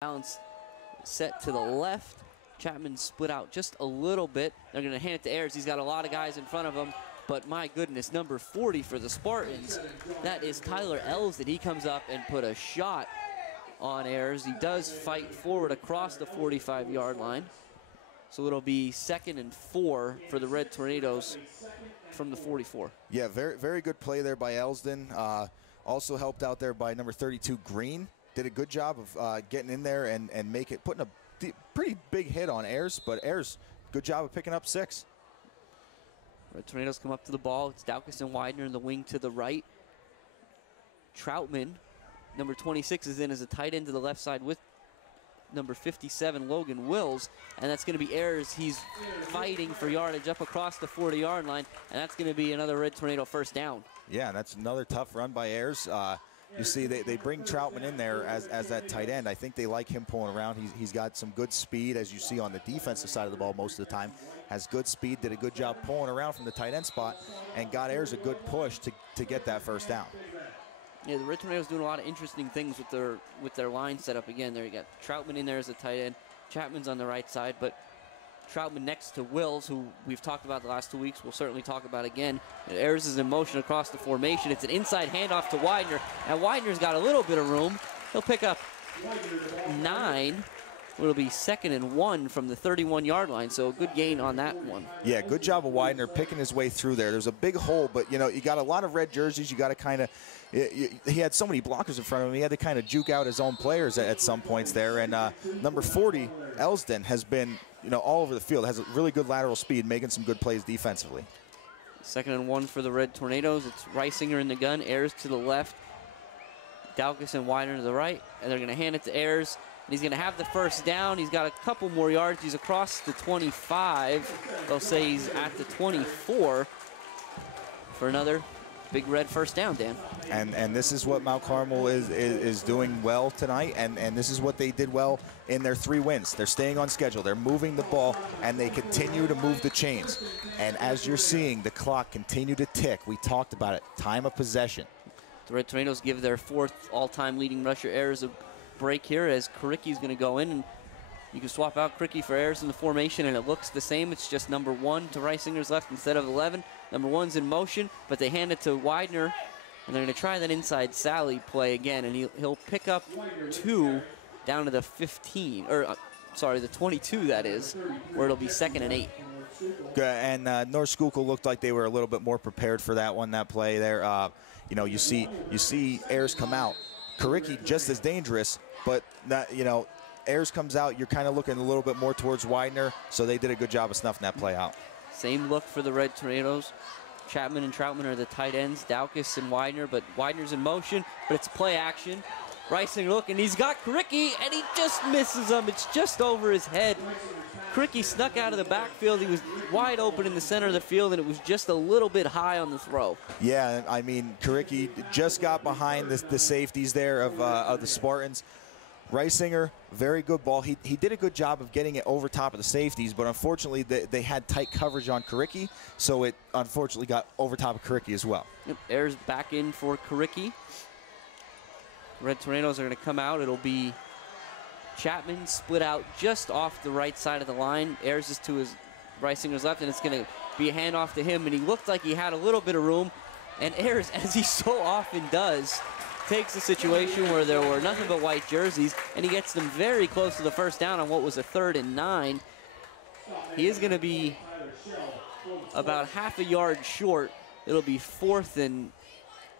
Balance set to the left. Chapman split out just a little bit. They're going to hand it to Ayers. He's got a lot of guys in front of him. But my goodness, number 40 for the Spartans, that is Tyler Elsden. He comes up and put a shot on Ayers. He does fight forward across the 45-yard line. So it'll be 2nd and 4 for the Red Tornadoes from the 44. Yeah, very, very good play there by Elsden. Also helped out there by number 32, Green. Did a good job of getting in there and putting a pretty big hit on Ayers, but Ayers, good job of picking up 6. Red Tornadoes come up to the ball. It's Daukus and Widener in the wing to the right. Troutman, number 26, is in as a tight end to the left side with number 57, Logan Wills, and that's going to be Ayers. He's fighting for yardage up across the 40-yard line, and that's going to be another Red Tornado first down. Yeah, that's another tough run by Ayers. You see, they bring Troutman in there as that tight end. I think they like him pulling around. He's got some good speed, as you see on the defensive side of the ball most of the time. Has good speed, did a good job pulling around from the tight end spot, and got Ayers a good push to get that first down. Yeah, the Red Tornadoes doing a lot of interesting things with their line setup. Again, there you got Troutman in there as a tight end. Chapman's on the right side, but Troutman next to Wills, who we've talked about the last 2 weeks. We'll certainly talk about again. And Ayers is in motion across the formation. It's an inside handoff to Widener, and Widener's got a little bit of room. He'll pick up 9. It'll be 2nd and 1 from the 31-yard line, so a good gain on that one. Yeah, good job of Widener picking his way through there. There's a big hole, but, you know, you got a lot of red jerseys. You got to kind of – he had so many blockers in front of him. He had to kind of juke out his own players at some points there. And number 40, Elsden, has been, you know, all over the field, has a really good lateral speed, making some good plays defensively. 2nd and 1 for the Red Tornadoes. It's Reisinger in the gun, Ayers to the left, Daukus and Widener to the right, and they're going to hand it to Ayers. And he's going to have the first down. He's got a couple more yards. He's across the 25. They'll say he's at the 24 for another big red first down, Dan. And this is what Mount Carmel is doing well tonight, and this is what they did well in their 3 wins. They're staying on schedule. They're moving the ball, and they continue to move the chains. And as you're seeing, the clock continue to tick. We talked about it. Time of possession. The Red Tornadoes give their 4th all-time leading rusher Ayers a break here, as Karicki's going to go in, and you can swap out Karicki for Ayers in the formation, and it looks the same. It's just number 1 to Reisinger's left instead of 11. Number 1's in motion, but they hand it to Widener, and they're going to try that inside Sally play again, and he'll pick up 2 down to the 15, or sorry, the 22, that is, where it'll be 2nd and 8. Good. And North Schuylkill looked like they were a little bit more prepared for that one, that play there. You know, you see Ayers come out. Karicki just as dangerous, but not, you know, Ayers comes out, you're kind of looking a little bit more towards Widener, so they did a good job of snuffing that play out. Same look for the Red Tornadoes. Chapman and Troutman are the tight ends, Daukus and Widener, but Widener's in motion, but it's play action. Reisinger looking, he's got Karicki, and he just misses him. It's just over his head. Karicki snuck out of the backfield. He was wide open in the center of the field, and it was just a little bit high on the throw. Yeah, I mean, Karicki just got behind the safeties there of the Spartans. Reisinger, very good ball. He did a good job of getting it over top of the safeties, but unfortunately they had tight coverage on Karicki, so it unfortunately got over top of Karicki as well. Yep, Ayers back in for Karicki. Red Tornadoes are going to come out. It'll be Chapman split out just off the right side of the line. Ayers is to his Reisinger's left, and it's going to be a handoff to him, and he looked like he had a little bit of room. And Ayers, as he so often does, takes a situation where there were nothing but white jerseys, and he gets them very close to the first down on what was a 3rd and 9. He is going to be about half a yard short. It'll be 4th and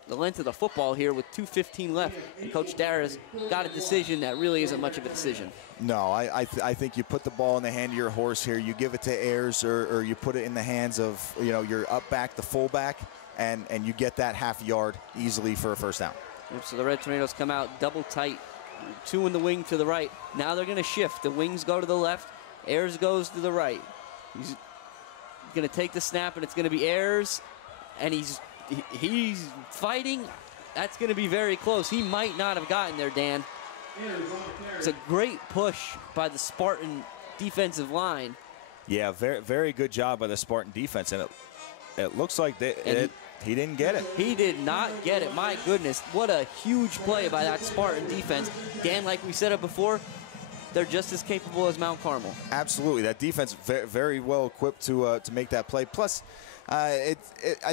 the length of the football here with 2:15 left. And Coach Darris got a decision that really isn't much of a decision. No, I think you put the ball in the hand of your horse here. You give it to Ayers, or you put it in the hands of, you know, your up back, the fullback, and you get that half yard easily for a first down. Yep, so the Red Tornadoes come out double tight. 2 in the wing to the right. Now they're going to shift. The wings go to the left. Ayers goes to the right. He's going to take the snap, and it's going to be Ayers, and he's fighting. That's going to be very close. He might not have gotten there, Dan. It's a great push by the Spartan defensive line. Yeah, very, very good job by the Spartan defense, and it looks like he didn't get it. He did not get it. My goodness, what a huge play by that Spartan defense. Dan, like we said it before, they're just as capable as Mount Carmel. Absolutely, that defense very well equipped to make that play. Plus, I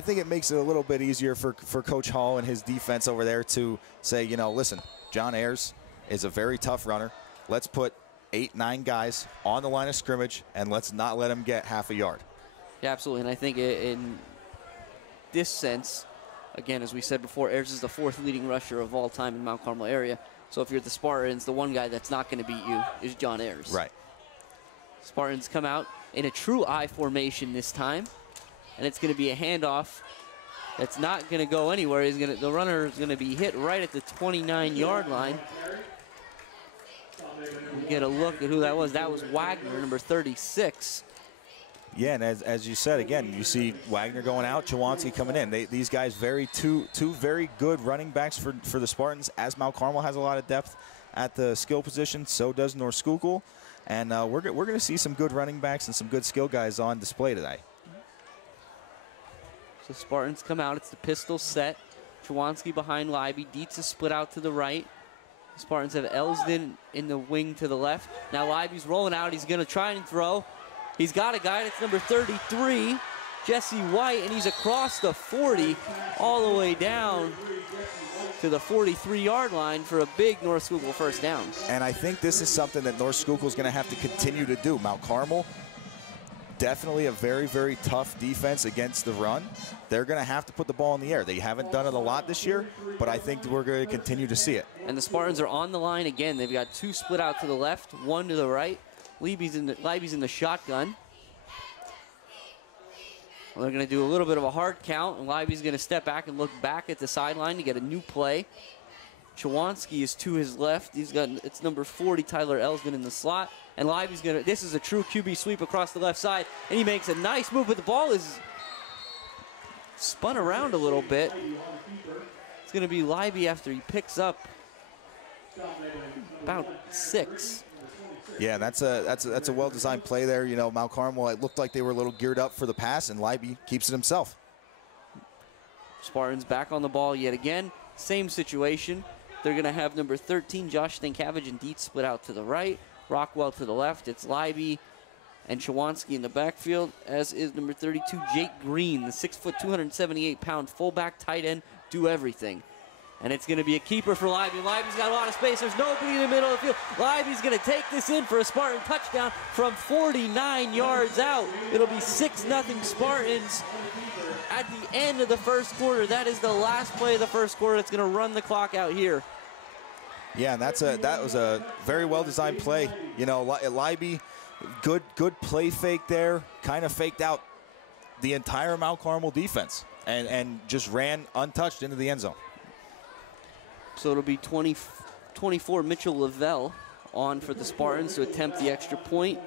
think it makes it a little bit easier for Coach Hall and his defense over there to say, you know, listen, John Ayers is a very tough runner. Let's put 8, 9 guys on the line of scrimmage, and let's not let him get half a yard. Yeah, absolutely, and I think in this sense, again, as we said before, Ayers is the 4th leading rusher of all time in Mount Carmel area. So if you're the Spartans, the one guy that's not going to beat you is John Ayers. Right. Spartans come out in a true I formation this time, and it's going to be a handoff that's not going to go anywhere. The runner is going to be hit right at the 29-yard line. We'll get a look at who that was. That was Wagner, number 36. Yeah, and as you said, again, you see Wagner going out, Chawanski coming in. These guys, two very good running backs for the Spartans, as Mount Carmel has a lot of depth at the skill position. So does North Schuylkill. And we're going to see some good running backs and some good skill guys on display tonight. So Spartans come out. It's the pistol set. Chawanski behind Libby. Dietz is split out to the right. The Spartans have Elsden in the wing to the left. Now Libby's rolling out. He's going to try and throw. He's got a guy that's number 33, Jesse White, and he's across the 40 all the way down to the 43-yard line for a big North Schuylkill first down. And I think this is something that North Schuylkill is going to have to continue to do. Mount Carmel, definitely a very, very tough defense against the run. They're going to have to put the ball in the air. They haven't done it a lot this year, but I think we're going to continue to see it. And the Spartans are on the line again. They've got 2 split out to the left, 1 to the right. Libby's in the shotgun. Well, they're going to do a little bit of a hard count, and Libby's going to step back and look back at the sideline to get a new play. Chawanski is to his left. It's number 40, Tyler Elsden, in the slot. And Libby's going to, this is a true QB sweep across the left side, and he makes a nice move, but the ball is spun around a little bit. It's going to be Libby after he picks up about 6. Yeah, that's a well-designed play there. You know, Mount Carmel, it looked like they were a little geared up for the pass, and Libby keeps it himself. Spartans back on the ball yet again. Same situation. They're going to have number 13, Josh Stankiewicz, and Dietz split out to the right. Rockwell to the left. It's Libby and Chawanski in the backfield, as is number 32, Jake Green, the 6', 278-pound fullback, tight end, do everything. And it's going to be a keeper for Libby. Libby's got a lot of space. There's nobody in the middle of the field. Libby's going to take this in for a Spartan touchdown from 49 yards out. It'll be 6-0 Spartans at the end of the first quarter. That is the last play of the first quarter. That's going to run the clock out here. Yeah, and that was a very well-designed play. You know, Libby, good play fake there. Kind of faked out the entire Mount Carmel defense and just ran untouched into the end zone. So it'll be 24 Mitchell Lavelle on for the Spartans to attempt the extra point.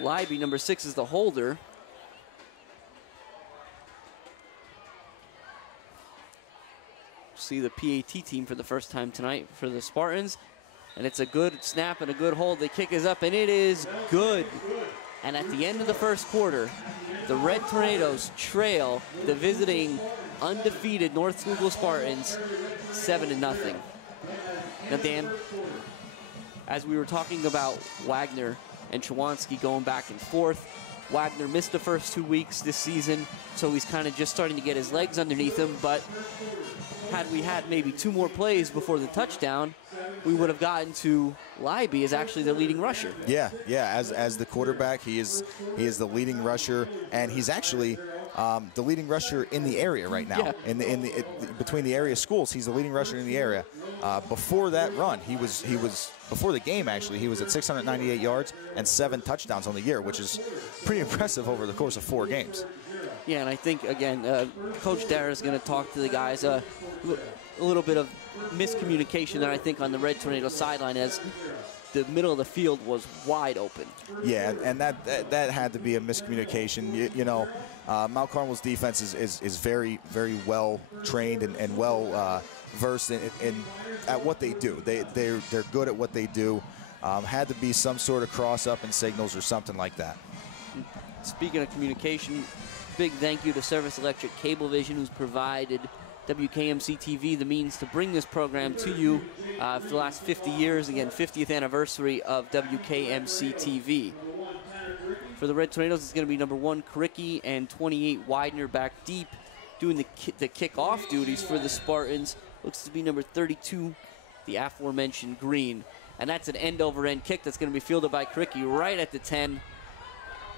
Libby, number 6, is the holder. See the PAT team for the first time tonight for the Spartans. And it's a good snap and a good hold. The kick is up, and it is good. And at the end of the first quarter, the Red Tornadoes trail the visiting undefeated North Schuylkill Spartans 7-0. Now, Dan, as we were talking about Wagner and Chawanski going back and forth, Wagner missed the first 2 weeks this season, so he's kind of just starting to get his legs underneath him, but had we had maybe 2 more plays before the touchdown, we would have gotten to Libby as actually the leading rusher. Yeah, as the quarterback, he is the leading rusher, and he's actually the leading rusher in the area right now. Yeah. Between the area schools, he's the leading rusher in the area. Before that run, he was before the game actually, he was at 698 yards and 7 touchdowns on the year, which is pretty impressive over the course of 4 games. Yeah, and I think, again, Coach Dara is going to talk to the guys. A little bit of miscommunication there, I think, on the Red Tornado sideline as the middle of the field was wide open. Yeah, and that had to be a miscommunication. You know, Mount Carmel's defense is very, very well trained and well versed in at what they do. They're good at what they do. Had to be some sort of cross up and signals or something like that. Speaking of communication, big thank you to Service Electric Cablevision, who's provided WKMC TV the means to bring this program to you for the last 50 years. Again, 50th anniversary of WKMC TV. For the Red Tornadoes, it's going to be number 1, Kricky, and 28, Widener back deep, doing the kickoff duties for the Spartans. Looks to be number 32, the aforementioned Green. And that's an end-over-end kick that's going to be fielded by Kricky right at the 10.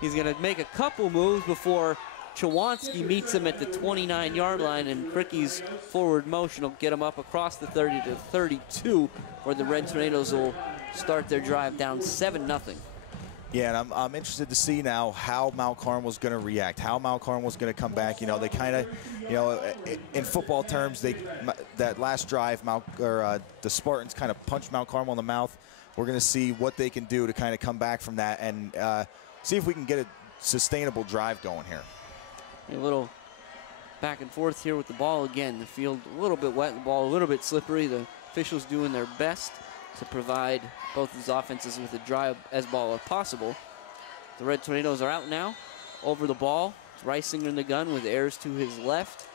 He's going to make a couple moves before Chawanski meets him at the 29-yard line, and Kricky's forward motion will get him up across the 30 to 32, where the Red Tornadoes will start their drive down 7-0. Yeah, and I'm interested to see now how Mount Carmel's going to react, how Mount Carmel's going to come back. You know, they kind of, you know, in football terms, that last drive, the Spartans kind of punched Mount Carmel in the mouth. We're going to see what they can do to kind of come back from that and see if we can get a sustainable drive going here. A little back and forth here with the ball again. The field a little bit wet, the ball a little bit slippery. The officials doing their best to provide both these offenses with a dry as ball as possible. The Red Tornadoes are out now. Over the ball, it's Reisinger in the gun with Ayers to his left.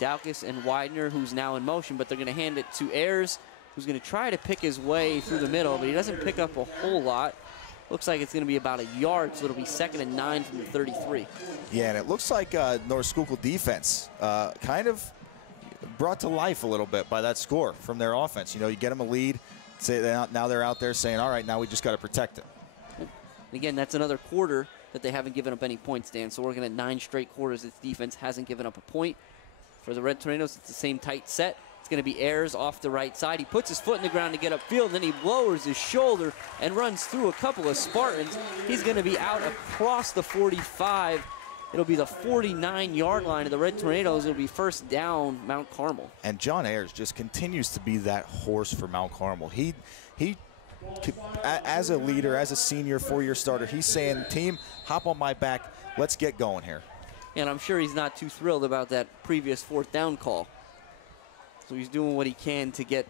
Daukus and Widener, who's now in motion, but they're going to hand it to Ayers, who's going to try to pick his way through the middle, but he doesn't pick up a whole lot. Looks like it's going to be about a yard, so it'll be 2nd and 9 from the 33. Yeah, and it looks like North Schuylkill defense kind of brought to life a little bit by that score from their offense. You know, you get them a lead, now they're out there saying, all right, now we just got to protect it. Again, that's another quarter that they haven't given up any points, Dan. So we're looking at 9 straight quarters that the defense hasn't given up a point. For the Red Tornadoes, it's the same tight set. It's going to be Ayers off the right side. He puts his foot in the ground to get upfield, and then he lowers his shoulder and runs through a couple of Spartans. He's going to be out across the 45. It'll be the 49-yard line of the Red Tornadoes. It'll be first down, Mount Carmel. And John Ayers just continues to be that horse for Mount Carmel. He as a leader, as a senior 4-year starter, he's saying, team, hop on my back. Let's get going here. And I'm sure he's not too thrilled about that previous 4th down call. So he's doing what he can to get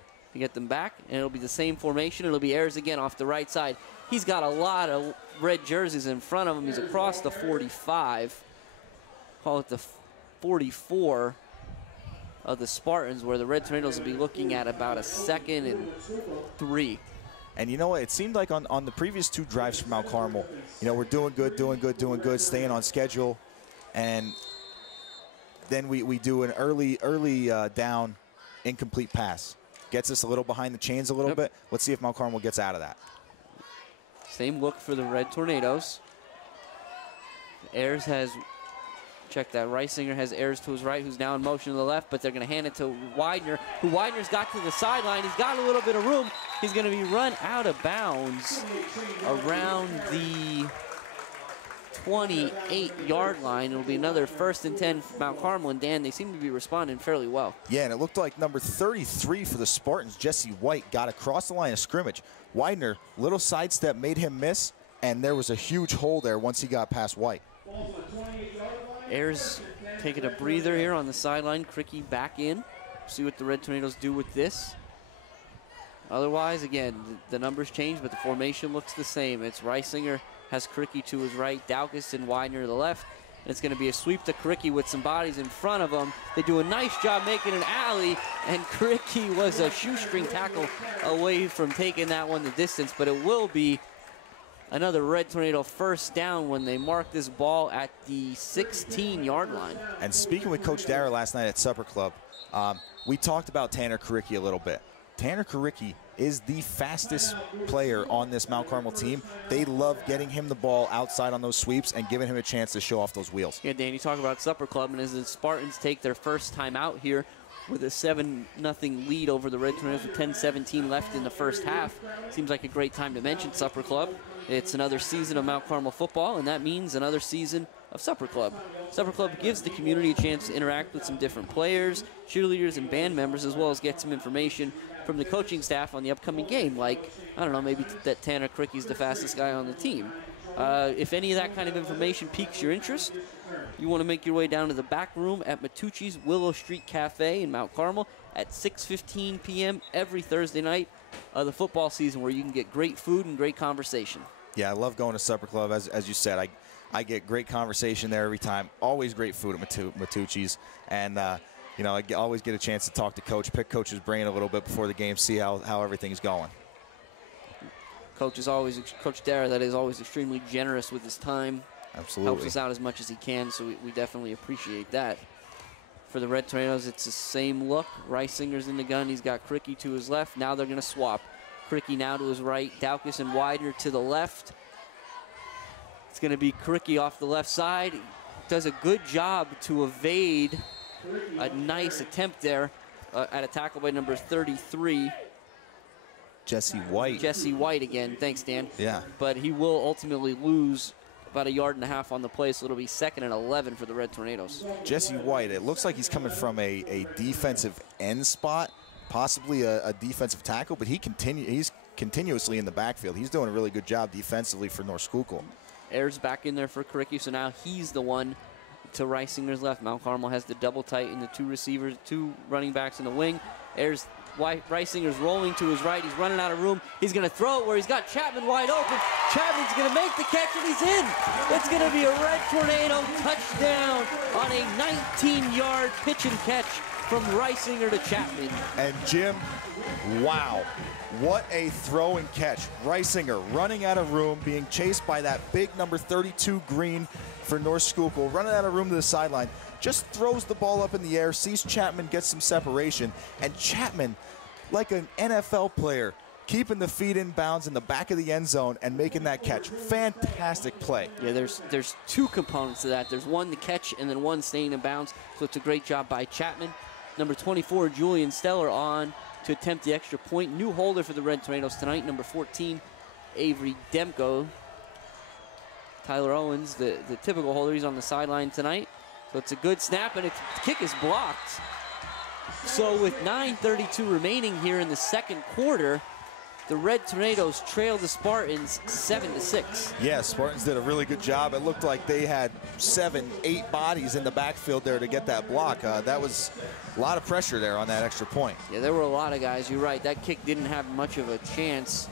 them back, and it'll be the same formation. It'll be Ayers again off the right side. He's got a lot of red jerseys in front of him. He's across the 45. Call it the 44 of the Spartans, where the Red Tornadoes will be looking at about a 2nd and 3. And you know what? It seemed like on the previous 2 drives from Mount Carmel, you know, we're doing good, staying on schedule. And then we do an early down incomplete pass. Gets us a little behind the chains a little bit. Let's see if Mount Carmel gets out of that. Same look for the Red Tornadoes. Ayers has, check that, Reisinger has Ayers to his right, who's now in motion to the left, but they're going to hand it to Widener, who Widener's got to the sideline. He's got a little bit of room. He's going to be run out of bounds around the 28-yard line. It'll be another 1st and 10 for Mount Carmel, and Dan, they seem to be responding fairly well. Yeah, and it looked like number 33 for the Spartans, Jesse White, got across the line of scrimmage. Widener, little sidestep made him miss, and there was a huge hole there once he got past White. Ayers taking a breather here on the sideline. Kricky back in. See what the Red Tornadoes do with this. Otherwise, again, the numbers change, but the formation looks the same. It's Reisinger has Kricky to his right, Daukus and Widener to the left. And it's going to be a sweep to Kricky with some bodies in front of him. They do a nice job making an alley, and Kricky was a shoestring tackle away from taking that one the distance, but it will be another Red Tornado 1st down when they mark this ball at the 16-yard line. And speaking with Coach Dara last night at Supper Club, we talked about Tanner Kricky a little bit. Tanner Karicki is the fastest player on this Mount Carmel team. They love getting him the ball outside on those sweeps and giving him a chance to show off those wheels. Yeah, Dan, you talk about Supper Club, and as the Spartans take their first time out here with a 7-0 lead over the Red Tornadoes with 10:17 left in the first half, seems like a great time to mention Supper Club. It's another season of Mount Carmel football, and that means another season of Supper Club. Supper Club gives the community a chance to interact with some different players, cheerleaders, and band members, as well as get some information from the coaching staff on the upcoming game, like, I don't know, maybe that Tanner Karicki's the fastest guy on the team. If any of that kind of information piques your interest, you want to make your way down to the back room at Matucci's Willow Street Cafe in Mount Carmel at 6:15 p.m. every Thursday night of the football season, where you can get great food and great conversation. Yeah, I love going to Supper Club. As you said, I get great conversation there every time. Always great food at Matucci's. And, you know, I always get a chance to talk to Coach, pick Coach's brain a little bit before the game, see how everything's going. Coach Dara, that is always extremely generous with his time. Absolutely. Helps us out as much as he can, so we definitely appreciate that. For the Red Tornadoes, it's the same look. Reisinger's in the gun. He's got Karicki to his left. Now they're going to swap. Karicki now to his right. Daukus and Widener to the left. It's going to be Karicki off the left side. Does a good job to evade a nice attempt there at a tackle by number 33. Jesse White. Jesse White again. Thanks, Dan. Yeah. But he will ultimately lose about 1.5 yards on the play, so it'll be 2nd and 11 for the Red Tornadoes. Jesse White, it looks like he's coming from a defensive end spot, possibly a defensive tackle, but he's continuously in the backfield. He's doing a really good job defensively for North Schuylkill. Ayers back in there for Karicki, so now he's the one to Reisinger's left. Mount Carmel has the double tight and the two running backs in the wing. Ayers, Reisinger's rolling to his right. He's running out of room. He's going to throw it where he's got Chapman wide open. Chapman's going to make the catch, and he's in. It's going to be a Red Tornado touchdown on a 19-yard pitch and catch from Reisinger to Chapman. And Jim, wow. What a throw and catch. Reisinger running out of room, being chased by that big number 32 Green for North Schuylkill, running out of room to the sideline. Just throws the ball up in the air, sees Chapman get some separation, and Chapman, like an NFL player, keeping the feet in bounds in the back of the end zone and making that catch. Fantastic play. Yeah, there's two components to that. There's one, the catch, and then one staying in bounds, so it's a great job by Chapman. Number 24, Julian Steller, on to attempt the extra point. New holder for the Red Tornadoes tonight, number 14, Avery Demko. Tyler Owens, the typical holder, he's on the sideline tonight. So it's a good snap, and the kick is blocked. So with 9:32 remaining here in the second quarter, the Red Tornadoes trail the Spartans 7-6. Yeah, Spartans did a really good job. It looked like they had 7, 8 bodies in the backfield there to get that block. That was a lot of pressure there on that extra point. Yeah, there were a lot of guys. You're right. That kick didn't have much of a chance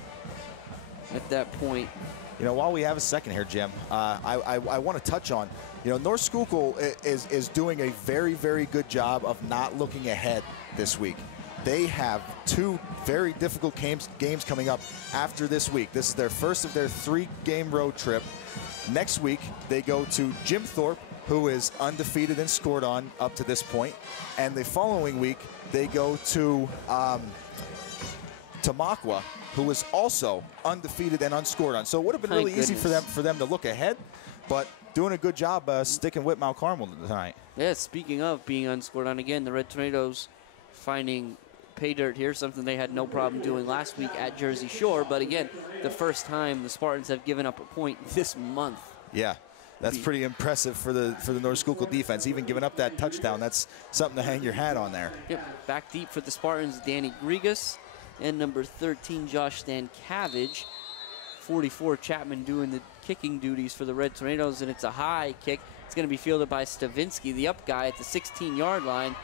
at that point. You know, while we have a second here, Jim, I want to touch on, you know, North Schuylkill is doing a very, very good job of not looking ahead this week. They have 2 very difficult games coming up after this week. This is their first of their 3-game road trip. Next week, they go to Jim Thorpe, who is undefeated and scored on up to this point. And the following week, they go to Tamaqua, who is also undefeated and unscored on. So it would have been really easy for them to look ahead, but doing a good job sticking with Mount Carmel tonight. Yeah, speaking of being unscored on again, the Red Tornadoes finding pay dirt here, something they had no problem doing last week at Jersey Shore. But again, the first time the Spartans have given up a point this month. Yeah, that's pretty impressive for the North Schuylkill defense. Even giving up that touchdown, that's something to hang your hat on there. Yep, back deep for the Spartans, Danny Grigas, and number 13, Josh Stankavage. 44, Chapman doing the kicking duties for the Red Tornadoes, and it's a high kick. It's going to be fielded by Stavinsky, the up guy at the 16-yard line.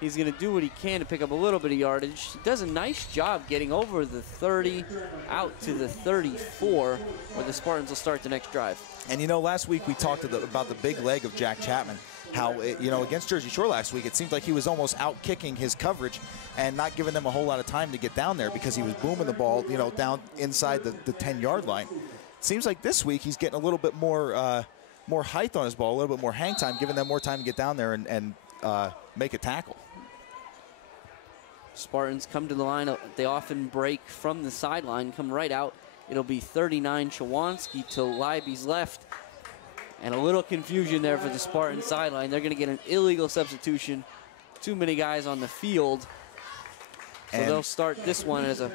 He's going to do what he can to pick up a little bit of yardage. He does a nice job getting over the 30, out to the 34, where the Spartans will start the next drive. And, you know, last week we talked about the big leg of Jack Chapman, how, you know, against Jersey Shore last week, it seemed like he was almost out-kicking his coverage and not giving them a whole lot of time to get down there because he was booming the ball, you know, down inside the 10-yard line. It seems like this week he's getting a little bit more height on his ball, a little bit more hang time, giving them more time to get down there and make a tackle. Spartans come to the line. They often break from the sideline, come right out. It'll be 39 Chawanski to Leiby's left. And a little confusion there for the Spartan sideline. They're going to get an illegal substitution. Too many guys on the field. So they'll start this one as a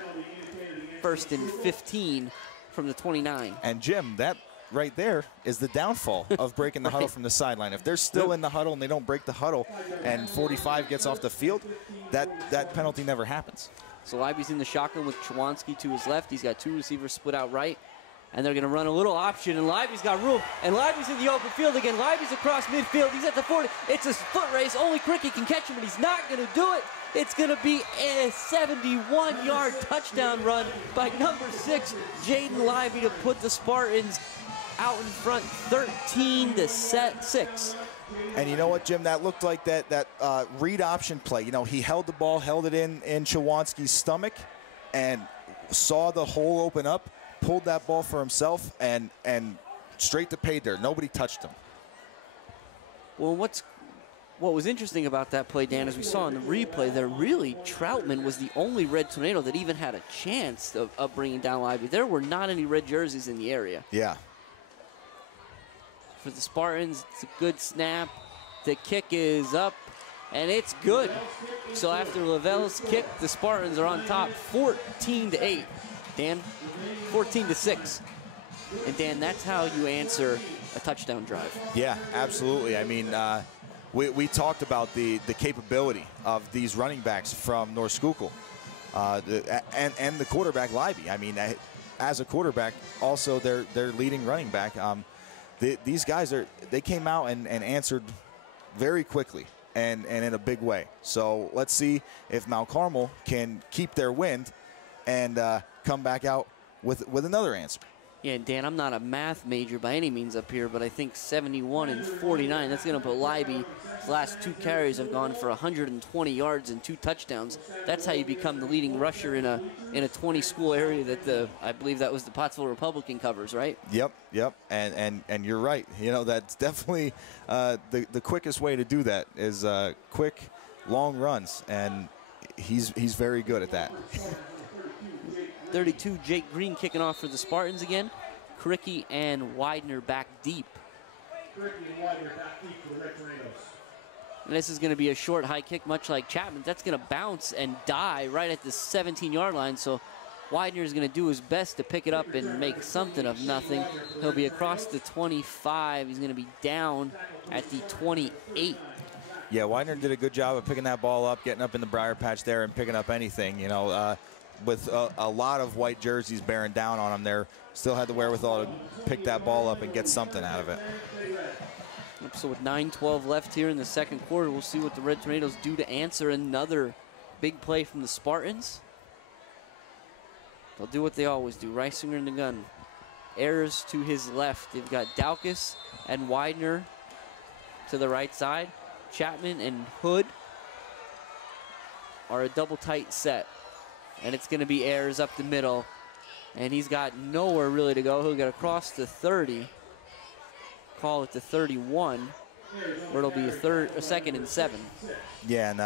1st and 15 from the 29. And Jim, that right there is the downfall of breaking the huddle from the sideline. If they're still in the huddle and they don't break the huddle and 45 gets off the field, that penalty never happens. So Leiby's in the shotgun with Chawanski to his left. He's got 2 receivers split out right. And they're going to run a little option, and Leiby's got room. And Leiby's in the open field again. Leiby's across midfield. He's at the 40. It's a foot race. Only Cricky can catch him, but he's not going to do it. It's going to be a 71-yard touchdown run by number 6, Jaden Leiby, to put the Spartans out in front 13-6. And you know what, Jim? That looked like that read option play. You know, he held the ball, held it in Chawanski's stomach, and saw the hole open up, pulled that ball for himself, and straight to pay dirt. Nobody touched him. Well, what was interesting about that play, Dan, as we saw in the replay there, really Troutman was the only Red Tornado that even had a chance of bringing down Leiby. There were not any red jerseys in the area. Yeah. For the Spartans, it's a good snap. The kick is up, and it's good. So after Lavelle's kick, the Spartans are on top 14-8. Dan, 14-6. And Dan, that's how you answer a touchdown drive. Yeah, absolutely. I mean, we talked about the capability of these running backs from North Schuylkill and the quarterback, Leiby. I mean, as a quarterback, also their leading running back. These guys, they came out and answered very quickly and in a big way. So let's see if Mount Carmel can keep their wind and come back out with another answer. Yeah, Dan, I'm not a math major by any means up here, but I think 71 and 49, that's going to put Leiby. His last 2 carries have gone for 120 yards and 2 touchdowns. That's how you become the leading rusher in a 20-school area that I believe that was the Pottsville Republican covers, right? Yep. And you're right. You know, that's definitely the quickest way to do that is quick, long runs, and he's very good at that. 32, Jake Green kicking off for the Spartans again. Cricky and Widener back deep. And this is going to be a short high kick, much like Chapman. That's going to bounce and die right at the 17-yard line. So Widener is going to do his best to pick it up and make something of nothing. He'll be across the 25. He's going to be down at the 28. Yeah, Widener did a good job of picking that ball up, getting up in the briar patch there and picking up anything, you know. With a lot of white jerseys bearing down on him there, still had the wherewithal to pick that ball up and get something out of it. So with 9:12 left here in the second quarter, we'll see what the Red Tornadoes do to answer another big play from the Spartans. They'll do what they always do. Reisinger in the gun. Ayers to his left. They've got Daukus and Widener to the right side. Chapman and Hood are a double tight set. And it's going to be Ayers up the middle. And he's got nowhere really to go. He'll get across the 30. Call it the 31. Where it'll be a 2nd and 7. Yeah, and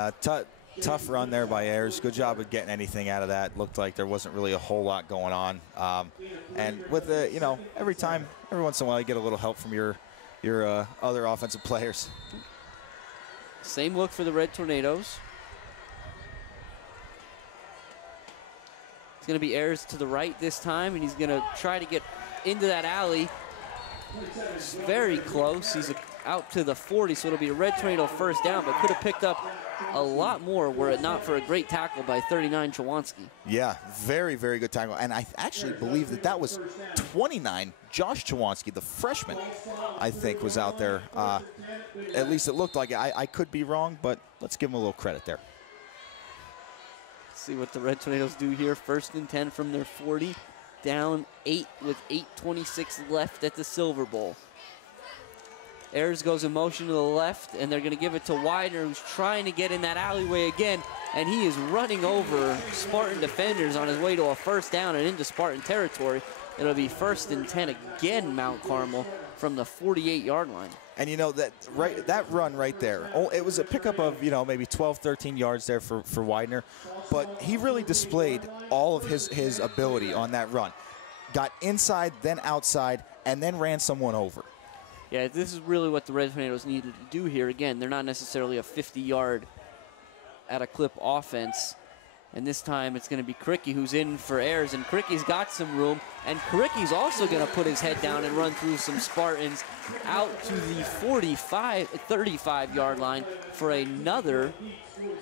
tough run there by Ayers. Good job of getting anything out of that. Looked like there wasn't really a whole lot going on. And with the, you know, every once in a while you get a little help from your other offensive players. Same look for the Red Tornadoes. It's going to be Ayers to the right this time, and he's going to try to get into that alley. It's very close. He's out to the 40, so it'll be a Red Tornado first down, but could have picked up a lot more were it not for a great tackle by 39 Chawanski. Yeah, very, very good tackle. And I actually believe that was 29, Josh Chawanski, the freshman, I think, was out there. At least it looked like it. I could be wrong, but let's give him a little credit there. See what the Red Tornadoes do here. 1st and 10 from their 40. Down 8 with 8:26 left at the Silver Bowl. Ayers goes in motion to the left, and they're going to give it to Widener, who's trying to get in that alleyway again, and he is running over Spartan defenders on his way to a first down and into Spartan territory. It'll be 1st and 10 again, Mount Carmel, from the 48-yard line. And you know that run right there, it was a pickup of maybe 12, 13 yards there for Widener, but he really displayed all of his ability on that run. Got inside, then outside, and then ran someone over. Yeah, this is really what the Red Tornadoes needed to do here. Again, they're not necessarily a 50-yard at a clip offense. And this time it's going to be Kricky who's in for Ayers, and Kricky's got some room, and Kricky's also going to put his head down and run through some Spartans out to the 35-yard line for another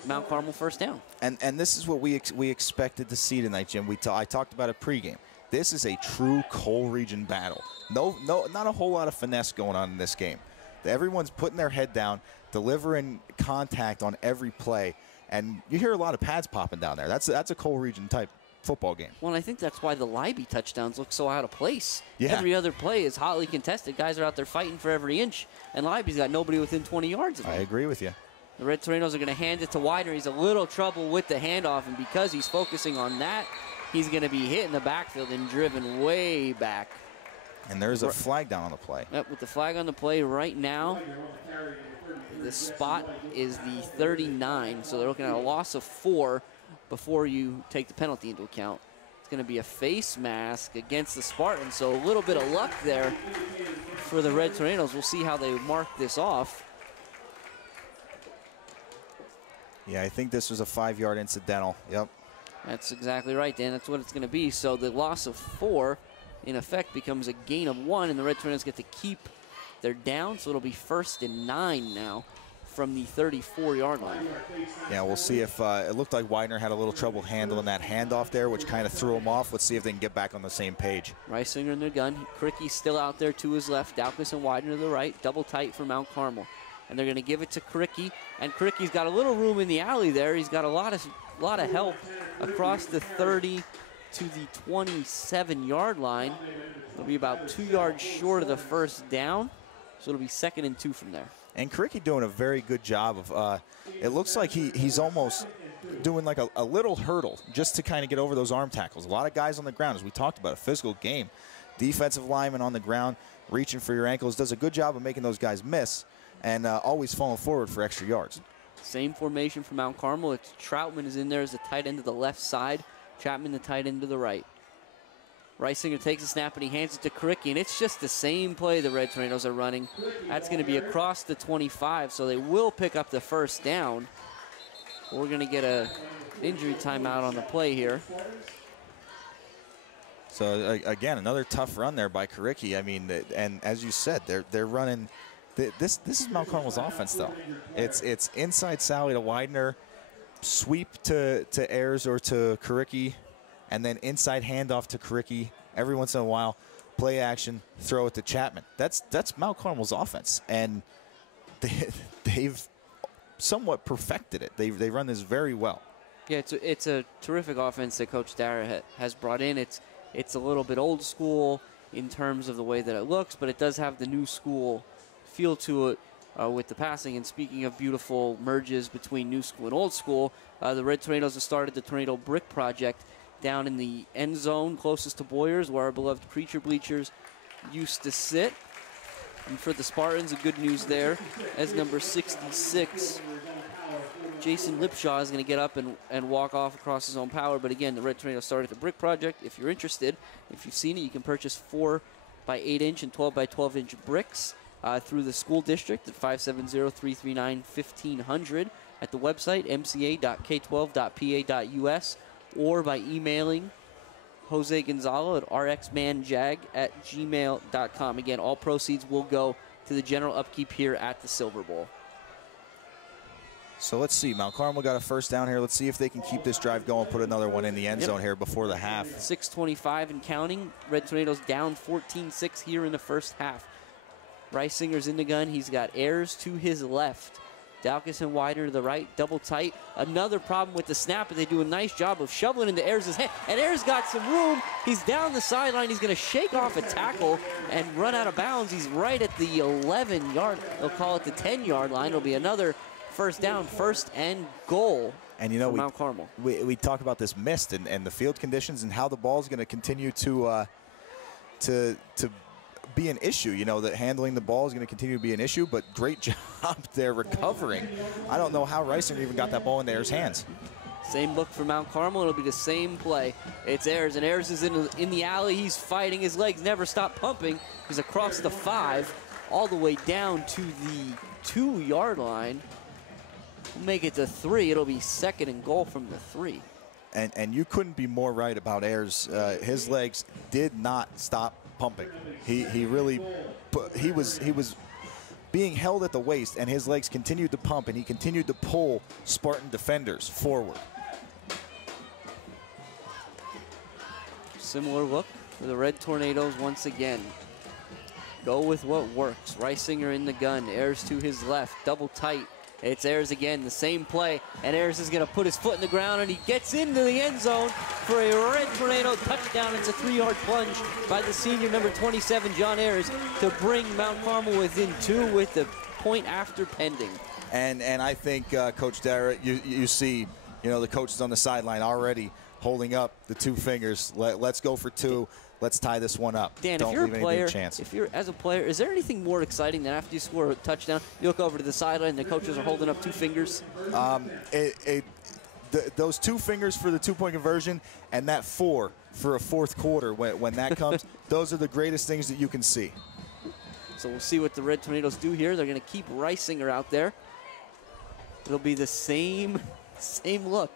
Mount Carmel 1st down. And this is what we expected to see tonight, Jim. I talked about it pregame. This is a true coal region battle. No, not a whole lot of finesse going on in this game. Everyone's putting their head down, delivering contact on every play. And you hear a lot of pads popping down there. That's a coal region type football game. Well, and I think that's why the Libby touchdowns look so out of place. Yeah. Every other play is hotly contested. Guys are out there fighting for every inch, and Libby's got nobody within 20 yards of him. I agree with you. The Red Tornadoes are going to hand it to Widener. He's a little trouble with the handoff, and because he's focusing on that, he's going to be hit in the backfield and driven way back. And there's a flag down on the play. Yep, with the flag on the play right now, the spot is the 39, so they're looking at a loss of 4 before you take the penalty into account. It's going to be a face mask against the Spartans, so a little bit of luck there for the Red Tornadoes. We'll see how they mark this off. Yeah, I think this was a 5-yard incidental. Yep. That's exactly right, Dan. That's what it's going to be. So the loss of 4, in effect, becomes a gain of 1, and the Red Tornadoes get to keep their down, so it'll be 1st and 9 now from the 34-yard line. Yeah, we'll see if it looked like Widener had a little trouble handling that handoff there, which kind of threw him off. Let's see if they can get back on the same page. Reisinger in their gun. Kricky's still out there to his left. Dowkus and Widener to the right. Double tight for Mount Carmel. And they're going to give it to Kricky. And Kricky's got a little room in the alley there. He's got a lot of help across the 30 to the 27-yard line. It'll be about 2 yards short of the 1st down. So it'll be 2nd and 2 from there. And Kricky doing a very good job of, it looks like he's almost doing like a little hurdle just to kind of get over those arm tackles. A lot of guys on the ground, as we talked about, a physical game. Defensive lineman on the ground, reaching for your ankles, does a good job of making those guys miss and always falling forward for extra yards. Same formation for Mount Carmel. It's Troutman is in there as the tight end to the left side. Chapman the tight end to the right. Reisinger takes a snap and he hands it to Kricky, and it's just the same play the Red Tornadoes are running. That's going to be across the 25, so they will pick up the 1st down. We're going to get an injury timeout on the play here. So again, another tough run there by Kricky. I mean, and as you said, they're running. This is Mount Carmel's offense, though. It's inside Sally to Widener, sweep to Ayers or to Kricky, and then inside handoff to Kricky. Every once in a while, play action, throw it to Chapman. That's Mount Carmel's offense, and they've somewhat perfected it. They run this very well. Yeah, it's a terrific offense that Coach Dara has brought in. It's a little bit old school in terms of the way that it looks, but it does have the new school feel to it with the passing. And speaking of beautiful merges between new school and old school, the Red Tornadoes have started the Tornado Brick Project down in the end zone closest to Boyers, where our beloved Preacher Bleachers used to sit. And for the Spartans, the good news there, as number 66, Jason Lipshaw is going to get up and walk off across his own power. But again, the Red Tornadoes started the Brick Project. If you're interested, if you've seen it, you can purchase 4 by 8 inch and 12 by 12 inch bricks through the school district at 570-339-1500 at the website mca.k12.pa.us or by emailing Jose Gonzalo at rxmanjag@gmail.com. Again, all proceeds will go to the general upkeep here at the Silver Bowl. So let's see. Mount Carmel got a 1st down here. Let's see if they can keep this drive going, put another one in the end zone here before the half. 6:25 and counting. Red Tornadoes down 14-6 here in the 1st half. Reisinger's in the gun. He's got Ayers to his left. Dowkus and Widener to the right, double tight. Another problem with the snap, but they do a nice job of shoveling into Ayers' hand. And Ayers got some room. He's down the sideline. He's going to shake off a tackle and run out of bounds. He's right at the 11-yard, they'll call it the 10-yard line. It'll be another 1st down, 1st and goal. And you know, Mount Carmel. We talk about this mist and the field conditions and how the ball is going to continue to to be an issue. You know, that handling the ball is going to continue to be an issue, but great job there recovering. I don't know how Reisinger even got that ball in Ayers' hands. Same look for Mount Carmel. It'll be the same play. It's Ayers, and Ayers is in the alley. He's fighting. His legs never stop pumping. He's across the 5, all the way down to the 2-yard line. We'll make it to 3. It'll be 2nd and goal from the 3. And you couldn't be more right about Ayers. His legs did not stop pumping. He really he was being held at the waist, and his legs continued to pump, and he continued to pull Spartan defenders forward. Similar look for the Red Tornadoes once again. Go with what works. Reisinger in the gun. Ayers to his left. Double tight. It's Ayers again, the same play, and Ayers is going to put his foot in the ground, and he gets into the end zone for a Red Tornado touchdown. It's a 3-yard plunge by the senior, number 27, John Ayers, to bring Mount Carmel within 2 with the point after pending. And I think, Coach Dara, you see, you know, the coaches on the sideline already holding up the 2 fingers. Let's go for 2. Let's tie this one up. Dan, Don't if you're leave a player, anything a chance. as a player, is there anything more exciting than after you score a touchdown, you look over to the sideline and the coaches are holding up 2 fingers? Those 2 fingers for the 2-point conversion and that 4 for a 4th quarter when that comes, those are the greatest things that you can see. So we'll see what the Red Tornadoes do here. They're going to keep Reisinger out there. It'll be the same look.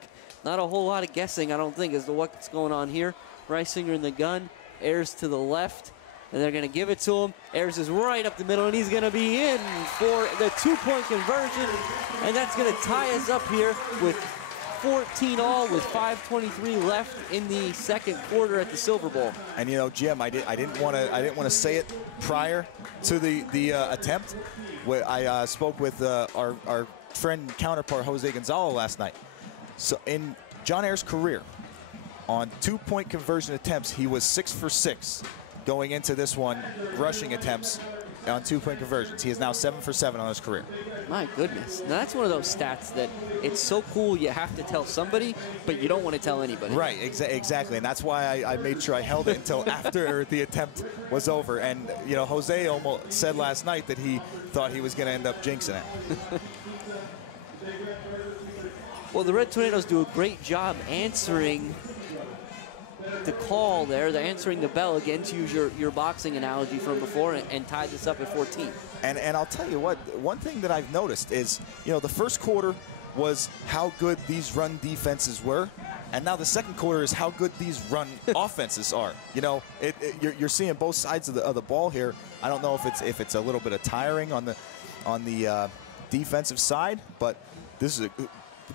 Not a whole lot of guessing, I don't think, as to what's going on here. Reisinger in the gun. Ayers to the left, and they're going to give it to him. Ayers is right up the middle, and he's going to be in for the 2-point conversion, and that's going to tie us up here with 14 all with 5:23 left in the 2nd quarter at the Silver Bowl. And you know, Jim, I didn't want to say it prior to the attempt. I spoke with our friend and counterpart Jose Gonzalo last night. So in John Ayers' career, on 2-point conversion attempts, he was 6 for 6 going into this one, rushing attempts on 2-point conversions. He is now 7 for 7 on his career. My goodness. Now that's one of those stats that it's so cool you have to tell somebody, but you don't want to tell anybody. Right, exactly. And that's why I made sure I held it until after the attempt was over. And, you know, Jose almost said last night that he thought he was going to end up jinxing it. Well, the Red Tornadoes do a great job answering the call there. They're answering the bell, again, to use your boxing analogy from before, and tie this up at 14. And I'll tell you what, one thing that I've noticed is, you know, the first quarter was how good these run defenses were, and now the 2nd quarter is how good these run offenses are. You know, you're seeing both sides of the ball here. I don't know if it's a little bit of tiring on the defensive side, but this is a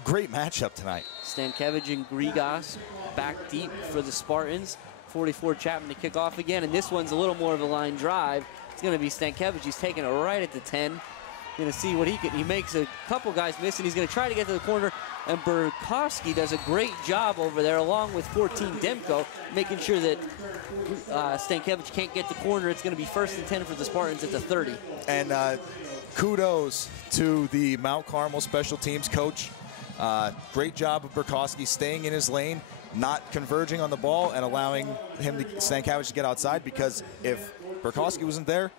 great matchup tonight. Stankiewicz and Grigas back deep for the Spartans. 44 Chapman to kick off again, and this one's a little more of a line drive. It's going to be Stankiewicz. He's taking it right at the 10. Going to see what he can. He makes a couple guys miss, and he's going to try to get to the corner. And Burkowski does a great job over there, along with 14 Demko, making sure that Stankiewicz can't get the corner. It's going to be 1st and 10 for the Spartans at the 30. And kudos to the Mount Carmel special teams coach. Great job of Burkowski staying in his lane, not converging on the ball, and allowing Stankiewicz to get outside, because if Burkowski wasn't there,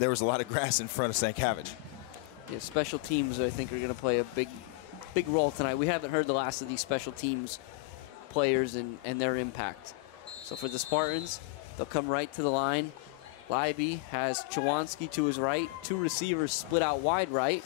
there was a lot of grass in front of Stankiewicz. Yeah, special teams, I think, are going to play a big role tonight. We haven't heard the last of these special teams players and their impact. So for the Spartans, they'll come right to the line. Leiby has Chawanski to his right. 2 receivers split out wide right.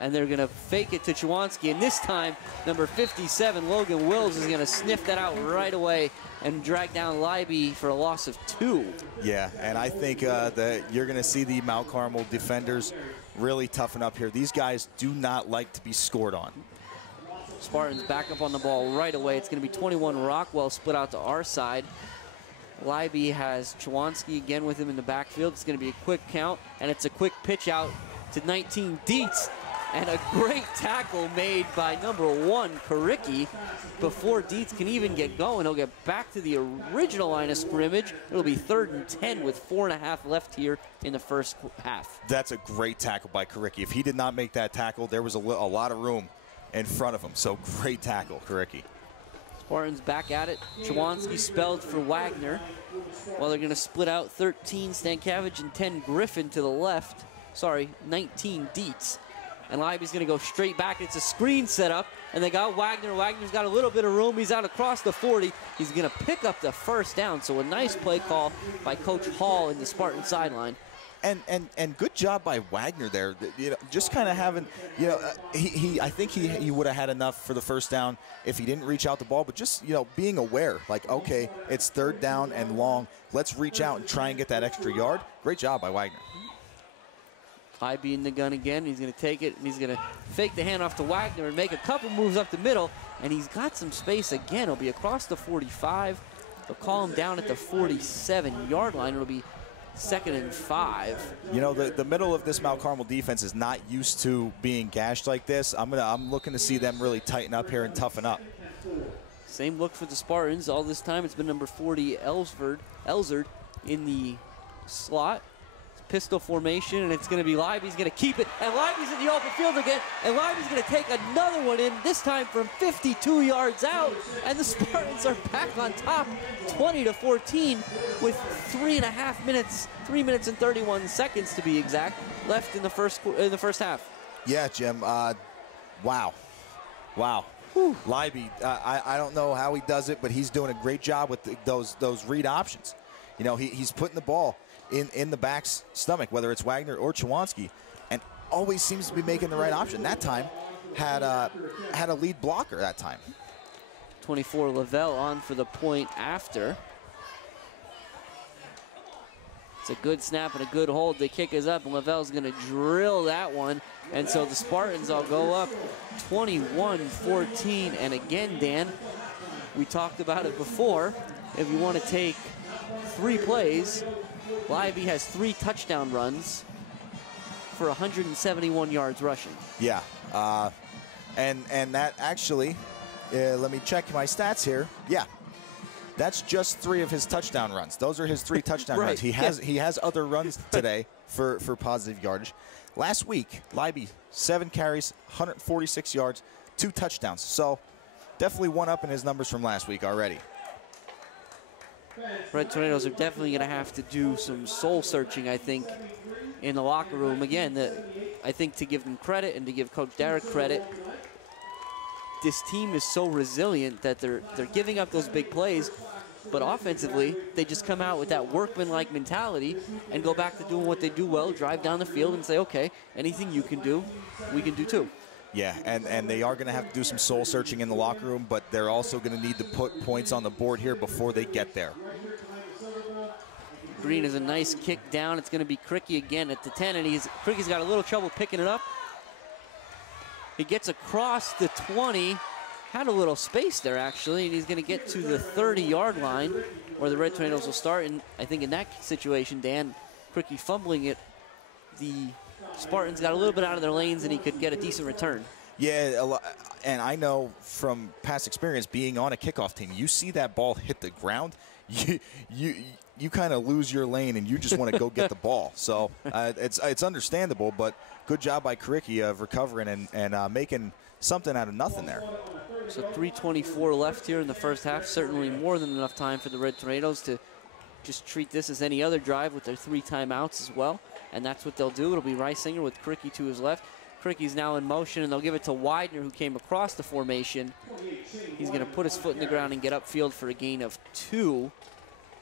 And they're going to fake it to Chawanski. And this time, number 57, Logan Wills, is going to sniff that out right away and drag down Leiby for a loss of 2. Yeah, and I think that you're going to see the Mount Carmel defenders really toughen up here. These guys do not like to be scored on. Spartans back up on the ball right away. It's going to be 21 Rockwell split out to our side. Leiby has Chawanski again with him in the backfield. It's going to be a quick count, and it's a quick pitch out to 19 Dietz. And a great tackle made by number 1, Karicki. Before Dietz can even get going, he'll get back to the original line of scrimmage. It'll be 3rd and 10 with 4.5 left here in the first half. That's a great tackle by Karicki. If he did not make that tackle, there was a lot of room in front of him. So great tackle, Karicki. Spartans back at it. Chawanski spelled for Wagner. Well, they're going to split out 13 Stankiewicz and 10 Griffin to the left. Sorry, 19 Dietz. And Leiby's going to go straight back. It's a screen setup, and they got Wagner. Wagner's got a little bit of room. He's out across the 40. He's going to pick up the first down. So a nice play call by Coach Hall in the Spartan sideline. And good job by Wagner there. You know, just kind of having, you know, I think he would have had enough for the first down if he didn't reach out the ball, but just, you know, being aware, like, okay, it's third down and long. Let's reach out and try and get that extra yard. Great job by Wagner. Leiby in the gun again. He's going to take it, and he's going to fake the handoff to Wagner and make a couple moves up the middle, and he's got some space again. He'll be across the 45. They'll call him down at the 47-yard line. It'll be 2nd and 5. You know, the middle of this Mount Carmel defense is not used to being gashed like this. I'm looking to see them really tighten up here and toughen up. Same look for the Spartans. All this time it's been number 40, Elzard in the slot. Pistol formation, and it's going to be Leiby. He's going to keep it, and Leiby's in the open field again, and Leiby's going to take another one in, this time from 52 yards out, and the Spartans are back on top, 20-14, with 3.5 minutes, 3 minutes and 31 seconds to be exact, left in the first half. Yeah, Jim. Wow. Leiby, I don't know how he does it, but he's doing a great job with those read options. You know, he's putting the ball in the back's stomach, whether it's Wagner or Chawanski, and always seems to be making the right option. That time had a lead blocker that time. 24 Lavelle on for the point after. It's a good snap and a good hold. The kick is up, and Lavelle's going to drill that one. And so the Spartans will go up 21-14. And again, Dan, we talked about it before. If you want to take 3 plays, Leiby has 3 touchdown runs for 171 yards rushing. Yeah, and that actually, let me check my stats here. Yeah, that's just 3 of his touchdown runs. Those are his 3 touchdown runs. He has other runs today for positive yardage. Last week, Leiby 7 carries, 146 yards, 2 touchdowns. So definitely one up in his numbers from last week already. Red Tornadoes are definitely going to have to do some soul searching, I think, in the locker room. Again, I think to give them credit and to give Coach Derrick credit, this team is so resilient that they're giving up those big plays, but offensively, they just come out with that workman-like mentality and go back to doing what they do well, drive down the field and say, okay, anything you can do, we can do too. Yeah, and they are going to have to do some soul searching in the locker room, but they're also going to need to put points on the board here before they get there. Green is a nice kick down. It's going to be Cricky again at the 10, and Cricky's got a little trouble picking it up. He gets across the 20, had a little space there actually, and he's going to get to the 30-yard line where the Red Tornadoes will start. And I think in that situation, Dan, Cricky fumbling it, the Spartans got a little bit out of their lanes and he could get a decent return. Yeah, and I know from past experience being on a kickoff team, you see that ball hit the ground, you kind of lose your lane and you just want to go get the ball. So it's understandable, but good job by Cricky of recovering and making something out of nothing there. So 3:24 left here in the first half. Certainly more than enough time for the Red Tornadoes to just treat this as any other drive with their 3 timeouts as well. And that's what they'll do. It'll be Reisinger with Cricky to his left. Cricky's now in motion, and they'll give it to Widener, who came across the formation. He's going to put his foot in the ground and get upfield for a gain of 2.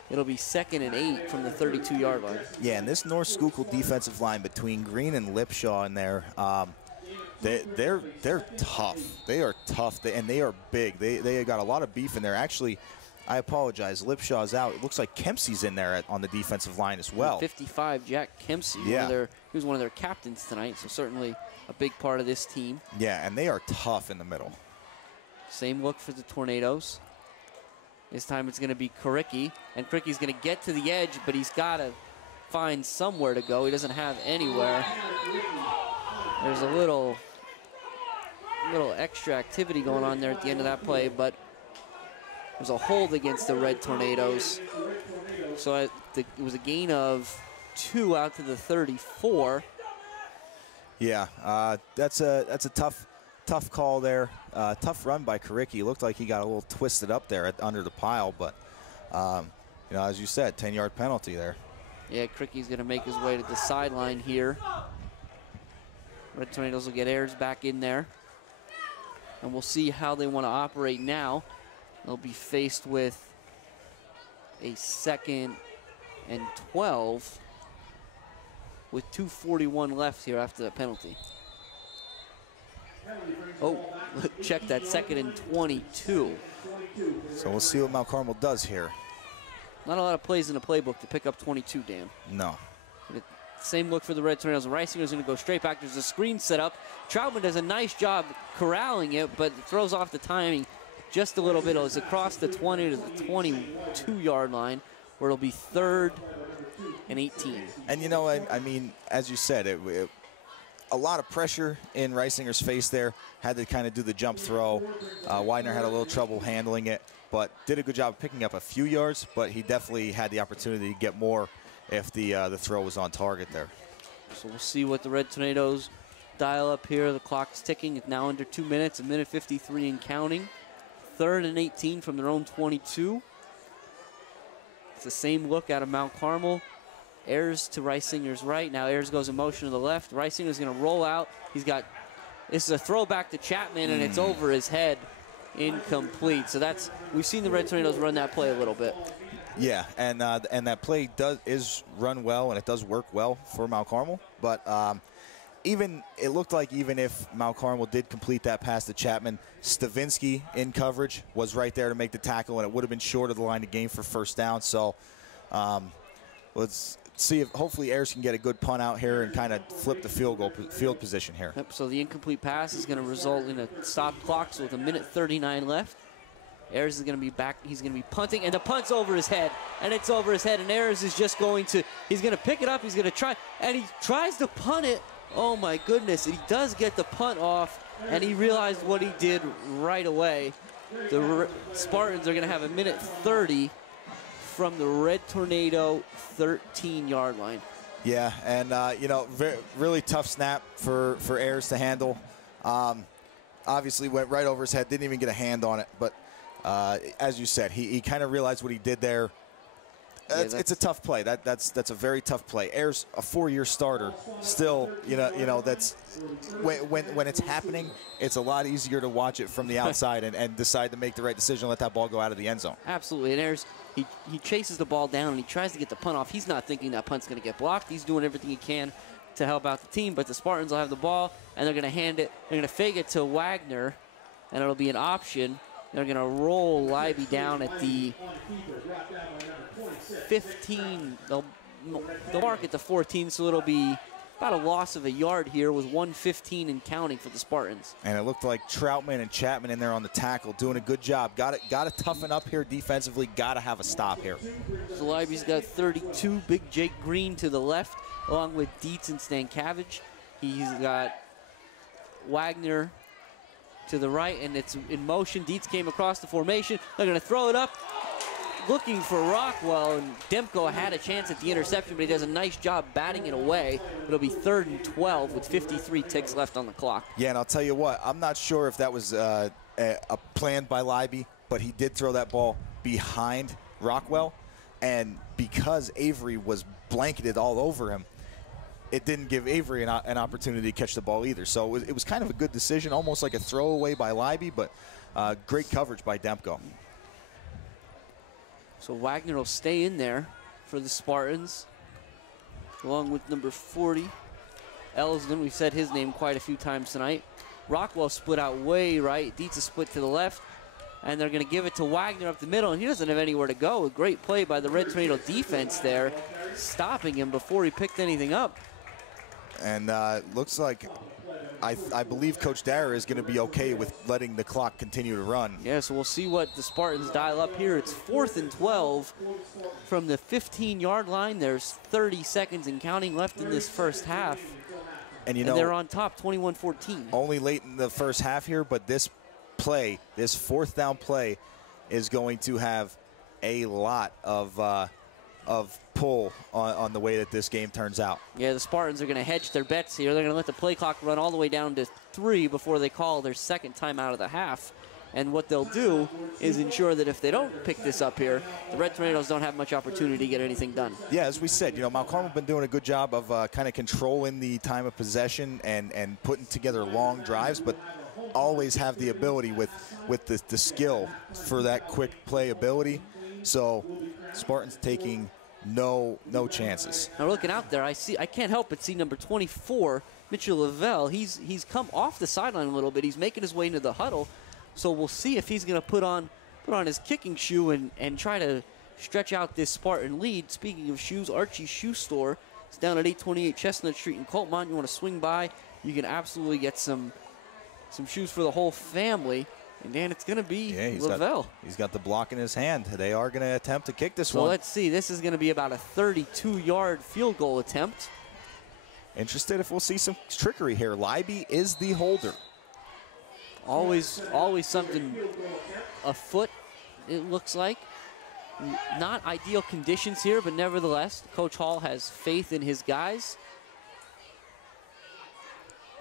It'll be 2nd and 8 from the 32-yard line. Yeah, and this North Schuylkill defensive line between Green and Lipshaw in there, they're tough. They are tough, and they are big. They got a lot of beef in there. Actually, I apologize. Lipshaw's out. It looks like Kempsey's in there on the defensive line as well. 55, Jack Kempsey. Yeah. He was one of their captains tonight, so certainly a big part of this team. Yeah, and they are tough in the middle. Same look for the Tornadoes. This time it's going to be Cricky, and Cricky's going to get to the edge, but he's got to find somewhere to go. He doesn't have anywhere. There's a little extra activity going on there at the end of that play, but there's a hold against the Red Tornadoes. So it was a gain of 2 out to the 34. Yeah, that's a tough tough call there. Tough run by Karicki. Looked like he got a little twisted up there under the pile, but you know, as you said, 10-yard penalty there. Yeah, Karicki's going to make his way to the sideline here. Red Tornadoes will get Ayers back in there. And we'll see how they want to operate now. They'll be faced with a 2nd and 12 with 2:41 left here after the penalty. Oh, check that, 2nd and 22. So we'll see what Mount Carmel does here. Not a lot of plays in the playbook to pick up 22, Dan. No. Same look for the Red Tornadoes. Reisinger's going to go straight back. There's a screen set up. Troutman does a nice job corralling it, but throws off the timing just a little bit. It's across the 20 to the 22-yard line, where it'll be 3rd and 18. And, you know, I mean, as you said, a lot of pressure in Reisinger's face there. Had to kind of do the jump throw. Widener had a little trouble handling it, but did a good job of picking up a few yards, but he definitely had the opportunity to get more if the throw was on target there. So we'll see what the Red Tornadoes dial up here. The clock's ticking. It's now under 2 minutes, 1:53 and counting. 3rd and 18 from their own 22. It's the same look out of Mount Carmel. Ayers to Reisinger's right. Now Ayers goes in motion to the left. Reisinger's going to roll out. This is a throwback to Chapman, and it's over his head. Incomplete. So we've seen the Red Tornadoes run that play a little bit. Yeah, and that play is run well, and it does work well for Mount Carmel. But it looked like even if Mount Carmel did complete that pass to Chapman, Stavinsky in coverage was right there to make the tackle, and it would have been short of the line of game for 1st down. So let's see if hopefully Ayers can get a good punt out here and kind of flip the field position here. Yep, so the incomplete pass is going to result in a stopped clock, so with 1:39 left. Ayers is going to be back. He's going to be punting, and the punt's over his head, and it's over his head, and Ayers is just he's going to pick it up, he's going to try, and he tries to punt it. Oh my goodness, and he does get the punt off, and he realized what he did right away. The Spartans are going to have 1:30 from the Red Tornado 13-yard line. Yeah, and you know, really tough snap for Ayers to handle. Obviously went right over his head, didn't even get a hand on it, but as you said, he kind of realized what he did there. It's a tough play. That's a very tough play. Ayers, a 4-year starter, still, you know that's when it's happening, it's a lot easier to watch it from the outside and decide to make the right decision, let that ball go out of the end zone. Absolutely, and Ayers, he chases the ball down and he tries to get the punt off. He's not thinking that punt's going to get blocked. He's doing everything he can to help out the team, but the Spartans will have the ball, and they're going to hand it. They're going to fake it to Wagner, and it'll be an option. They're going to roll Libby down at the 15. They'll mark it to 14, so it'll be about a loss of a yard here with 1:15 and counting for the Spartans. And it looked like Troutman and Chapman in there on the tackle, doing a good job. Got to toughen up here defensively. Got to have a stop here. So Libby's got 32. Big Jake Green to the left, along with Dietz and Stankiewicz. He's got Wagner to the right, and it's in motion. Dietz came across the formation. They're going to throw it up, looking for Rockwell, and Demko had a chance at the interception, but he does a nice job batting it away. It'll be 3rd and 12 with 53 ticks left on the clock. Yeah, and I'll tell you what, I'm not sure if that was a plan by Libby, but he did throw that ball behind Rockwell, and because Avery was blanketed all over him, it didn't give Avery an opportunity to catch the ball either. So it was kind of a good decision, almost like a throwaway by Libby, but great coverage by Demko. So Wagner will stay in there for the Spartans, along with number 40, Elsden. We've said his name quite a few times tonight. Rockwell split out way right. Dietz is split to the left, and they're going to give it to Wagner up the middle, and he doesn't have anywhere to go. A great play by the Red Tornado defense there, stopping him before he picked anything up. And looks like, I believe Coach Dara is going to be okay with letting the clock continue to run. Yeah, so we'll see what the Spartans dial up here. It's 4th and 12 from the 15-yard line. There's 30 seconds and counting left in this first half. And you know, they're on top, 21-14. Only late in the first half here, but this play, this 4th down play, is going to have a lot of pull on the way that this game turns out. Yeah, the Spartans are going to hedge their bets here. They're going to let the play clock run all the way down to 3 before they call their second timeout of the half. And what they'll do is ensure that if they don't pick this up here, the Red Tornadoes don't have much opportunity to get anything done. Yeah, as we said, Mount Carmel been doing a good job of kind of controlling the time of possession and putting together long drives, but always have the ability with the skill for that quick play ability. So Spartans taking no chances. Now looking out there, I can't help but see number 24, Mitchell Lavelle. He's come off the sideline a little bit. He's making his way into the huddle. So we'll see if he's going to put on his kicking shoe and try to stretch out this Spartan lead. Speaking of shoes, Archie's Shoe Store is down at 828 Chestnut Street in Coltmont. You want to swing by, you can absolutely get some shoes for the whole family. And Dan, it's going to be Lavelle. He's got the block in his hand. They are going to attempt to kick this so one. Let's see. This is going to be about a 32-yard field goal attempt. Interested if we'll see some trickery here. Libby is the holder. Always something afoot, it looks like. Not ideal conditions here, but nevertheless, Coach Hall has faith in his guys.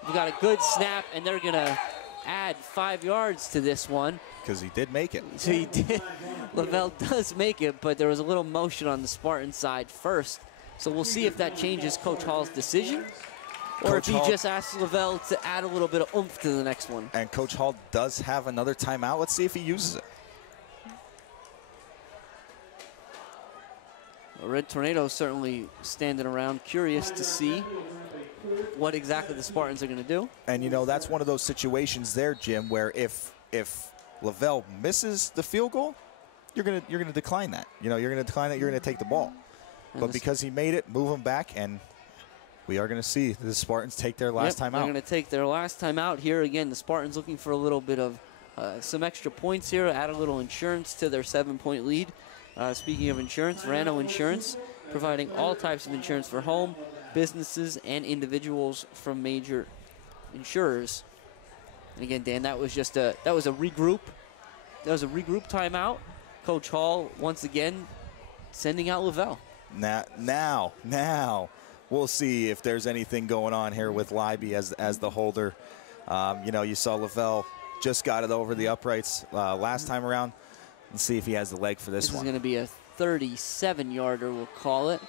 We got a good snap, and they're going to add 5 yards to this one. Because he did make it. So he did. Lavelle does make it, but there was a little motion on the Spartan side first. So we'll see if that changes Coach Hall's decision. Or if he just asks Lavelle to add a little bit of oomph to the next one. And Coach Hall does have another timeout. Let's see if he uses it. The Red Tornadoes certainly standing around, curious to see what exactly the Spartans are going to do. And, that's one of those situations there, Jim, where if Lavelle misses the field goal, you're going to decline that. You're going to decline that. You're going to take the ball. But because he made it, move him back, and we are going to see the Spartans take their last time out. They're going to take their last time out here. Again, the Spartans looking for a little bit of some extra points here, add a little insurance to their 7-point lead. Speaking of insurance, Rano Insurance, providing all types of insurance for home, businesses, and individuals from major insurers. And again, Dan, that was a regroup. That was a regroup timeout. Coach Hall, once again, sending out Lavelle. Now. We'll see if there's anything going on here with Libby as the holder. You saw Lavelle just got it over the uprights last time around. Let's see if he has the leg for this one. This is going to be a 37-yarder, we'll call it.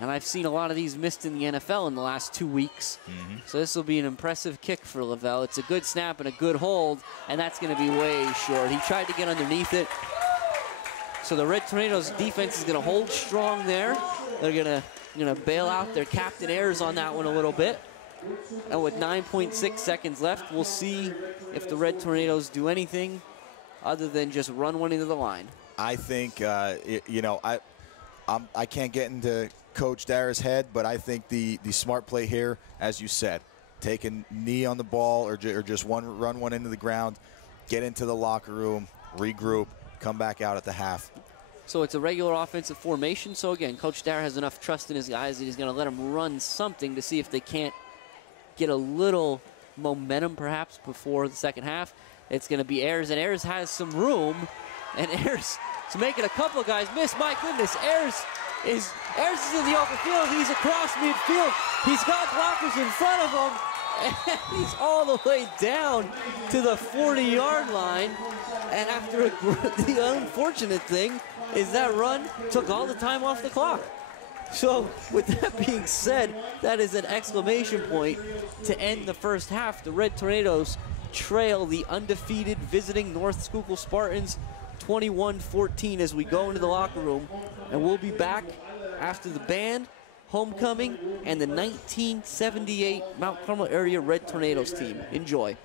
And I've seen a lot of these missed in the NFL in the last 2 weeks. So this will be an impressive kick for Lavelle. It's a good snap and a good hold, and that's going to be way short. He tried to get underneath it. So the Red Tornadoes defense is going to hold strong there. They're going to bail out their captain Ayers on that one a little bit. And with 9.6 seconds left, we'll see if the Red Tornadoes do anything other than just run one into the line. I think, I can't get into Coach Dara's head, but I think the smart play here, as you said, take a knee on the ball or just run one into the ground, get into the locker room, regroup, come back out at the half. So it's a regular offensive formation. So again, Coach Dara has enough trust in his guys that he's going to let them run something to see if they can't get a little momentum perhaps before the second half. It's going to be Ayers, and Ayers has some room, and Ayers is making a couple of guys miss. My goodness, Ayers is in the open field. He's across midfield. He's got blockers in front of him, and he's all the way down to the 40-yard line. And after the unfortunate thing is that run took all the time off the clock. So with that being said, that is an exclamation point to end the first half. The Red Tornadoes trail the undefeated visiting North Schuylkill Spartans 21-14 as we go into the locker room. And we'll be back after the band, homecoming, and the 1978 Mount Carmel area Red Tornadoes team. Enjoy.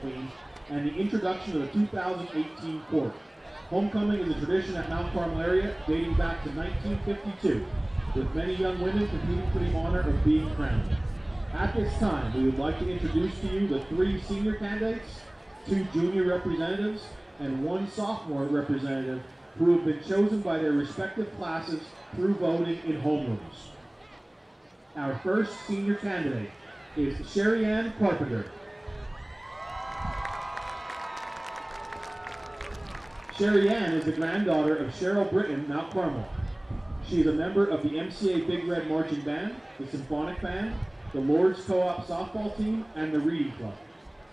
Queen, and the introduction of the 2018 court. Homecoming is a tradition at Mount Carmel area dating back to 1952, with many young women competing for the honor of being crowned. At this time, we would like to introduce to you the 3 senior candidates, 2 junior representatives, and 1 sophomore representative who have been chosen by their respective classes through voting in homerooms. Our first senior candidate is Sherry Ann Carpenter. Sherry Ann is the granddaughter of Cheryl Britton, Mount Carmel. She is a member of the MCA Big Red Marching Band, the Symphonic Band, the Lord's Co-op softball team, and the Reading Club.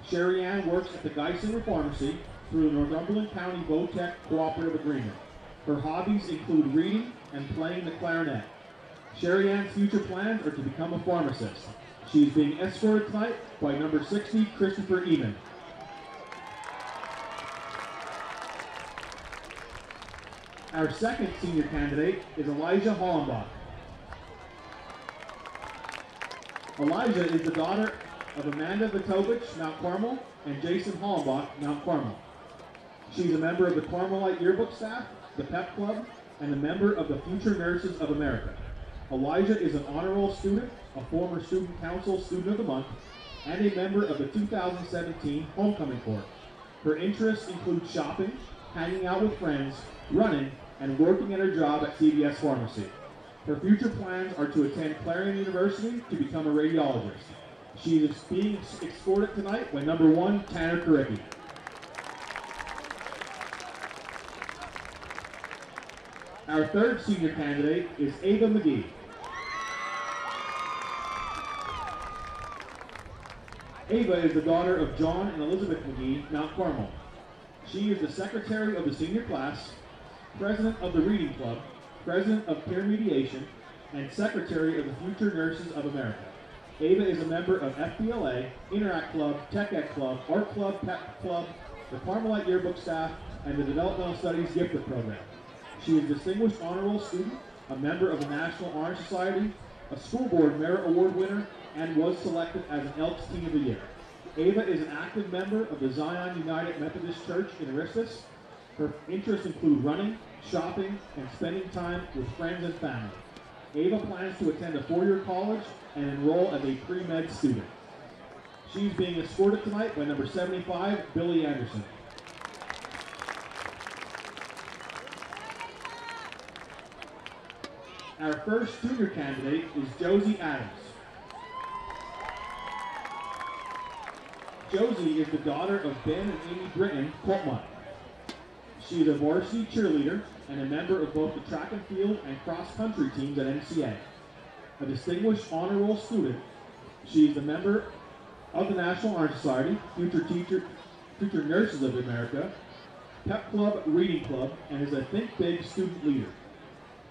Sherry Ann works at the Geisinger Pharmacy through the Northumberland County VOTEC Cooperative Agreement. Her hobbies include reading and playing the clarinet. Sherry Ann's future plans are to become a pharmacist. She is being escorted tonight by number 60, Christopher Eman. Our second senior candidate is Elijah Hollenbach. Elijah is the daughter of Amanda Vitovich, Mount Carmel, and Jason Hollenbach, Mount Carmel. She's a member of the Carmelite yearbook staff, the Pep Club, and a member of the Future Nurses of America. Elijah is an honor roll student, a former Student Council Student of the Month, and a member of the 2017 Homecoming Court. Her interests include shopping, hanging out with friends, running, and working at her job at CVS Pharmacy. Her future plans are to attend Clarion University to become a radiologist. She is being escorted tonight by number 1, Tanner Karicki. Our third senior candidate is Ava McGee. Ava is the daughter of John and Elizabeth McGee, Mount Carmel. She is the secretary of the senior class, president of the Reading Club, president of Peer Mediation, and secretary of the Future Nurses of America. Ava is a member of FBLA, Interact Club, Tech Ed Club, Art Club, Pep Club, the Carmelite Yearbook staff, and the Developmental Studies Gifted Program. She is a Distinguished Honor Roll student, a member of the National Honor Society, a School Board Merit Award winner, and was selected as an Elks Teen of the Year. Ava is an active member of the Zion United Methodist Church in Aristus. Her interests include running, shopping, and spending time with friends and family. Ava plans to attend a 4-year college and enroll as a pre-med student. She's being escorted tonight by number 75, Billy Anderson. Our first junior candidate is Josie Adams. Josie is the daughter of Ben and Amy Britton, Coltmont. She is a varsity cheerleader and a member of both the track and field and cross-country teams at MCA. A Distinguished Honor Roll student, she is a member of the National Honor Society, Future Nurses of America, Pep Club, Reading Club, and is a Think Big student leader.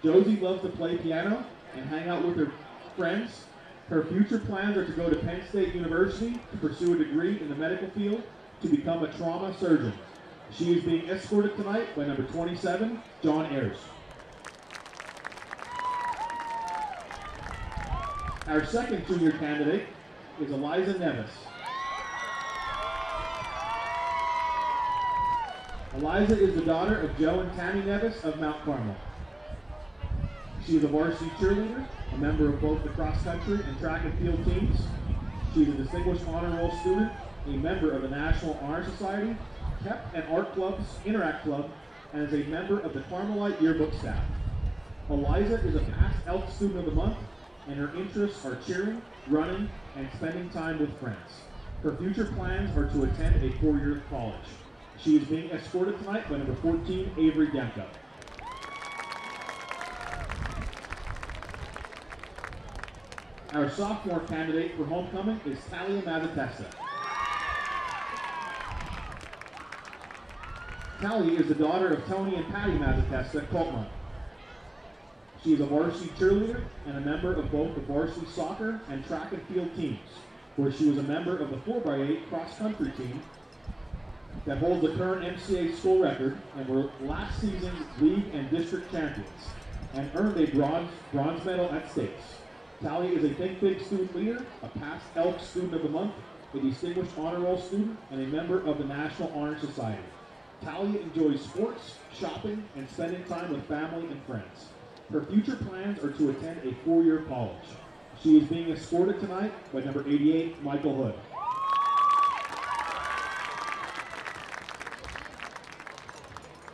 Josie loves to play piano and hang out with her friends. Her future plans are to go to Penn State University to pursue a degree in the medical field to become a trauma surgeon. She is being escorted tonight by number 27, John Ayers. Our second junior candidate is Eliza Nevis. Eliza is the daughter of Joe and Tammy Nevis of Mount Carmel. She is a varsity cheerleader, a member of both the cross-country and track and field teams. She is a Distinguished Honor Roll student, a member of the National Honor Society, Pep and Art Club's Interact Club, and is a member of the Carmelite Yearbook staff. Eliza is a past Elk Student of the Month, and her interests are cheering, running, and spending time with friends. Her future plans are to attend a 4-year college. She is being escorted tonight by number 14, Avery Demko. Our sophomore candidate for homecoming is Talia Mazatesta. Talia is the daughter of Tony and Patty Mazatesta at Coltmont. She is a varsity cheerleader and a member of both the varsity soccer and track and field teams, where she was a member of the 4x8 cross-country team that holds the current MCA school record and were last season's league and district champions, and earned a bronze medal at states. Talia is a Think Big student leader, a past Elk Student of the Month, a Distinguished Honor Roll student, and a member of the National Honor Society. Talia enjoys sports, shopping, and spending time with family and friends. Her future plans are to attend a 4-year college. She is being escorted tonight by number 88, Michael Hood.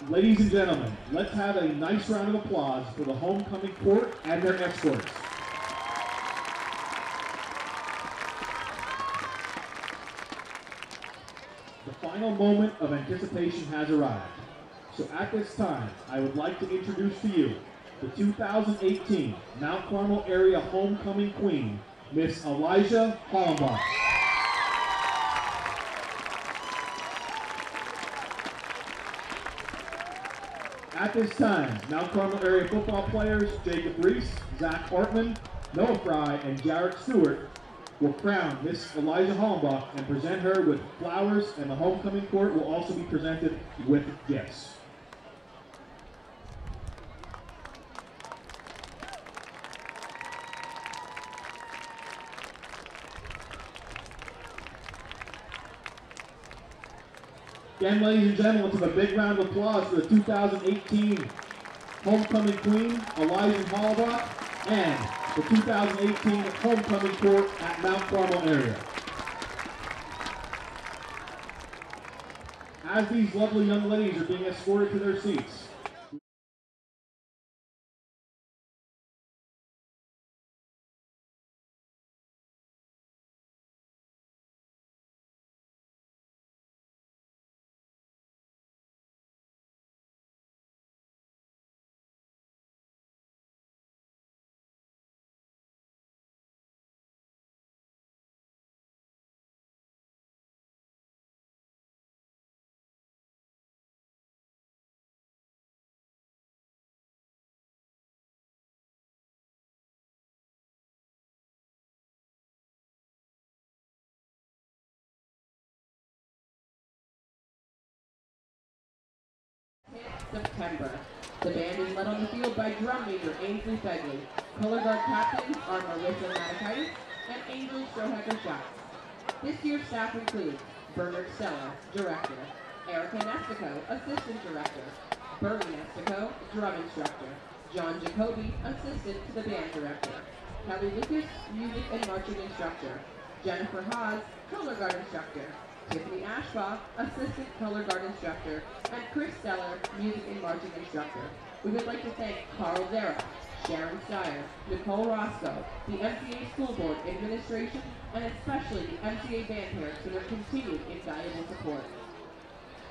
Ladies and gentlemen, let's have a nice round of applause for the homecoming court and their escorts. The final moment of anticipation has arrived. So at this time, I would like to introduce to you the 2018 Mount Carmel Area Homecoming Queen, Miss Elijah Hollenbach. At this time, Mount Carmel area football players Jacob Reese, Zach Hartman, Noah Fry, and Jarrett Stewart will crown Miss Elijah Hollenbach and present her with flowers, and the homecoming court will also be presented with gifts. Again, ladies and gentlemen, let's have a big round of applause for the 2018 Homecoming Queen, Elijah Hollenbach, and the 2018 Homecoming Court at Mount Carmel area. As these lovely young ladies are being escorted to their seats, September. The band is led on the field by drum major Ainsley Begley. Color guard captains are Marissa Matakaitis and Ainsley Strohacker-Schatz. This year's staff includes Bernard Stella, Director, Erica Nestico, Assistant Director, Bernie Nestico, Drum Instructor, John Jacoby, Assistant to the Band Director, Kelly Lucas, Music and Marching Instructor, Jennifer Haas, Color Guard Instructor, Tiffany Ashbaugh, Assistant Color Guard Instructor, and Chris Steller, Music and Marching Instructor. We would like to thank Carl Zera, Sharon Steyer, Nicole Roscoe, the MCA School Board Administration, and especially the MCA band parents for their continued invaluable support.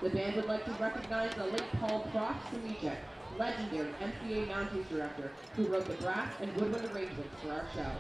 The band would like to recognize the late Paul Prost-Semichek, legendary MCA Mounties Director, who wrote the brass and woodwind arrangements for our show.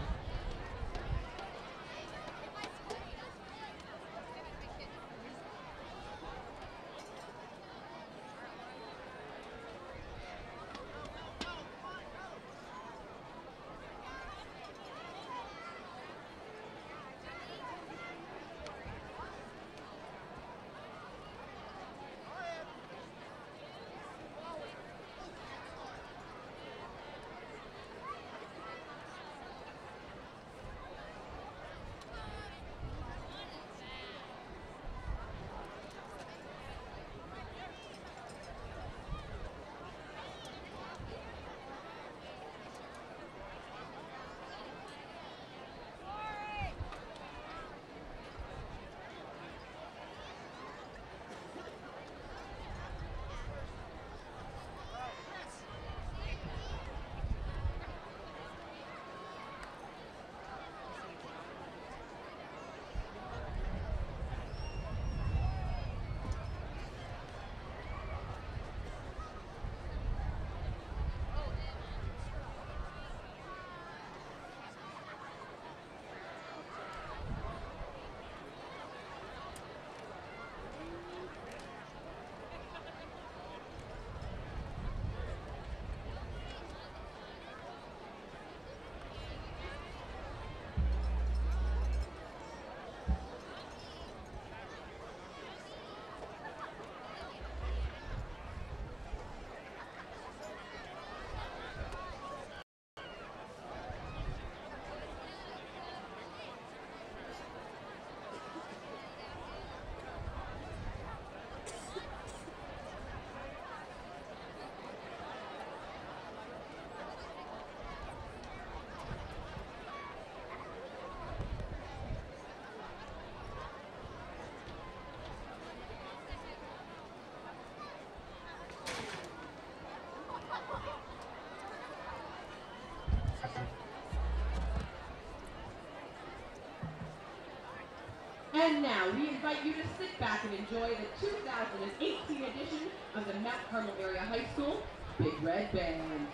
And now we invite you to sit back and enjoy the 2018 edition of the Mount Carmel Area High School Big Red Band.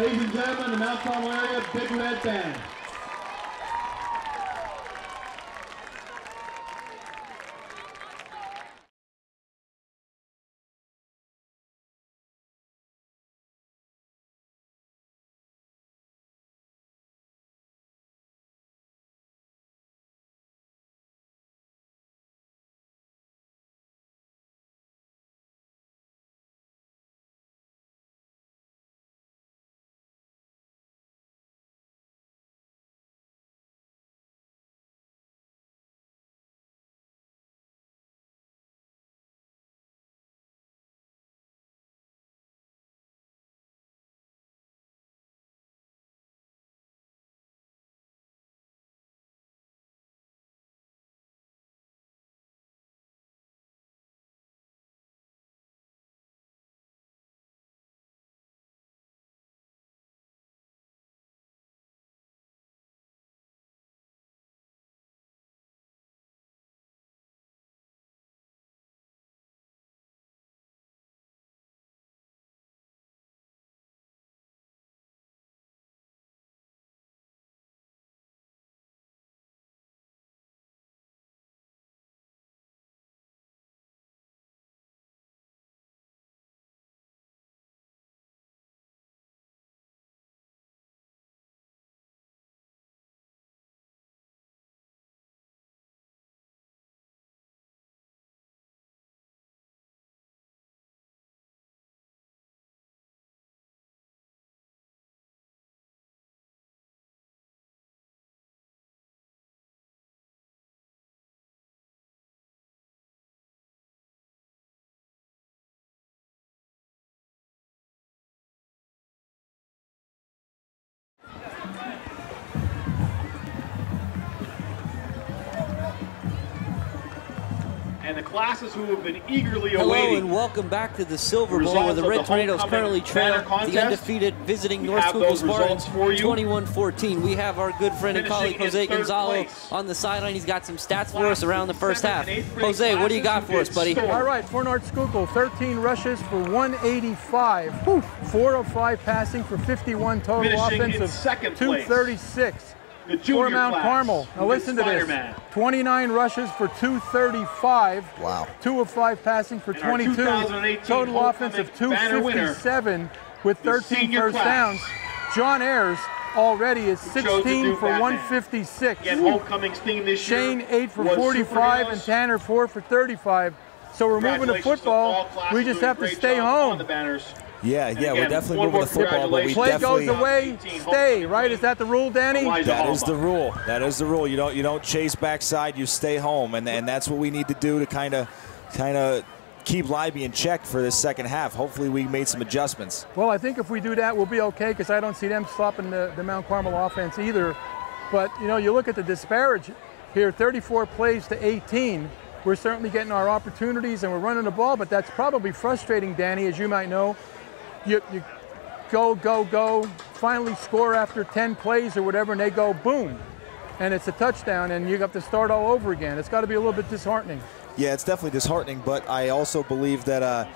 Ladies and gentlemen, the Mount Carmel area Big Red Band. And the classes who have been eagerly Hello awaiting. and welcome back to the Silver Bowl, where the results of Red the Tornadoes homecoming currently trail banner contest. the undefeated visiting We North have Schuylkill those results Spartans, for you. 21-14. We have our good friend and colleague Finishing in Jose third Gonzalo place. on the sideline. He's got some stats for us around the first half. 7th and 8th grade Jose, what do you got classes for us, who buddy? did All right, for North Schuylkill, 13 rushes for 185, 4 of 5 passing for 51 total, Finishing in offensive second place. 236. The junior For Mount class, Carmel, now who did listen to this, Spider-Man. 29 rushes for 235, Wow. 2 of 5 passing for And our 22, 2018 total homecoming offensive banner winner, 257 with the 13 senior first class. downs. John Ayers already is Who chose to 16 do for Batman. 156. Again, homecoming's theme this Shane year 8 for was 45 and superheroes. Tanner 4 for 35. So we're moving to Congratulations all football. classes We just doing a have to great stay job on home. the banners. Yeah, And we're again, definitely one moving more to football, but we congratulations. Play definitely goes away, stay, right? Is that the rule, Danny? That is the rule. That is the rule. You don't chase backside. You stay home, and that's what we need to do to kind of keep Libby in check for this second half. Hopefully, we made some adjustments. Well, I think if we do that, we'll be okay, because I don't see them stopping the Mount Carmel offense either. But you look at the disparage here: 34 plays to 18. We're certainly getting our opportunities, and we're running the ball. But that's probably frustrating, Danny, as you might know. You go, finally score after 10 plays or whatever, and they go boom, and it's a touchdown, and you have to start all over again. It's got to be a little bit disheartening. Yeah, it's definitely disheartening, but I also believe that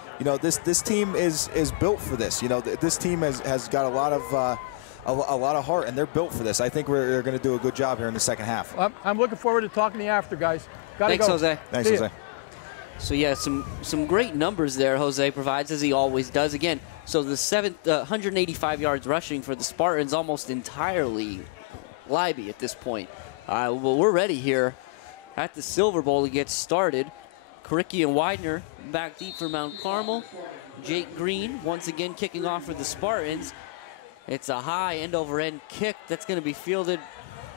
this team is built for this. This team has got a lot of heart, and they're built for this. I think they're going to do a good job here in the second half. I'm looking forward to talking to you after, guys. Thanks, Jose. Thanks, See Jose. ya. So yeah, some great numbers there Jose provides, as he always does. Again, so the 185 yards rushing for the Spartans, almost entirely Libby at this point. Well, we're ready here at the Silver Bowl to get started. Karicki and Widener back deep for Mount Carmel. Jake Green once again kicking off for the Spartans. It's a high end-over-end kick that's going to be fielded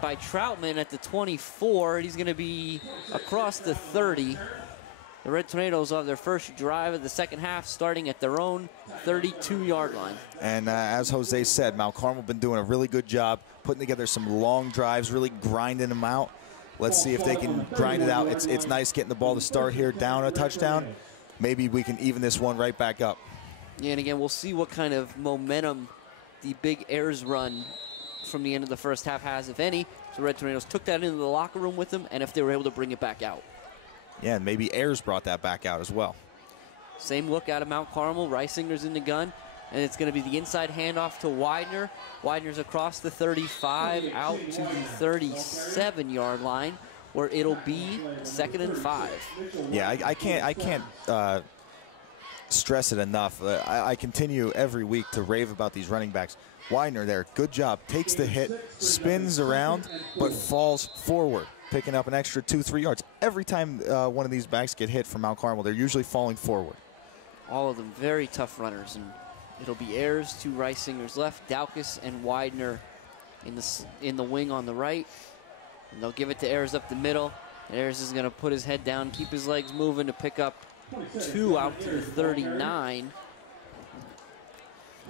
by Troutman at the 24. He's going to be across the 30. The Red Tornadoes on their first drive of the second half, starting at their own 32-yard line. And as Jose said, Mount Carmel been doing a really good job putting together some long drives, really grinding them out. Let's see if they can grind it out. It's nice getting the ball to start here down a touchdown. Maybe we can even this one right back up. Yeah, and again, we'll see what kind of momentum the big Ayers run from the end of the first half has, if any. So Red Tornadoes took that into the locker room with them, and if they were able to bring it back out. Yeah, and maybe Ayers brought that back out as well. Same look out of Mount Carmel. Reisinger's in the gun. and it's going to be the inside handoff to Widener. Widener's across the 35 out to the 37-yard line, where it'll be 2nd and 5. Yeah, I can't stress it enough. I continue every week to rave about these running backs. Widener there, good job. Takes the hit, spins around, but falls forward, picking up an extra 2-3 yards. Every time one of these backs get hit from Mount Carmel, they're usually falling forward. All of them very tough runners, and it'll be Ayers to Reisinger's left, Daukus and Widener in the wing on the right. And they'll give it to Ayers up the middle. Ayers is going to put his head down, keep his legs moving to pick up 2 out to the 39,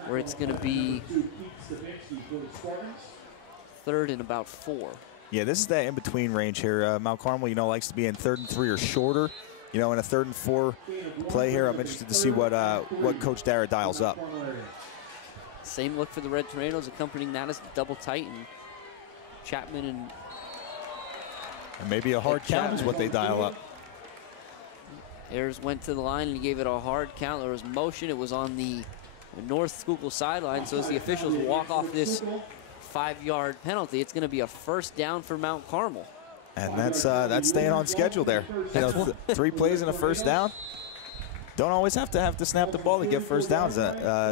where it's going to be 3rd and about 4. Yeah, this is that in-between range here. Mount Carmel, you know, likes to be in 3rd and 3 or shorter. You know, in a 3rd and 4 play here, I'm interested to see what Coach Dara dials up. Same look for the Red Tornadoes. Accompanying that is the double tight, and Chapman and maybe a hard count is what they dial up. Ayers went to the line and he gave it a hard count. There was motion. It was on the North Schuylkill sideline. So as the officials walk off this 5-yard penalty, it's going to be a 1st down for Mount Carmel. And that's staying on schedule there. You know, 3 plays and a 1st down. Don't always have to snap the ball to get 1st downs.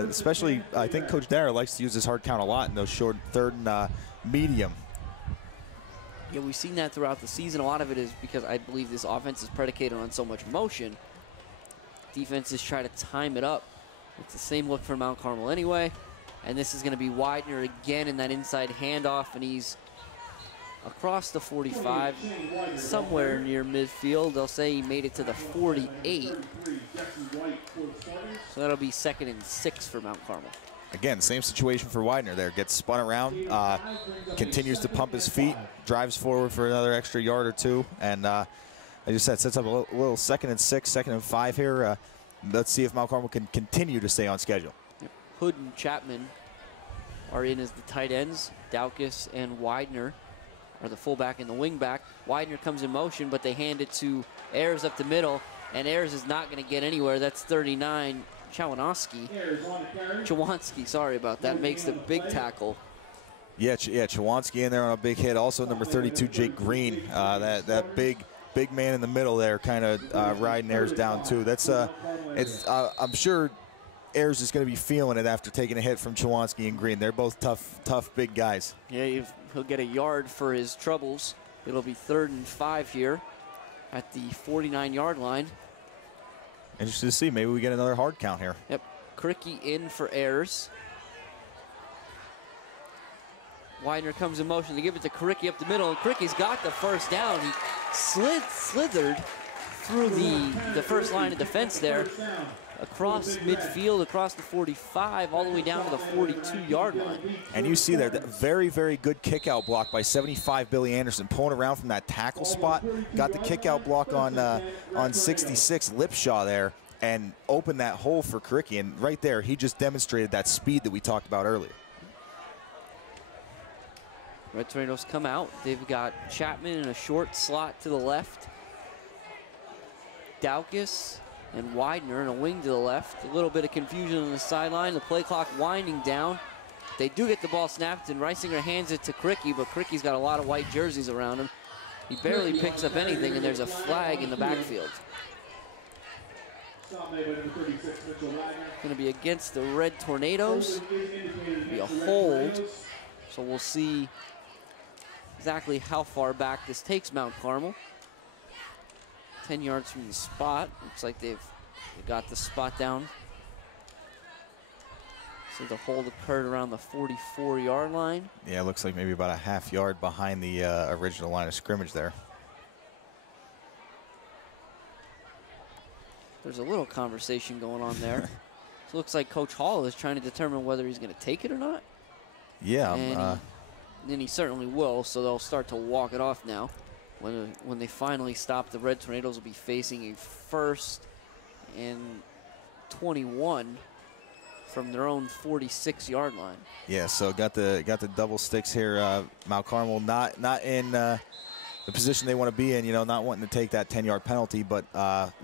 Especially, I think Coach Dara likes to use his hard count a lot in those short 3rd and medium. Yeah, we've seen that throughout the season. A lot of it is because I believe this offense is predicated on so much motion. Defenses try to time it up. It's the same look for Mount Carmel anyway. And this is going to be Widener again in that inside handoff, and he's across the 45, somewhere near midfield. They'll say he made it to the 48. So that'll be 2nd and 6 for Mount Carmel. Again, same situation for Widener there. Gets spun around, continues to pump his feet, drives forward for another extra yard or 2. And I just said, sets up a little 2nd and 6, 2nd and 5 here. Let's see if Mount Carmel can continue to stay on schedule. Hood and Chapman are in as the tight ends. Daukus and Widener are the fullback and the wingback. Widener comes in motion, but they hand it to Ayers up the middle, and Ayers is not going to get anywhere. That's 39. Chawanski, sorry about that, makes the big tackle. Yeah, Chawanski in there on a big hit. Also number 32, Jake Green, that big man in the middle there, kind of riding Ayers down too. That's I'm sure Ayers is going to be feeling it after taking a hit from Chawanski and Green. They're both tough big guys. Yeah, he'll get a yard for his troubles. It'll be 3rd and 5 here at the 49-yard line. Interested to see. Maybe we get another hard count here. Yep. Cricky in for Ayers. Widener comes in motion to give it to Cricky up the middle, and Cricky's got the 1st down. He slithered through the first line of defense there, across midfield, across the 45, all the way down to the 42-yard line. And you see there, that very, very good kick-out block by 75 Billy Anderson, pulling around from that tackle spot. Got the kick-out block on 66 Lipshaw there, and opened that hole for Cricky. And right there, he just demonstrated that speed that we talked about earlier. Red Tornadoes come out. They've got Chapman in a short slot to the left. Daukus and Widener in a wing to the left. A little bit of confusion on the sideline. The play clock winding down. They do get the ball snapped, and Reisinger hands it to Cricky, but Cricky's got a lot of white jerseys around him. He barely picks up anything, and there's a flag in the backfield. Going to be against the Red Tornadoes. Be a hold. So we'll see exactly how far back this takes Mount Carmel. 10 yards from the spot. Looks like they've got the spot down. So the hold occurred around the 44-yard line. Yeah, it looks like maybe about a half yard behind the original line of scrimmage there. There's a little conversation going on there. So it looks like Coach Hall is trying to determine whether he's going to take it or not. Yeah. And he certainly will, so they'll start to walk it off now. When they finally stop, the Red Tornadoes will be facing a 1st and 21 from their own 46-yard line. Yeah, so got the double sticks here. Mount Carmel not in the position they want to be in, you know, not wanting to take that 10-yard penalty, but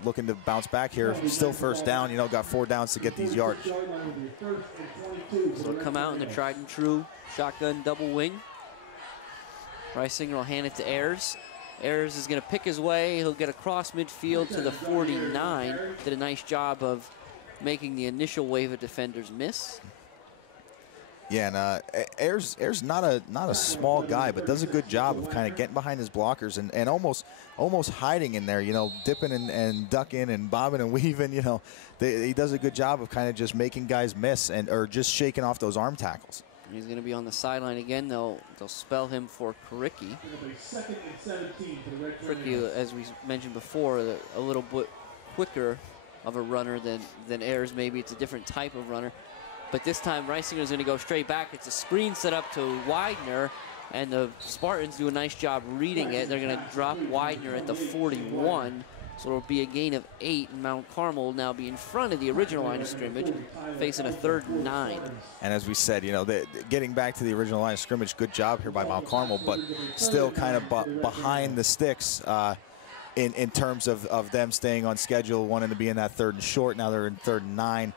looking to bounce back here. Still first down, you know, got 4 downs to get these yards. So come out in the tried and true shotgun double wing. Reisinger will hand it to Ayers. Ayers is going to pick his way. He'll get across midfield to the 49. Did a nice job of making the initial wave of defenders miss. Yeah, and Ayers not a small guy, but does a good job of kind of getting behind his blockers and almost hiding in there, you know, dipping and ducking and bobbing and weaving, you know. He does a good job of kind of just making guys miss or just shaking off those arm tackles. He's going to be on the sideline again. They'll spell him for Karicki. Karicki, as we mentioned before, a little bit quicker of a runner than Ayers. Maybe it's a different type of runner. But this time, Reisinger is going to go straight back. It's a screen set up to Widener, and the Spartans do a nice job reading it. They're going to drop Widener at the 41, so it'll be a gain of 8, and Mount Carmel will now be in front of the original line of scrimmage, facing a 3rd and 9. And as we said, you know, getting back to the original line of scrimmage, good job here by Mount Carmel, but still kind of behind the sticks in terms of them staying on schedule, wanting to be in that 3rd and short. Now they're in 3rd and 9.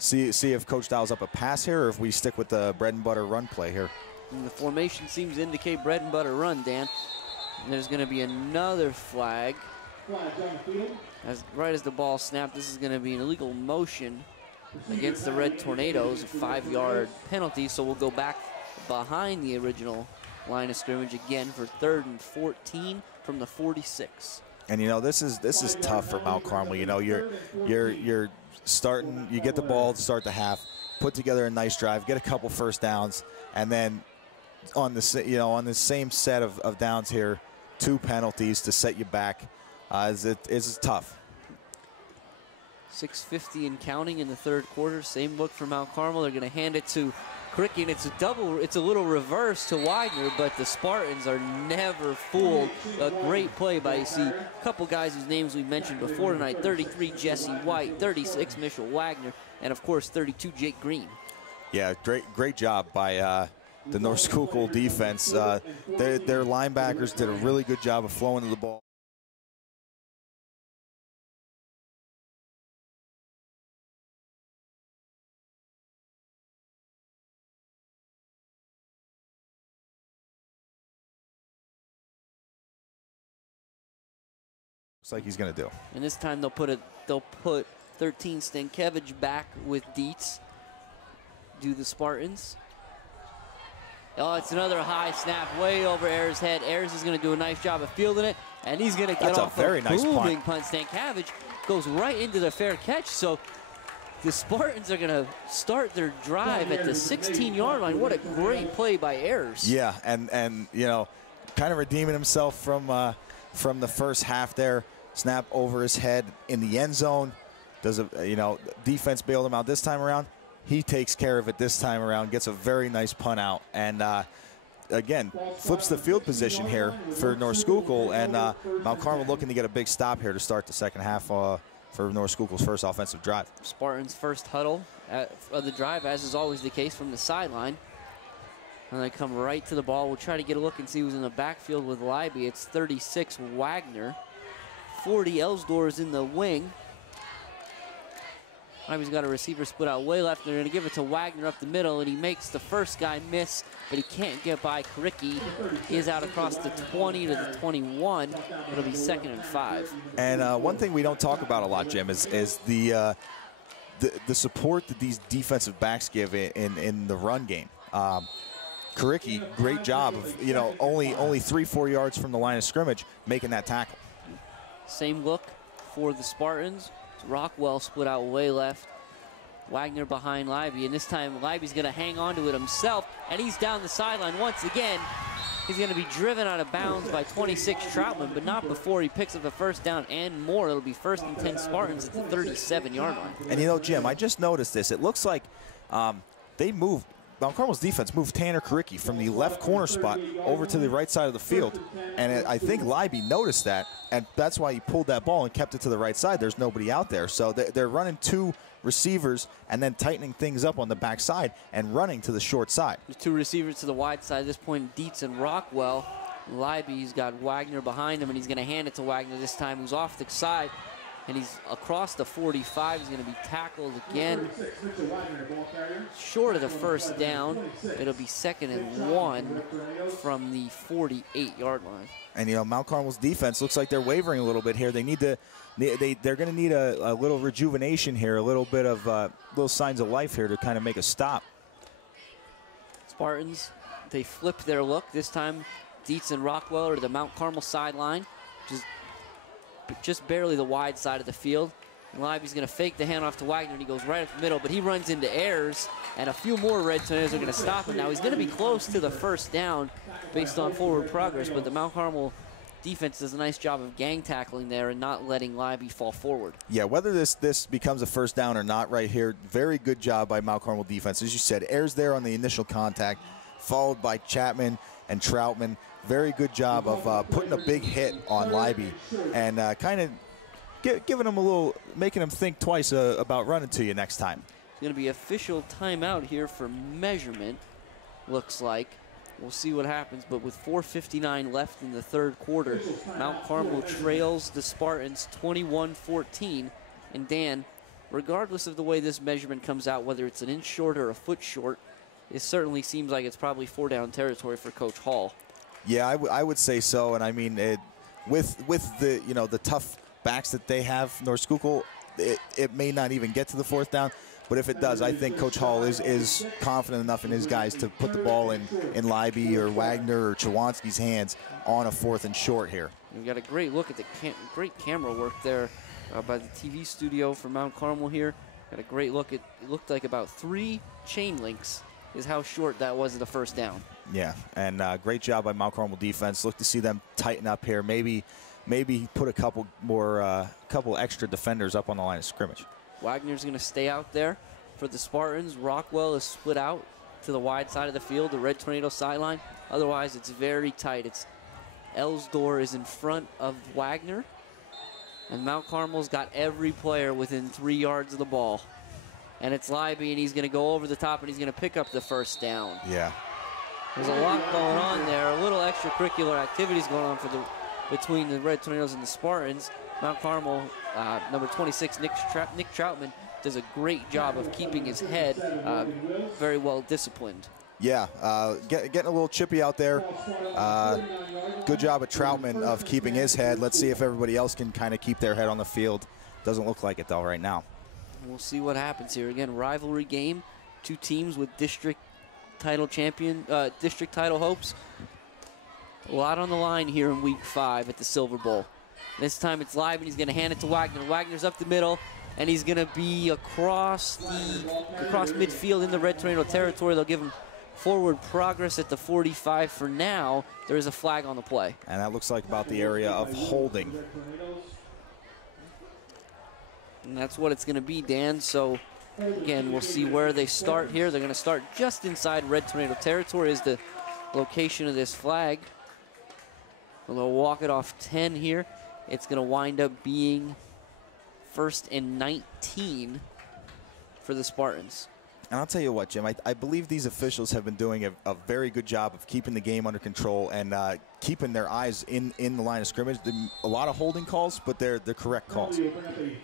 See if Coach dials up a pass here, or if we stick with the bread and butter run play here. And the formation seems to indicate bread and butter run, Dan. And there's going to be another flag. Right as the ball snapped, this is going to be an illegal motion against the Red Tornadoes, a 5-yard penalty. So we'll go back behind the original line of scrimmage again for 3rd and 14 from the 46. And you know, this is tough for Mount Carmel. You know, you're starting, you get the ball to start the half, put together a nice drive, get a couple first downs, and then on the same set of downs here, 2 penalties to set you back. It's tough. 6:50 and counting in the 3rd quarter. Same look for Mount Carmel. They're going to hand it to Karicki, and it's a little reverse to Widener, but the Spartans are never fooled. A great play by, you see, a couple guys whose names we mentioned before tonight. 33, Jesse White. 36, Mitchell Wagner. And, of course, 32, Jake Green. Yeah, great job by the North Schuylkill defense. Their linebackers did a really good job of flowing to the ball. Looks like he's going to do. And this time they'll put 13 Stankiewicz back with Dietz. Do the Spartans. Oh, it's another high snap way over Ayers' head. Ayers is going to do a nice job of fielding it, and he's going to get off a very nice booming punt. Stankiewicz goes right into the fair catch. So the Spartans are going to start their drive at the 16-yard line. What a great play by Ayers. Yeah, and you know, kind of redeeming himself from the first half there. Snap over his head in the end zone. Defense bailed him out this time around. He takes care of it this time around, gets a very nice punt out, and again, flips the field position here for North Schuylkill, and Mount Carmel looking to get a big stop here to start the second half for North Schuylkill's first offensive drive. Spartans' first huddle of the drive, as is always the case, from the sideline. And they come right to the ball. We'll try to get a look and see who's in the backfield with Leiby. It's 36, Wagner. 40, Elsdor is in the wing. Leiby's got a receiver split out way left. They're going to give it to Wagner up the middle, and he makes the first guy miss, but he can't get by Karicki. He is out across the 20 to the 21. It'll be 2nd and 5. And one thing we don't talk about a lot, Jim, is the support that these defensive backs give in the run game. Karicki, great job of, only 3-4 yards from the line of scrimmage, making that tackle. Same look for the Spartans. Rockwell split out way left. Wagner behind Leiby, and this time Leiby's going to hang on to it himself, and he's down the sideline once again. He's going to be driven out of bounds by 26 Troutman, but not before he picks up the first down and more. It'll be 1st and 10 Spartans at the 37-yard line. And Jim, I just noticed this. It looks like they moved. Mount Carmel's defense moved Tanner Karicki from the left corner spot over to the right side of the field. And I think Leiby noticed that, and that's why he pulled that ball and kept it to the right side. There's nobody out there. So they're running 2 receivers and then tightening things up on the backside and running to the short side. There's 2 receivers to the wide side at this point, Dietz and Rockwell. Leiby's got Wagner behind him, and he's going to hand it to Wagner this time, who's off the side, and he's across the 45. He's going to be tackled again. Short of the first down. It'll be 2nd and 1 from the 48-yard line. And, you know, Mount Carmel's defense looks like they're wavering a little bit here. They need to, they're going to need a little rejuvenation here, a little bit of little signs of life here to kind of make a stop. Spartans, they flip their look. This time, Dietz and Rockwell are to the Mount Carmel sideline, just barely the wide side of the field. And Leiby's going to fake the handoff to Wagner, and he goes right up the middle, but he runs into Ayers, and a few more Red Tornadoes are going to stop him. Now, he's going to be close to the first down based on forward progress, but the Mount Carmel defense does a nice job of gang tackling there and not letting Leiby fall forward. Yeah, whether this becomes a first down or not right here, very good job by Mount Carmel defense. As you said, Ayers there on the initial contact, followed by Chapman and Troutman. Very good job of putting a big hit on Leiby and kind of giving him a little, making him think twice about running to you next time. It's going to be official timeout here for measurement, looks like. We'll see what happens, but with 4:59 left in the third quarter, Mount Carmel trails the Spartans 21-14. And Dan, regardless of the way this measurement comes out, whether it's an inch short or a foot short, it certainly seems like it's probably 4-down territory for Coach Hall. Yeah, I would say so. And I mean, with the, you know, the tough backs that they have, North Schuylkill, it may not even get to the 4th down. But if it does, I think Coach Hall is confident enough in his guys to put the ball in Leiby or Wagner or Chawanski's hands on a 4th and short here. We've got a great look at the great camera work there by the TV studio for Mount Carmel here. Got a great look. It looked like about 3 chain links is how short that was at the first down. Yeah, and great job by Mount Carmel defense. Look to see them tighten up here. Maybe put a couple more, couple extra defenders up on the line of scrimmage. Wagner's going to stay out there for the Spartans. Rockwell is split out to the wide side of the field, the Red Tornado sideline. Otherwise, it's very tight. It's Elsdor is in front of Wagner, and Mount Carmel's got every player within 3 yards of the ball. And it's Leiby, and he's going to go over the top, and he's going to pick up the first down. Yeah. There's a lot going on there. A little extracurricular activities going on between the Red Tornadoes and the Spartans. Mount Carmel, number 26, Nick Troutman, does a great job of keeping his head very well disciplined. Yeah, getting a little chippy out there. Good job at Troutman of keeping his head. Let's see if everybody else can kind of keep their head on the field. Doesn't look like it, though, right now. We'll see what happens here. Again, rivalry game. 2 teams with district title hopes. A lot on the line here in week 5 at the Silver Bowl. This time it's Leiby, and he's going to hand it to Wagner. Wagner's up the middle, and he's going to be across midfield in the Red Tornado territory. They'll give him forward progress at the 45 for now. There is a flag on the play. And that looks like about the area of holding. And that's what it's going to be, Dan. So, again, we'll see where they start here. They're going to start just inside Red Tornado territory is the location of this flag. They'll walk it off 10 here. It's going to wind up being 1st and 19 for the Spartans. And I'll tell you what, Jim, I believe these officials have been doing a very good job of keeping the game under control and keeping their eyes in the line of scrimmage. A lot of holding calls, but they're correct calls.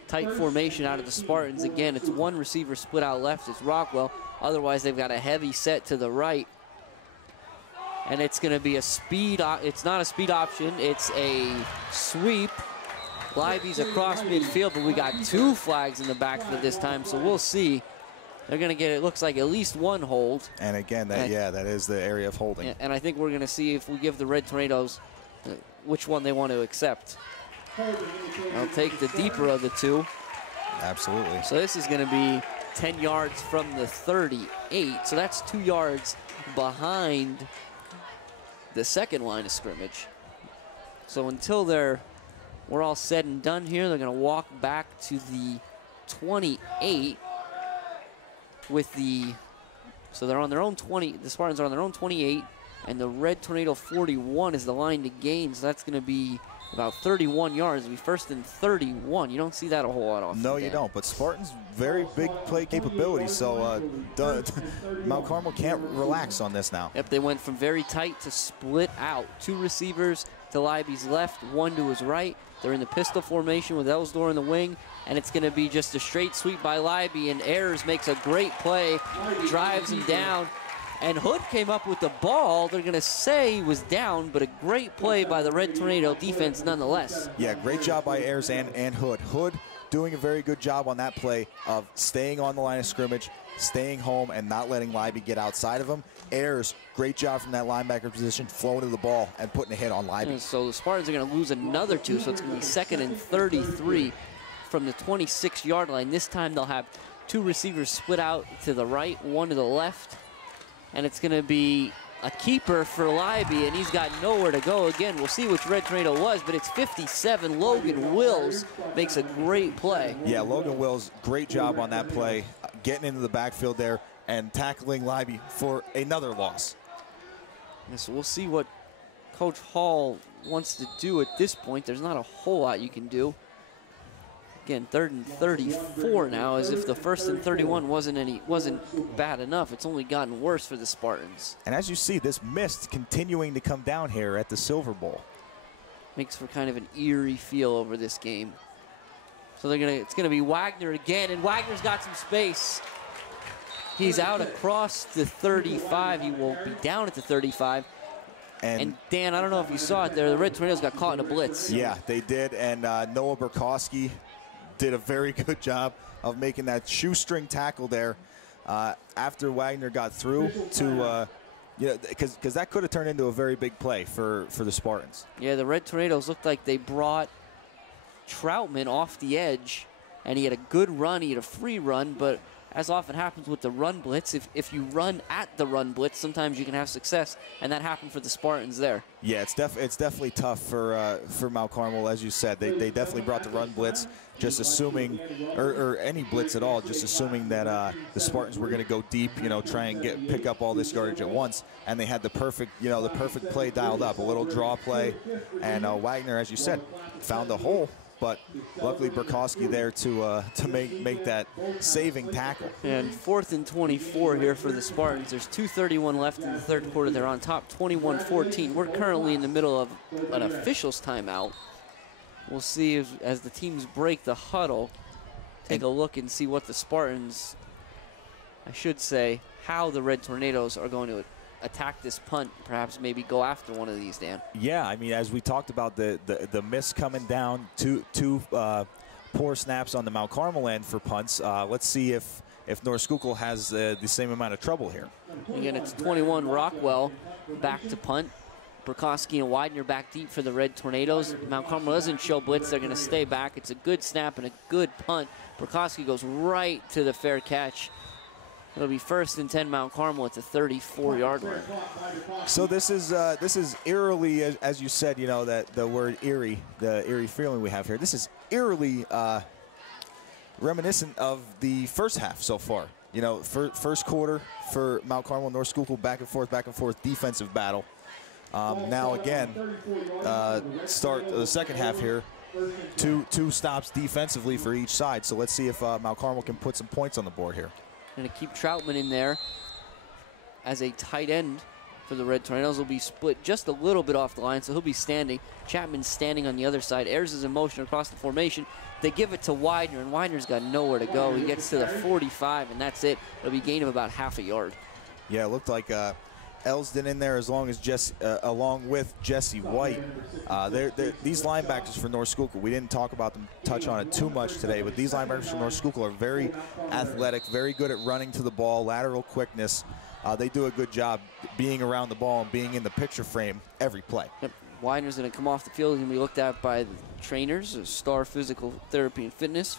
Tight formation out of the Spartans. Again, it's 1 receiver split out left. It's Rockwell. Otherwise, they've got a heavy set to the right. And it's going to be a speed, it's not a speed option, it's a sweep. Leiby's across midfield, but we got 2 flags in the backfield this time, so we'll see. They're going to get, it looks like, at least 1 hold. And again, that is the area of holding. And I think we're going to see if we give the Red Tornadoes which one they want to accept. I'll take the deeper of the 2. Absolutely. So this is going to be 10 yards from the 38, so that's 2 yards behind the 2nd line of scrimmage. So until we're all said and done here, they're going to walk back to the 28 with so they're on their own 20, the Spartans are on their own 28, and the Red Tornado 41 is the line to gain, so that's going to be about 31 yards. It'll be 1st and 31. You don't see that a whole lot often. No, you don't. But Spartans, very big play capability, so Mount Carmel can't relax on this now. Yep, they went from very tight to split out. 2 receivers to Leiby's left, 1 to his right. They're in the pistol formation with Elsdor in the wing, and it's going to be just a straight sweep by Leiby, and Ayers makes a great play, drives him down, and Hood came up with the ball. They're going to say he was down, but a great play by the Red Tornado defense nonetheless. Yeah, great job by Ayers and Hood. Hood doing a very good job on that play of staying on the line of scrimmage, staying home, and not letting Leiby get outside of him. Ayers, great job from that linebacker position, flowing to the ball and putting a hit on Leiby. And so the Spartans are going to lose another 2, so it's going to be 2nd and 33 from the 26-yard line. This time they'll have 2 receivers split out to the right, 1 to the left, and it's going to be a keeper for Leiby, and he's got nowhere to go. Again, we'll see which Red Tornado was, but it's 57. Logan Wills makes a great play. Yeah, Logan Wills, great job on that play, getting into the backfield there and tackling Leiby for another loss. Yeah, so we'll see what Coach Hall wants to do at this point. There's not a whole lot you can do. Again, 3rd and 34 now, as if the 1st and 31 wasn't bad enough. It's only gotten worse for the Spartans. And as you see, this mist continuing to come down here at the Silver Bowl. Makes for kind of an eerie feel over this game. So it's gonna be Wagner again, and Wagner's got some space. He's out across the 35. He will be down at the 35. And Dan, I don't know if you saw it there, the Red Tornadoes got caught in a blitz. Yeah, they did, and Noah Burkowski did a very good job of making that shoestring tackle there after Wagner got through to, because that could have turned into a very big play for the Spartans. Yeah, the Red Tornadoes looked like they brought Troutman off the edge, and he had a good run, he had a free run, but as often happens with the run blitz, if you run at the run blitz, sometimes you can have success, and that happened for the Spartans there. Yeah, it's definitely tough for Mount Carmel, as you said. They definitely brought the run blitz, just assuming, or any blitz at all, just assuming that the Spartans were going to go deep, try and pick up all this yardage at once, and they had the perfect play dialed up, a little draw play, and Wagner, as you said, found a hole. But luckily Burkowski there to make that saving tackle. And 4th and 24 here for the Spartans. There's 2:31 left in the 3rd quarter. They're on top 21-14. We're currently in the middle of an officials timeout. We'll see as the teams break the huddle, take a look and see what the Spartans, I should say, how the Red Tornadoes are going to attack this punt, perhaps maybe go after one of these, Dan. Yeah, I mean, as we talked about the miss coming down, two poor snaps on the Mount Carmel end for punts. Let's see if North Schuylkill has the same amount of trouble here. Again, it's 21 Rockwell back to punt. Burkowski and Widener back deep for the Red Tornadoes. Mount Carmel doesn't show blitz. They're going to stay back. It's a good snap and a good punt. Burkowski goes right to the fair catch. It'll be 1st and 10 Mount Carmel at the 34-yard line. So this is eerily, as you said, that the word eerie, the eerie feeling we have here. This is eerily reminiscent of the first half so far. First quarter for Mount Carmel, North Schuylkill, back and forth defensive battle. Now again, start the second half here. Two stops defensively for each side. So let's see if Mount Carmel can put some points on the board here. Going to keep Troutman in there as a tight end for the Red Tornadoes. Will be split just a little bit off the line, so he'll be standing. Chapman's standing on the other side. Ayers is in motion across the formation. They give it to Widener, and Widener's got nowhere to go. He gets to the 45, and that's it. It'll be a gain of about half a yard. Yeah, it looked like Elsden in there along with Jesse White. These linebackers for North Schuylkill, we didn't touch on it too much today, but these linebackers for North Schuylkill are very athletic, very good at running to the ball, lateral quickness. They do a good job being around the ball and being in the picture frame every play. Yep. Widener's going to come off the field and be looked at by the trainers, Star Physical Therapy and Fitness,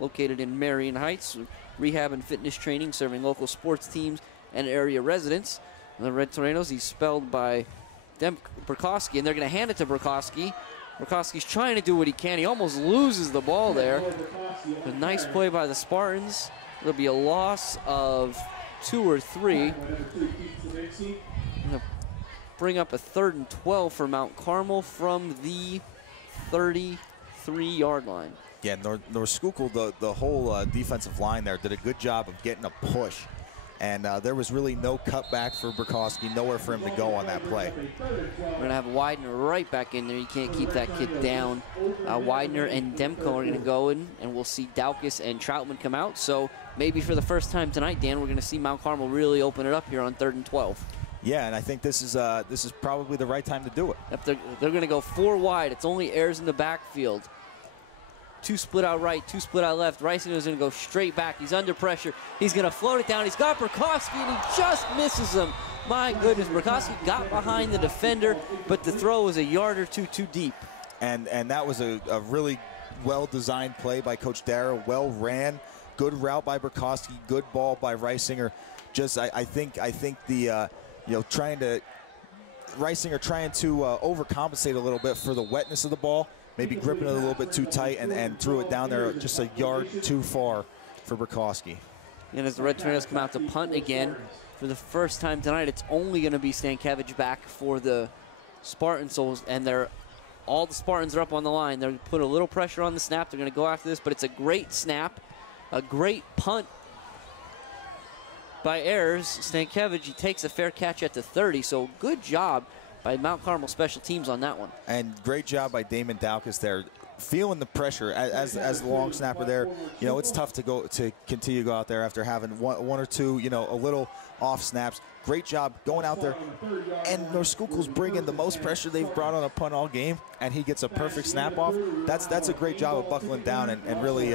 located in Marion Heights, rehab and fitness training, serving local sports teams and area residents. The Red Tornadoes, he's spelled by Burkowski, and they're going to hand it to Burkowski. Burkowski's trying to do what he can. He almost loses the ball there. A nice play by the Spartans. It'll be a loss of 2 or 3. Bring up a 3rd and 12 for Mount Carmel from the 33-yard line. Yeah, North Schuylkill, the whole defensive line there did a good job of getting a push. And there was really no cutback for Burkowski, nowhere for him to go on that play. We're going to have Widener right back in there. You can't keep that kid down. Widener and Demko are going to go in, and we'll see Daukus and Troutman come out. So maybe for the first time tonight, Dan, we're going to see Mount Carmel really open it up here on 3rd and 12. Yeah, and I think this is probably the right time to do it. Yep, they're going to go 4 wide. It's only Ayers in the backfield. 2 split out right, 2 split out left. Reisinger is going to go straight back. He's under pressure. He's going to float it down. He's got Burkowski, and he just misses him. My goodness, Burkowski got behind the defender, but the throw was a yard or two too deep. And that was a really well-designed play by Coach Dara. Well ran, good route by Burkowski, good ball by Reisinger. Just I think the Reisinger trying to overcompensate a little bit for the wetness of the ball. Maybe gripping it a little bit too tight and threw it down there just a yard too far for Burkowski. And as the Red Tornadoes come out to punt again, for the first time tonight, it's only going to be Stankiewicz back for the Spartans. And all the Spartans are up on the line. They're going to put a little pressure on the snap. They're going to go after this, but it's a great snap, a great punt by Ayers. Stankiewicz, he takes a fair catch at the 30, so good job by Mount Carmel special teams on that one. And great job by Damon Daukus there, feeling the pressure as the long snapper there. You know, it's tough to continue to go out there after having one or two, a little off snaps. Great job going out there. And North Schuylkill's bringing the most pressure they've brought on a punt all game, and he gets a perfect snap off. That's a great job of buckling down and really,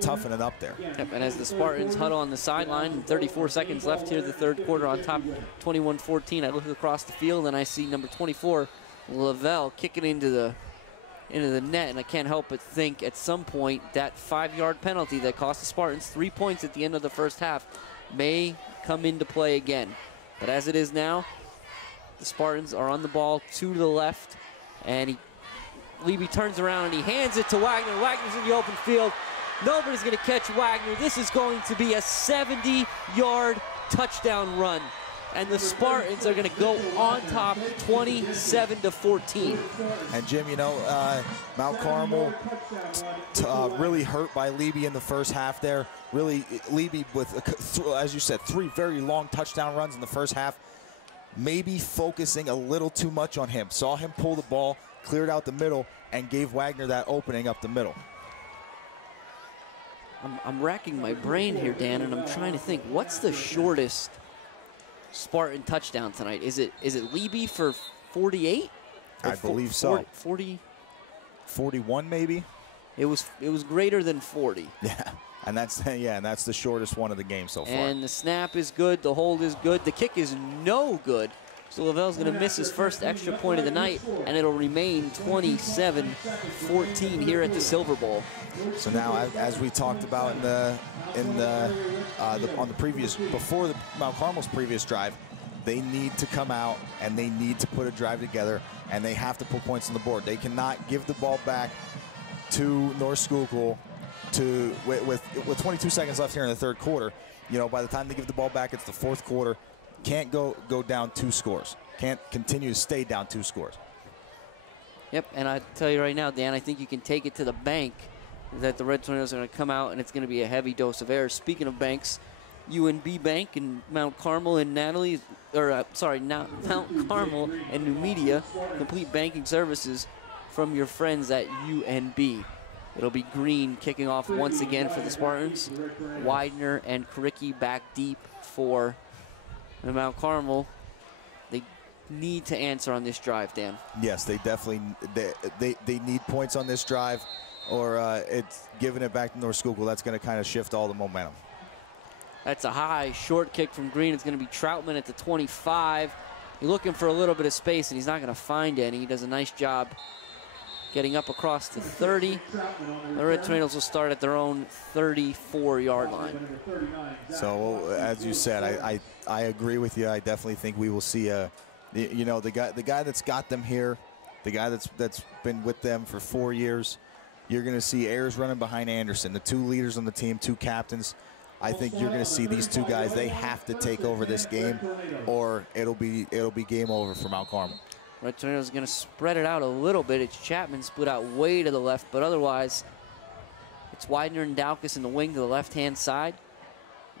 toughening up there. Yep, and as the Spartans huddle on the sideline, 34 seconds left here, the 3rd quarter on top, 21-14. I look across the field and I see number 24, Lavelle, kicking into the net, and I can't help but think at some point that 5-yard penalty that cost the Spartans 3 points at the end of the first half may come into play again. But as it is now, the Spartans are on the ball 2 to the left, and Levy turns around and he hands it to Wagner. Wagner's in the open field. Nobody's going to catch Wagner. This is going to be a 70-yard touchdown run, and the Spartans are going to go on top 27-14. And Jim, Mount Carmel really hurt by Levy in the first half there. Really, Levy with, as you said, 3 very long touchdown runs in the first half. Maybe focusing a little too much on him. Saw him pull the ball, cleared out the middle, and gave Wagner that opening up the middle. I'm racking my brain here, Dan, and I'm trying to think, what's the shortest Spartan touchdown tonight? Is it Levy for 48? I believe so. 40? 41 maybe? It was greater than 40. Yeah. And that's the shortest one of the game so far. And the snap is good, the hold is good, the kick is no good. So Lavelle's going to miss his first extra point of the night, and it'll remain 27-14 here at the Silver Bowl. So now, as we talked about before the Mount Carmel's previous drive, they need to come out and they need to put a drive together, and they have to put points on the board. They cannot give the ball back to North Schuylkill with 22 seconds left here in the 3rd quarter. By the time they give the ball back, it's the 4th quarter. Can't go down 2 scores. Can't continue to stay down 2 scores. Yep, and I tell you right now, Dan, I think you can take it to the bank that the Red Tornadoes are going to come out, and it's going to be a heavy dose of errors. Speaking of banks, UNB Bank and Mount Carmel and Mount Carmel and New Media, complete banking services from your friends at UNB. It'll be Green kicking off once again for the Spartans. Widener and Kricki back deep for the Mount Carmel. They need to answer on this drive, Dan. Yes, they definitely they need points on this drive, or it's giving it back to North Schuylkill. That's going to kind of shift all the momentum. That's a high short kick from Green. It's going to be Troutman at the 25. He's looking for a little bit of space, and he's not going to find any. He does a nice job getting up across the 30. The Red Tornadoes will start at their own 34-yard line. So, as you said, I agree with you. I definitely think we will see the guy that's got them here, the guy that's been with them for 4 years. You're going to see Ayers running behind Anderson, the 2 leaders on the team, 2 captains. I think you're going to see these 2 guys. They have to take over this game, or it'll be game over for Mount Carmel. Red Tornadoes going to spread it out a little bit. It's Chapman split out way to the left, but otherwise it's Widener and Daukus in the wing to the left-hand side.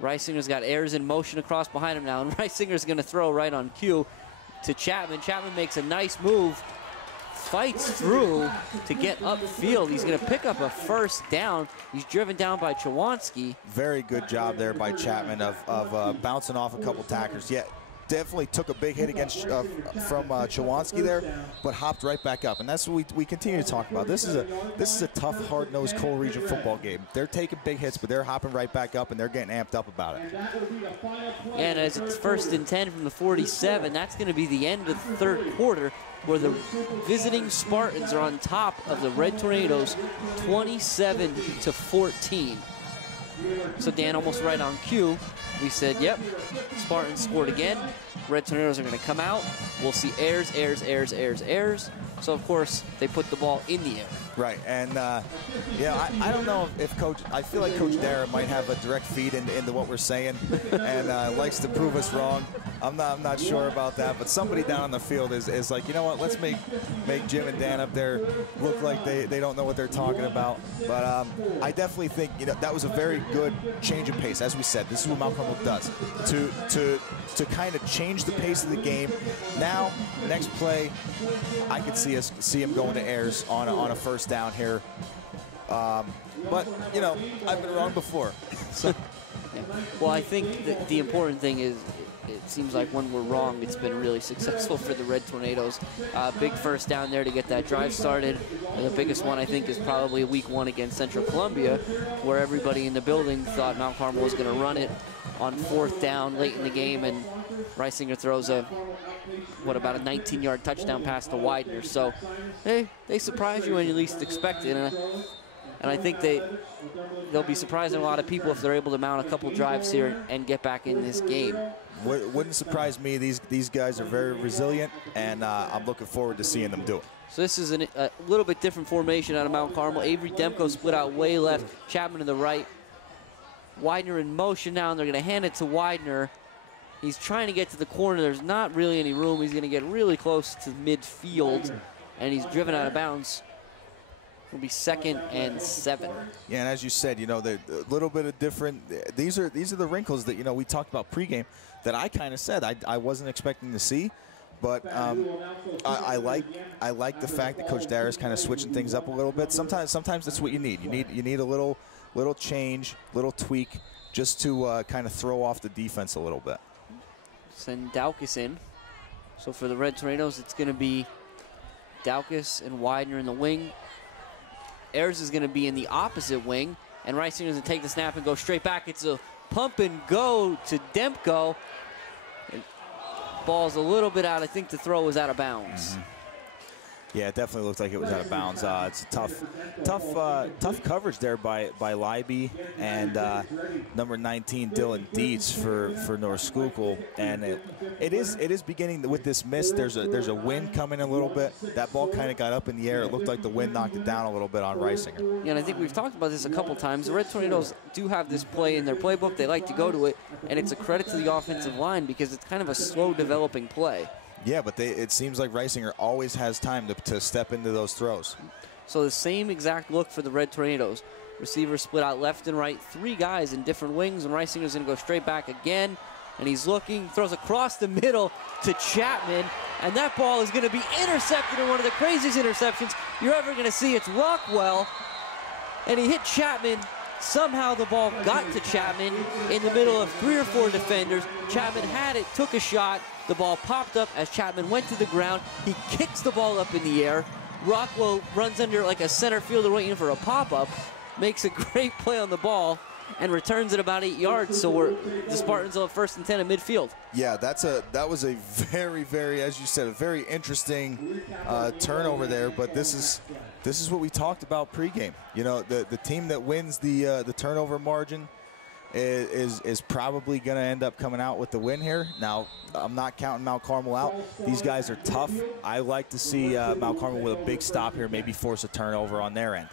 Reisinger's got Ayers in motion across behind him now, and Reisinger's going to throw right on cue to Chapman. Chapman makes a nice move, fights through to get upfield. He's going to pick up a first down. He's driven down by Chawanski. Very good job there by Chapman of bouncing off a couple tackers. Yeah, definitely took a big hit against from Chawanski there, but hopped right back up. And that's what we continue to talk about. This is a tough, hard-nosed Coal Region football game. They're taking big hits, but they're hopping right back up, and they're getting amped up about it. And as it's 1st and 10 from the 47, that's going to be the end of the third quarter, where the visiting Spartans are on top of the Red Tornadoes 27-14. So Dan, almost right on cue, we said, yep, Spartans scored again. Red Tornadoes are going to come out. We'll see Ayers. So, of course, they put the ball in the air. Right, and yeah, I don't know if I feel like Coach Dara might have a direct feed into what we're saying and likes to prove us wrong. I'm not sure about that, but somebody down on the field is like, you know what, let's make Jim and Dan up there look like they don't know what they're talking about. But I definitely think, you know, that was a very good change of pace. As we said, this is what Mount Carmel does to kind of change the pace of the game. Now, next play, I could see him going to Ayers on a first down here. But, you know, I've been wrong before. So. Yeah. Well, I think that the important thing is it seems like when we're wrong, it's been really successful for the Red Tornadoes. Big first down there to get that drive started. And the biggest one, I think, is probably week 1 against Central Columbia, where everybody in the building thought Mount Carmel was going to run it on 4th down late in the game, and Reisinger throws about a 19-yard touchdown pass to Widener. So they surprise you when you least expect it, and I think they'll be surprising a lot of people if they're able to mount a couple drives here and get back in this game. Wouldn't surprise me. These guys are very resilient, and I'm looking forward to seeing them do it. So this is a little bit different formation out of Mount Carmel. Avery Demko split out way left, Chapman to the right. Widener in motion now, and they're going to hand it to Widener. He's trying to get to the corner. There's not really any room. He's going to get really close to midfield, and he's driven out of bounds. It'll be 2nd and 7. Yeah, and as you said, you know, a little bit of different. These are the wrinkles that, you know, we talked about pregame that I kind of said I wasn't expecting to see. But I like the fact that Coach Dara is kind of switching things up a little bit. Sometimes that's what you need. You need a little change, little tweak, just to kind of throw off the defense a little bit. Send Daukus in. So for the Red Tornadoes, it's going to be Daukus and Widener in the wing. Ayers is going to be in the opposite wing, and Reisinger is going to take the snap and go straight back. It's a pump and go to Demko. Ball's a little bit out. I think the throw was out of bounds. Mm-hmm. Yeah, it definitely looked like it was out of bounds. It's a tough coverage there by Leiby and number 19 Dylan Dietz for North Schuylkill, and it is beginning with this miss. There's a wind coming a little bit. That ball kind of got up in the air. It looked like the wind knocked it down a little bit on Reisinger. Yeah, and I think we've talked about this a couple times. The Red Tornadoes do have this play in their playbook. They like to go to it, and it's a credit to the offensive line because it's kind of a slow developing play. Yeah, but it seems like Reisinger always has time to step into those throws. So the same exact look for the Red Tornadoes. Receivers split out left and right, 3 guys in different wings, and Reisinger's going to go straight back again. And he's looking, throws across the middle to Chapman, and that ball is going to be intercepted in one of the craziest interceptions you're ever going to see. It's Rockwell, and he hit Chapman. Somehow the ball got to Chapman in the middle of 3 or 4 defenders. Chapman had it, took a shot. The ball popped up as Chapman went to the ground. He kicks the ball up in the air. Rockwell runs under like a center fielder waiting for a pop-up, makes a great play on the ball, and returns it about 8 yards. So the Spartans will have 1st and 10 at midfield. Yeah, that was a very, very, as you said, a very interesting turnover there. But this is what we talked about pregame. You know, the team that wins the turnover margin is probably going to end up coming out with the win here. Now, I'm not counting Mount Carmel out. These guys are tough. I like to see Mount Carmel with a big stop here, maybe force a turnover on their end.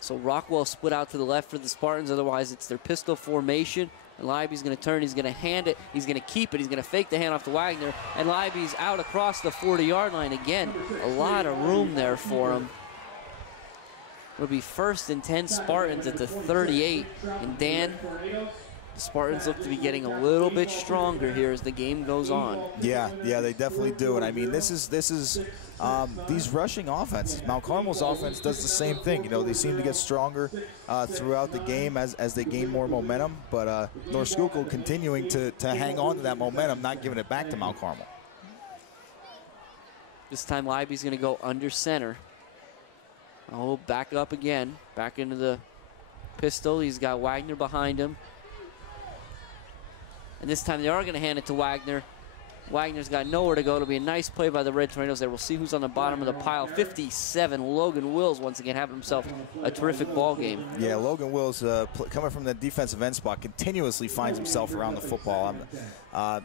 So Rockwell split out to the left for the Spartans. Otherwise, it's their pistol formation. And Leiby's going to turn, he's going to hand it, he's going to keep it, he's going to fake the handoff to Wagner, and Leiby's out across the 40-yard line again. A lot of room there for him. It'll be 1st and 10 Spartans at the 38. And Dan, the Spartans look to be getting a little bit stronger here as the game goes on. Yeah, they definitely do. And I mean, this is these rushing offenses. Mount Carmel's offense does the same thing. You know, they seem to get stronger throughout the game as they gain more momentum. But North Schuylkill continuing to hang on to that momentum, not giving it back to Mount Carmel. This time Leiby's going to go under center. Oh, back up again, back into the pistol. He's got Wagner behind him. And this time they are going to hand it to Wagner. Wagner's got nowhere to go. It'll be a nice play by the Red Tornadoes there. We'll see who's on the bottom of the pile. 57, Logan Wills once again having himself a terrific ball game. Yeah, Logan Wills coming from the defensive end spot continuously finds himself around the football.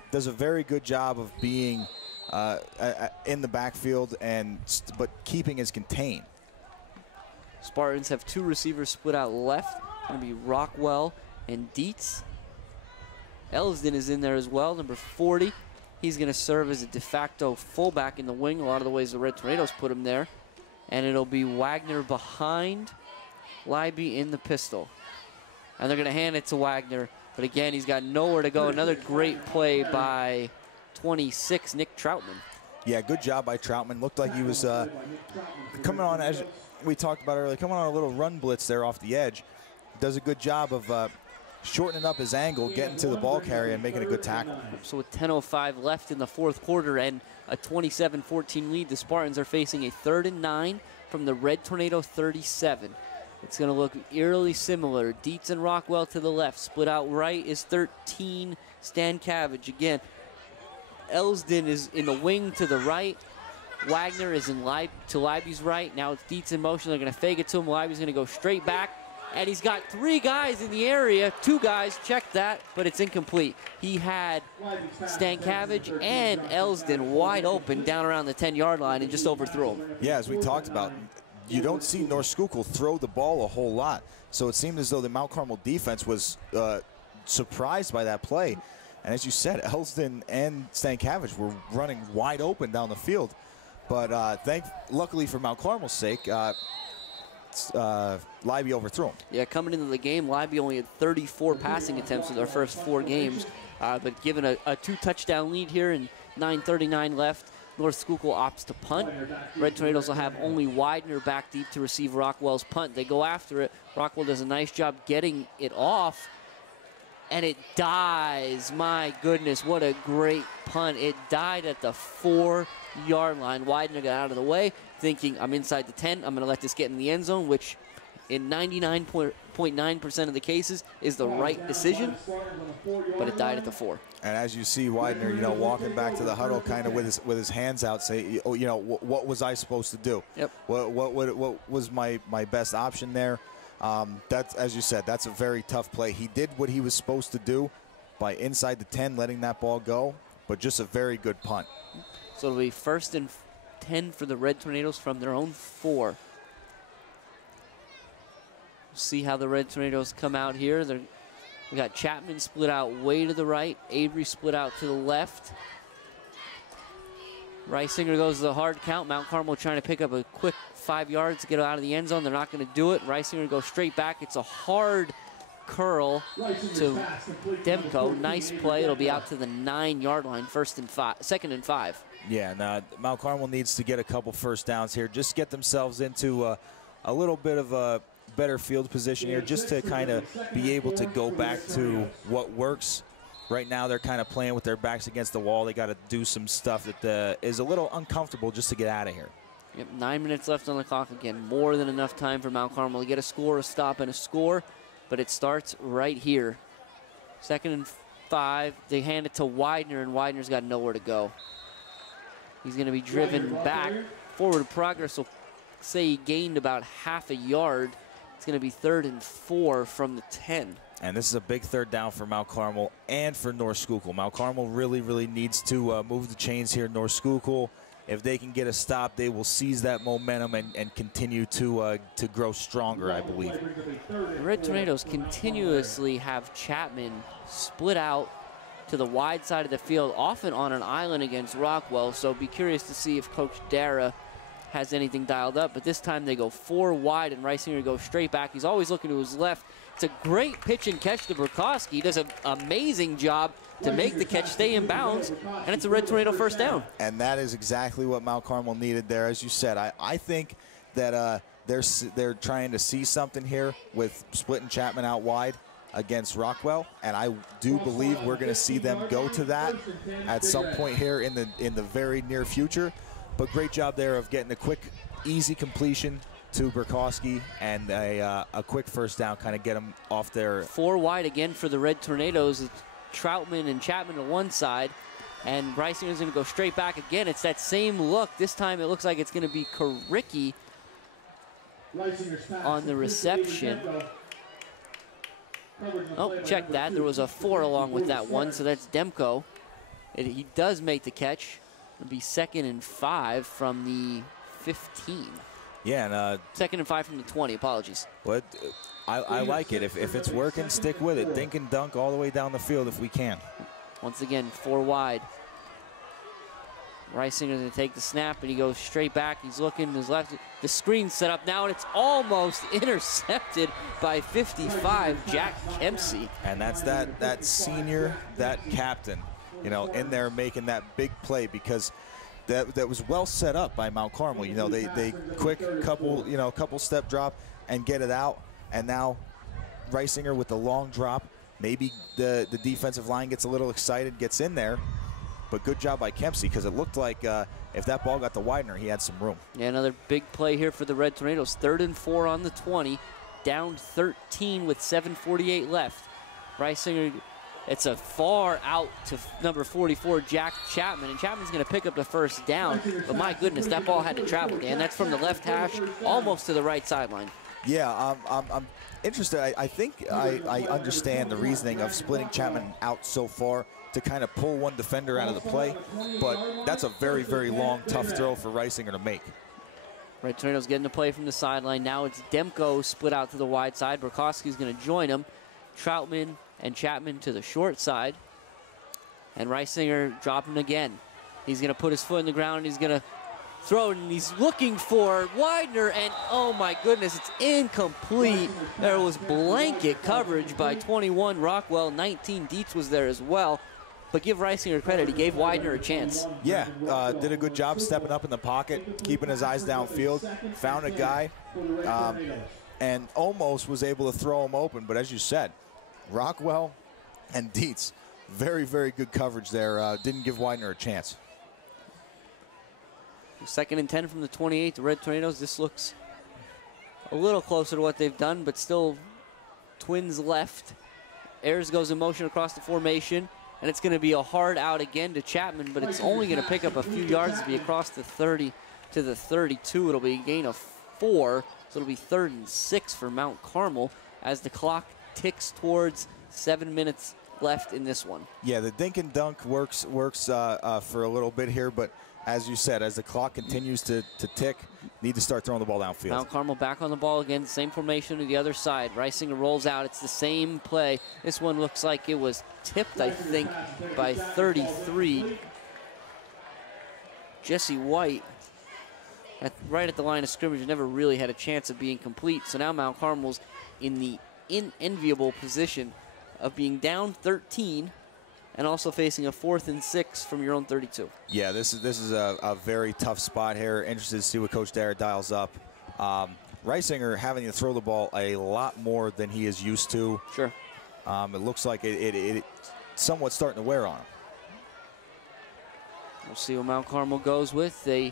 Does a very good job of being in the backfield but keeping his contain. Spartans have 2 receivers split out left. Going to be Rockwell and Dietz. Elsden is in there as well, number 40. He's going to serve as a de facto fullback in the wing. A lot of the ways the Red Tornadoes put him there. And it'll be Wagner behind Leiby in the pistol. And they're going to hand it to Wagner. But again, he's got nowhere to go. Another great play by 26, Nick Troutman. Yeah, good job by Troutman. Looked like he was coming on, as we talked about earlier, coming on a little run blitz there off the edge. Does a good job of shortening up his angle, getting to the ball carrier, and making a good tackle. So with 10:05 left in the 4th quarter and a 27-14 lead, the Spartans are facing a 3rd and 9 from the Red Tornado 37. It's going to look eerily similar. Dietz and Rockwell to the left. Split out right is 13, Stan Cabbage. Again, Elsden is in the wing to the right. Wagner is to Leiby's right. Now it's Dietz in motion. They're going to fake it to him. Leiby's going to go straight back. And he's got 3 guys in the area. 2 guys, check that, but it's incomplete. He had Stankiewicz and Elsden wide open down around the 10-yard line and just overthrew him. Yeah, as we talked about, you don't see North Schuylkill throw the ball a whole lot. So it seemed as though the Mount Carmel defense was surprised by that play. And as you said, Elsden and Stankiewicz were running wide open down the field. But luckily for Mount Carmel's sake, Leiby overthrew him. Yeah, coming into the game, Leiby only had 34 passing attempts in their first 4 games. But given a 2-touchdown lead here and 9:39 left, North Schuylkill opts to punt. Red Tornadoes will have only Widener back deep to receive Rockwell's punt. They go after it. Rockwell does a nice job getting it off. And it dies. My goodness, what a great punt. It died at the 4-yard line. Widener got out of the way, thinking, I'm inside the 10. I'm going to let this get in the end zone, which in 99.9% of the cases is the right decision. But it died at the 4. And as you see Widener, you know, walking back to the huddle kind of with his hands out, say, oh, you know, what was I supposed to do? Yep. What was my best option there? That's, as you said, that's a very tough play. He did what he was supposed to do by inside the 10, letting that ball go, but just a very good punt. So it'll be 1st and 10 for the Red Tornadoes from their own 4. See how the Red Tornadoes come out here. We got Chapman split out way to the right, Avery split out to the left. Reisinger goes to the hard count. Mount Carmel trying to pick up a quick 5 yards to get out of the end zone. They're not going to do it. Reisinger goes straight back. It's a hard curl to Demko. Nice play. It'll be out to the 9-yard line. 2nd and 5. Yeah, now Mount Carmel needs to get a couple first downs here. Just get themselves into a little bit of a better field position here, just to kind of be able to go back to what works. Right now, they're kind of playing with their backs against the wall. They got to do some stuff that is a little uncomfortable just to get out of here. Yep, 9 minutes left on the clock again. More than enough time for Mount Carmel to get a score, a stop, and a score. But it starts right here. 2nd and 5. They hand it to Widener, and Widener's got nowhere to go. He's going to be driven back. Forward progress will say he gained about half a yard. It's going to be 3rd and 4 from the 10. And this is a big 3rd down for Mount Carmel and for North Schuylkill. Mount Carmel really, really needs to move the chains here. North Schuylkill if they can get a stop, they will seize that momentum and continue to grow stronger, I believe. The Red Tornadoes continuously have Chapman split out to the wide side of the field, often on an island against Rockwell. So be curious to see if Coach Dara has anything dialed up. But this time they go 4 wide, and Reisinger goes straight back. He's always looking to his left. It's a great pitch and catch to Burkowski. He does an amazing job to make the catch stay in bounds, and it's a Red Tornado first down. And that is exactly what Mount Carmel needed there. As you said, I think that they're trying to see something here with splitting Chapman out wide against Rockwell, and I do believe we're going to see them go to that at some point here in the very near future. But great job there of getting a quick, easy completion to Burkowski and a quick first down, kind of get them off their 4 wide again for the Red Tornadoes. It's Troutman and Chapman to one side, and Reisinger's going to go straight back again. It's that same look. This time it looks like it's going to be Karicki on the reception. Oh, check that. There was a 4 along with that one, so that's Demko. He does make the catch. It'll be 2nd and 5 from the 15. Yeah, and 2nd and 5 from the 20. Apologies. But I like it. If it's working, stick with it. Dink and dunk all the way down the field if we can. Once again, 4 wide. Reisinger's going to take the snap, and he goes straight back. He's looking to his left. The screen's set up now, and it's almost intercepted by 55, Jack Kempsey. And that's that senior, that captain, you know, in there making that big play, because that was well set up by Mount Carmel. You know, they quick couple step drop and get it out. And now Reisinger with the long drop. Maybe the defensive line gets a little excited, gets in there. But good job by Kempsey, because it looked like if that ball got to Widener, he had some room. Yeah, another big play here for the Red Tornadoes. 3rd and 4 on the 20. Down 13 with 7:48 left. Reisinger, it's a far out to number 44, Jack Chapman. And Chapman's going to pick up the first down. But my goodness, that ball had to travel, Dan. That's from the left hash almost to the right sideline. Yeah, I'm interested. I think I understand the reasoning of splitting Chapman out so far to kind of pull one defender out of the play, but that's a very, very long, tough throw for Reisinger to make. Red Tornadoes getting the play from the sideline. Now it's Demko split out to the wide side. Burkowski's going to join him. Troutman and Chapman to the short side. And Reisinger dropping again. He's going to put his foot in the ground, and he's going to throw it, and he's looking for Widener, and oh my goodness, it's incomplete. There was blanket coverage by 21 Rockwell. 19 Dietz was there as well. But give Reisinger credit, he gave Widener a chance. Yeah, did a good job stepping up in the pocket, keeping his eyes downfield, found a guy, and almost was able to throw him open. But as you said, Rockwell and Dietz, very, very good coverage there. Didn't give Widener a chance. 2nd and 10 from the 28, the Red Tornadoes. This looks a little closer to what they've done, but still Twins left. Ayers goes in motion across the formation, and it's going to be a hard out again to Chapman, but it's only going to pick up a few yards to be across the 30 to the 32. It'll be a gain of 4, so it'll be 3rd and 6 for Mount Carmel as the clock ticks towards 7 minutes left in this one. Yeah, the dink and dunk works for a little bit here, but as you said, as the clock continues to tick, need to start throwing the ball downfield. Mount Carmel back on the ball again, same formation to the other side. Reisinger rolls out, it's the same play. This one looks like it was tipped, I think, by 33. Jesse White, right at the line of scrimmage, never really had a chance of being complete. So now Mount Carmel's in the unenviable position of being down 13 and also facing a 4th and 6 from your own 32. Yeah, this is a very tough spot here. Interested to see what Coach Dara dials up. Reisinger having to throw the ball a lot more than he is used to. Sure. It looks like it's somewhat starting to wear on him. We'll see what Mount Carmel goes with. They're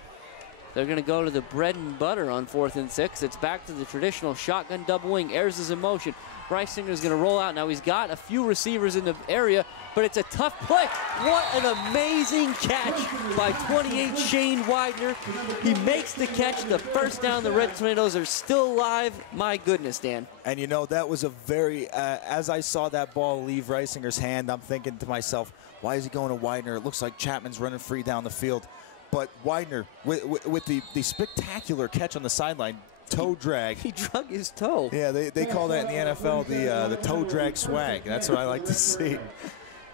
going to go to the bread and butter on 4th and 6. It's back to the traditional shotgun double wing. Ayers is in motion. Reisinger is going to roll out. Now he's got a few receivers in the area, but it's a tough play. What an amazing catch by 28 Shane Widener. He makes the catch, the first down. The Red Tornadoes are still alive. My goodness, Dan. And you know, that was a very, as I saw that ball leave Reisinger's hand, I'm thinking to myself, why is he going to Widener? It looks like Chapman's running free down the field. but Widener, with the spectacular catch on the sideline, toe drag. He drug his toe. Yeah, they call that in the NFL the toe drag swag. That's what I like to see.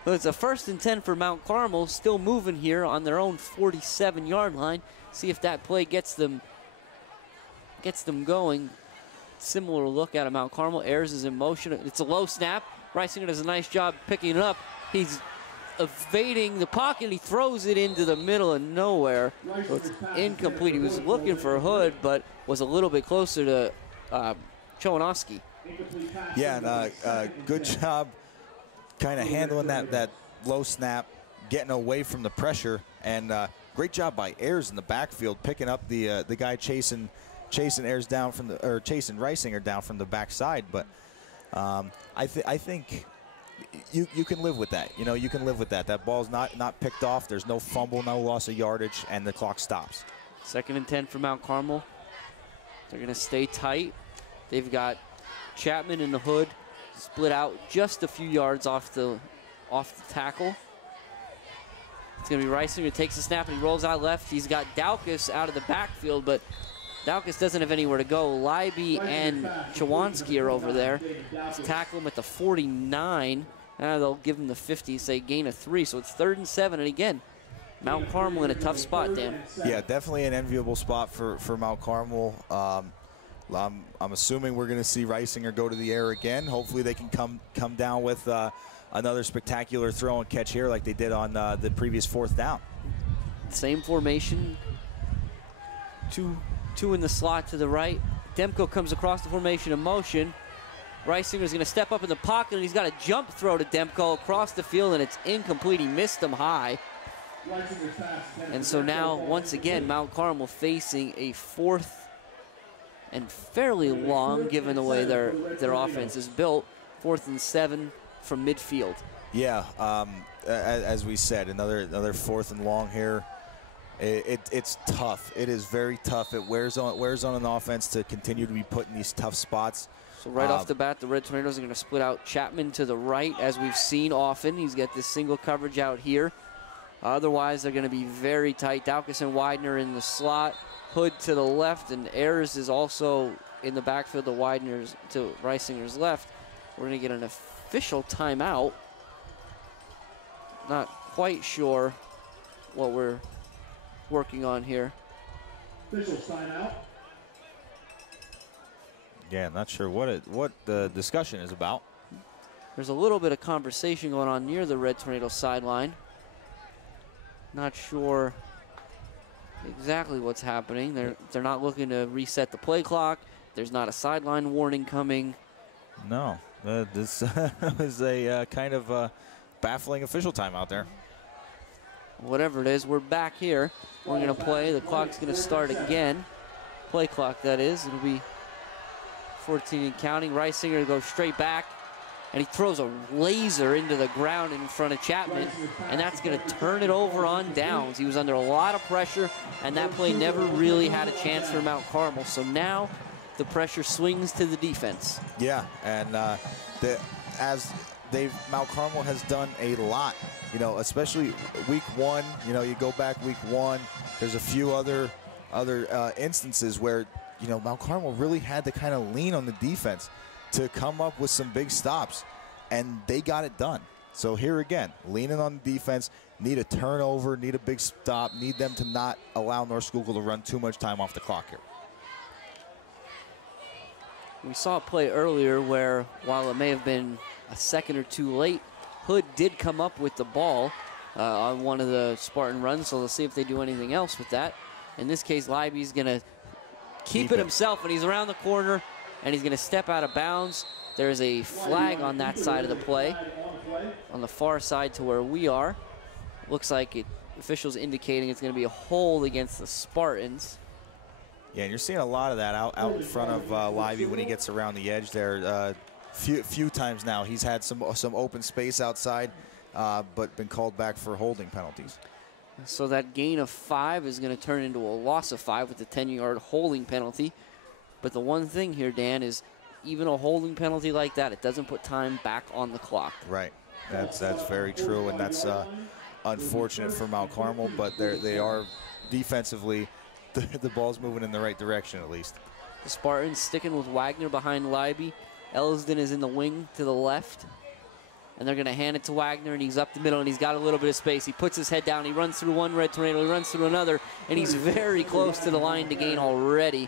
Well, it's a 1st and 10 for Mount Carmel, still moving here on their own 47-yard line. See if that play gets them going. Similar look out of Mount Carmel. Ayers is in motion. It's a low snap. Reisinger does a nice job picking it up. He's evading the pocket. He throws it into the middle of nowhere. So it's incomplete. He was looking for Hood, but was a little bit closer to Chowanowski. Yeah, and good job kind of handling that low snap, getting away from the pressure, and great job by Ayers in the backfield, picking up the guy chasing Ayers down from chasing Reisinger down from the backside. But I think you can live with that. You know, you can live with that. That ball's not picked off. There's no fumble, no loss of yardage, and the clock stops. 2nd and 10 for Mount Carmel. They're going to stay tight. They've got Chapman and the Hood split out just a few yards off the tackle. It's going to be Reisinger who takes the snap and he rolls out left. He's got Daukus out of the backfield, but Daukus doesn't have anywhere to go. Leiby and Chowanowski are over there. Let's tackle him at the 49. They'll give him the 50, say gain of 3. So it's 3rd and 7. And again, Mount Carmel in a tough spot, Dan. Yeah, definitely an enviable spot for Mount Carmel. I'm assuming we're going to see Reisinger go to the air again. Hopefully they can come down with another spectacular throw and catch here like they did on the previous 4th down. Same formation. Two in the slot to the right. Demko comes across the formation in motion. Reisinger's going to step up in the pocket, and he's got a jump throw to Demko across the field, and it's incomplete. He missed him high. And so now, once again, Mount Carmel facing a 4th and fairly long, given the way their offense is built, 4th and 7 from midfield. Yeah, as we said, another 4th and long here. It's tough. It is very tough. It wears on an offense to continue to be put in these tough spots. So right off the bat, the Red Tornadoes are going to split out Chapman to the right, as we've seen often. He's got this single coverage out here. Otherwise, they're going to be very tight. Daukus and Widener in the slot. Hood to the left, and Ayers is also in the backfield to Reisinger's left. We're going to get an official timeout. Not quite sure what we're working on here. Official timeout. Yeah, not sure what the discussion is about. There's a little bit of conversation going on near the Red Tornado sideline. Not sure exactly what's happening. They're not looking to reset the play clock. There's not a sideline warning coming. No, this was a kind of baffling official timeout there. Whatever it is, we're back here. We're going to play. The clock's going to start again. Play clock, that is. It'll be 14 and counting. Reisinger goes straight back, and he throws a laser into the ground in front of Chapman, and that's going to turn it over on downs. He was under a lot of pressure, and that play never really had a chance for Mount Carmel. So now the pressure swings to the defense. Yeah, and Mount Carmel has done a lot, you know, especially week 1. You know, you go back week 1, there's a few other instances where, you know, Mount Carmel really had to kind of lean on the defense to come up with some big stops, and they got it done. So here again, leaning on the defense, need a turnover, need a big stop, need them to not allow North Schuylkill to run too much time off the clock here. We saw a play earlier where, while it may have been a second or two late, Hood did come up with the ball on one of the Spartan runs, so let's see if they do anything else with that. In this case, Leiby's going to keep it himself, and he's around the corner, and he's going to step out of bounds. There's a flag on that side of the play, on the far side to where we are. Looks like officials indicating it's going to be a hold against the Spartans. Yeah, and you're seeing a lot of that out in front of Leiby when he gets around the edge there. Few times now he's had some open space outside, but been called back for holding penalties. So that gain of 5 is going to turn into a loss of 5 with the 10-yard holding penalty. But the one thing here, Dan, is even a holding penalty like that, it doesn't put time back on the clock. Right. That's very true, and that's unfortunate for Mount Carmel, but they are defensively, the ball's moving in the right direction at least. The Spartans sticking with Wagner behind Leiby. Elsden is in the wing to the left. And they're going to hand it to Wagner, and he's up the middle, and he's got a little bit of space. He puts his head down. He runs through one red tornado. He runs through another, and he's very close to the line to gain already.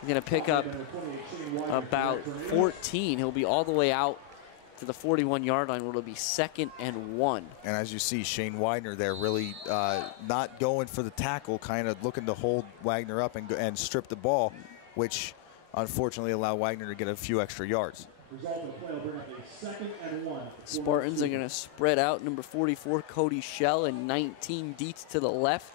He's going to pick up about 14. He'll be all the way out to the 41-yard line, where it'll be 2nd and 1. And as you see, Shane Widener there really not going for the tackle, kind of looking to hold Wagner up and strip the ball, which unfortunately allowed Wagner to get a few extra yards. Spartans are going to spread out. Number 44, Cody Shell, and 19 Dietz to the left.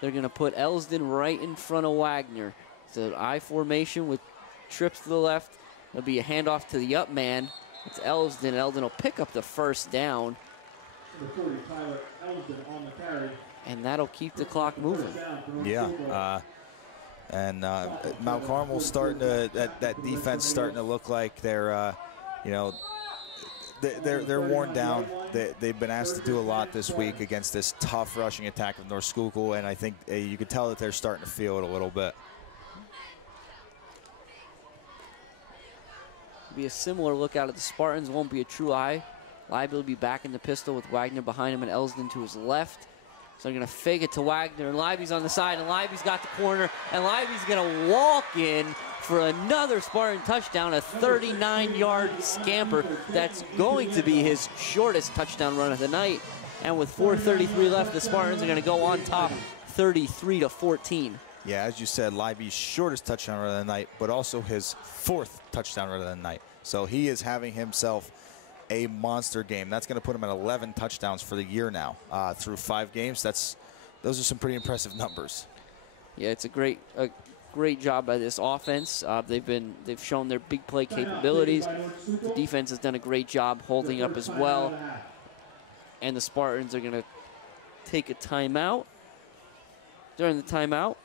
They're going to put Elsden right in front of Wagner. It's an I formation with trips to the left. There'll be a handoff to the up man. It's Elsden. Elsden will pick up the first down. And that'll keep the clock moving. Yeah. And Mount Carmel starting to that defense starting to look like they're they're worn down. They've been asked to do a lot this week against this tough rushing attack of North Schuylkill, and I think you could tell that they're starting to feel it a little bit. Be a similar look out at the Spartans. Won't be a true eye. Leiby will be back in the pistol with Wagner behind him and Elsden to his left. So they're going to fake it to Wagner, and Leiby's on the side, and Leiby's got the corner, and Leiby's going to walk in for another Spartan touchdown, a 39-yard scamper. That's going to be his shortest touchdown run of the night. And with 4:33 left, the Spartans are going to go on top 33-14. Yeah, as you said, Leiby's shortest touchdown run of the night, but also his 4th touchdown run of the night. So he is having himself a monster game. That's going to put him at 11 touchdowns for the year now through 5 games. Those are some pretty impressive numbers. Yeah, it's a great job by this offense. They've shown their big play capabilities. The defense has done a great job holding up as well. And the Spartans are going to take a timeout. During the timeout,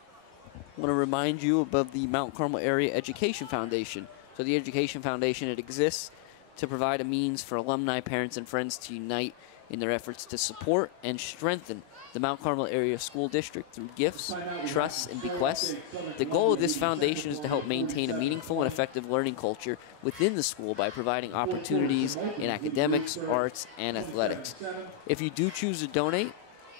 I want to remind you about the Mount Carmel Area Education Foundation. So the Education Foundation, it exists to provide a means for alumni, parents, and friends to unite in their efforts to support and strengthen the Mount Carmel Area School District through gifts, trusts, and bequests. The goal of this foundation is to help maintain a meaningful and effective learning culture within the school by providing opportunities in academics, arts, and athletics. If you do choose to donate,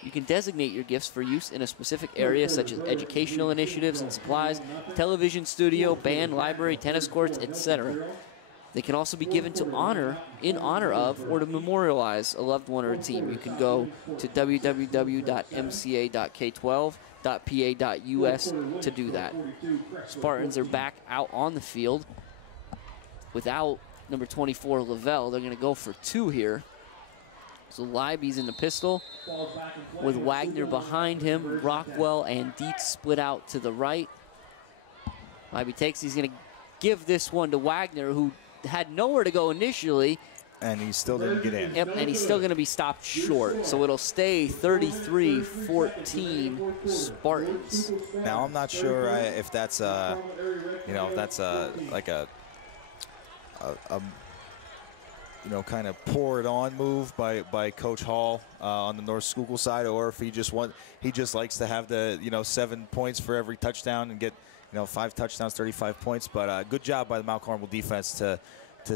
you can designate your gifts for use in a specific area, such as educational initiatives and supplies, television studio, band, library, tennis courts, etc. They can also be given in honor of or to memorialize a loved one or a team. You can go to www.mca.k12.pa.us to do that. Spartans are back out on the field without number 24, Lavelle. They're going to go for 2 here. So Leiby's in the pistol with Wagner behind him. Rockwell and Dietz split out to the right. Leiby takes, he's going to give this one to Wagner, who had nowhere to go initially. And he still didn't get in. Yep, and he's still going to be stopped short. So it'll stay 33-14 Spartans. Now, I'm not sure if that's like a kind of pour it on move by Coach Hall on the North Schuylkill side, or if he just likes to have the 7 points for every touchdown and get 5 touchdowns, 35 points. But good job by the Mount Carmel defense to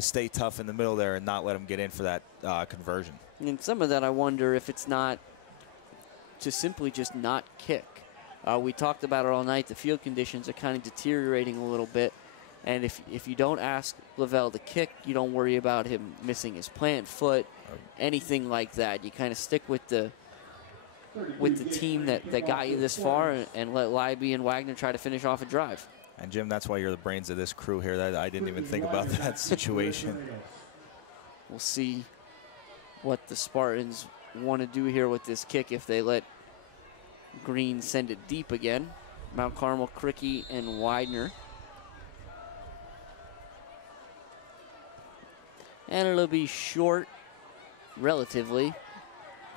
stay tough in the middle there and not let him get in for that conversion. And some of that, I wonder if it's not to simply just not kick. We talked about it all night. The field conditions are kind of deteriorating a little bit. And if you don't ask Lavelle to kick, you don't worry about him missing his plant foot, anything like that. You kind of stick with the team that got you this far and let Leiby and Wagner try to finish off a drive. And, Jim, that's why you're the brains of this crew here. I didn't even think about that situation. We'll see what the Spartans want to do here with this kick if they let Green send it deep again. Mount Carmel, Cricky, and Widener. And it'll be short, relatively.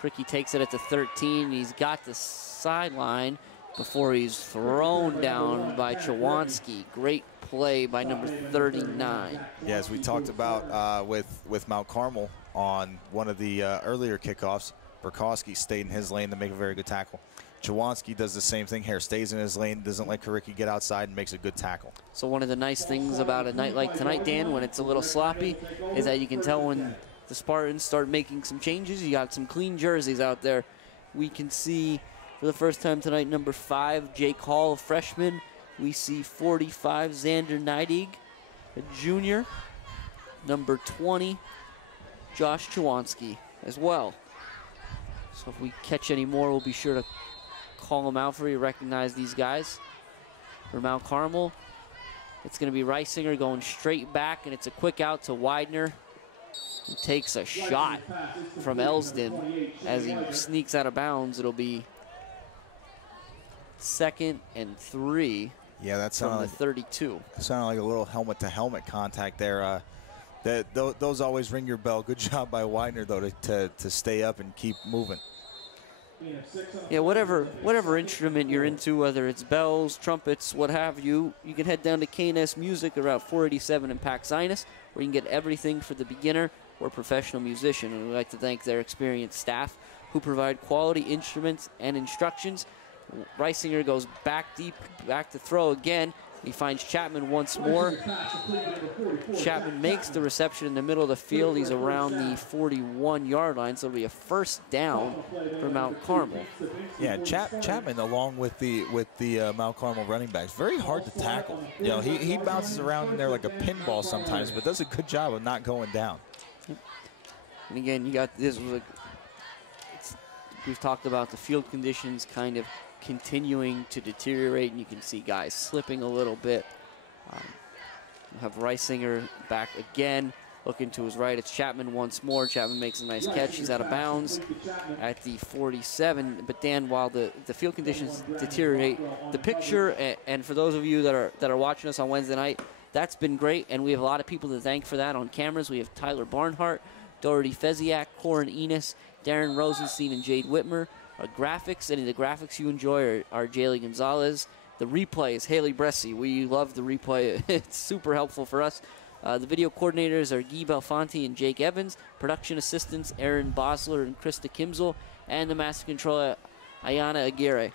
Cricky takes it at the 13. He's got the sideline before he's thrown down by Chawanski. Great play by number 39. Yeah, as we talked about with Mount Carmel on one of the earlier kickoffs, Burkowski stayed in his lane to make a very good tackle. Jawanski does the same thing here, stays in his lane, doesn't let Karicki get outside, and makes a good tackle. So one of the nice things about a night like tonight, Dan, when it's a little sloppy, is that you can tell when the Spartans start making some changes. You got some clean jerseys out there. We can see for the first time tonight, number 5, Jake Hall, a freshman. We see 45, Xander Neidig, a junior. Number 20, Josh Jawanski as well. So if we catch any more, we'll be sure to call them out for you, recognize these guys. For Mount Carmel, it's going to be Reisinger going straight back, and it's a quick out to Widener, who takes a shot from Elsden as he sneaks out of bounds. It'll be 2nd and 3. Yeah, that from sounded the like 32. Sounded like a little helmet-to-helmet contact there. Those always ring your bell. Good job by Widener, though, to stay up and keep moving. Yeah, whatever instrument you're into, whether it's bells, trumpets, what have you, you can head down to K&S Music around 487 in Paxinas, where you can get everything for the beginner or professional musician. And we'd like to thank their experienced staff who provide quality instruments and instructions. Reisinger goes back deep, back to throw again. He finds Chapman once more. Chapman makes the reception in the middle of the field. He's around the 41-yard line, so it'll be a first down for Mount Carmel. Yeah, Chapman, along with the Mount Carmel running backs, very hard to tackle. You know, he bounces around in there like a pinball sometimes, but does a good job of not going down. And again, you got this. We've talked about the field conditions kind of continuing to deteriorate, and you can see guys slipping a little bit. We'll have Reisinger back again, looking to his right. It's Chapman once more. Chapman makes a nice catch. He's out of bounds at the 47. But Dan, while the field conditions deteriorate, the picture, and for those of you that are watching us on Wednesday night, that's been great, and we have a lot of people to thank for that on cameras. We have Tyler Barnhart, Doherty Feziak, Corin Enos, Darren Rosenstein, and Jade Whitmer. Our graphics, any of the graphics you enjoy are Jaylee Gonzalez. The replay is Haley Bressy. We love the replay. It's super helpful for us. The video coordinators are Guy Belfonte and Jake Evans. Production assistants Aaron Bosler and Krista Kimzel. And the master controller Ayana Aguirre.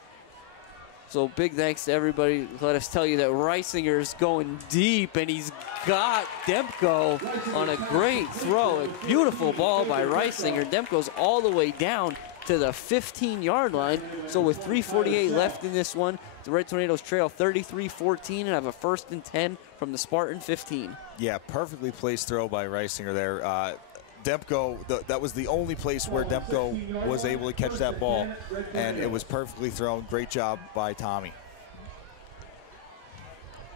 So big thanks to everybody. Let us tell you that Reisinger's going deep, and he's got Demko on a great throw. A beautiful ball by Reisinger. Demko's all the way down to the 15-yard line. So with 3:48 left in this one, the Red Tornadoes trail 33-14 and have a 1st and 10 from the Spartan 15. Yeah, perfectly placed throw by Reisinger there. Demko, that was the only place where Demko was able to catch that ball, and it was perfectly thrown. Great job by Tommy.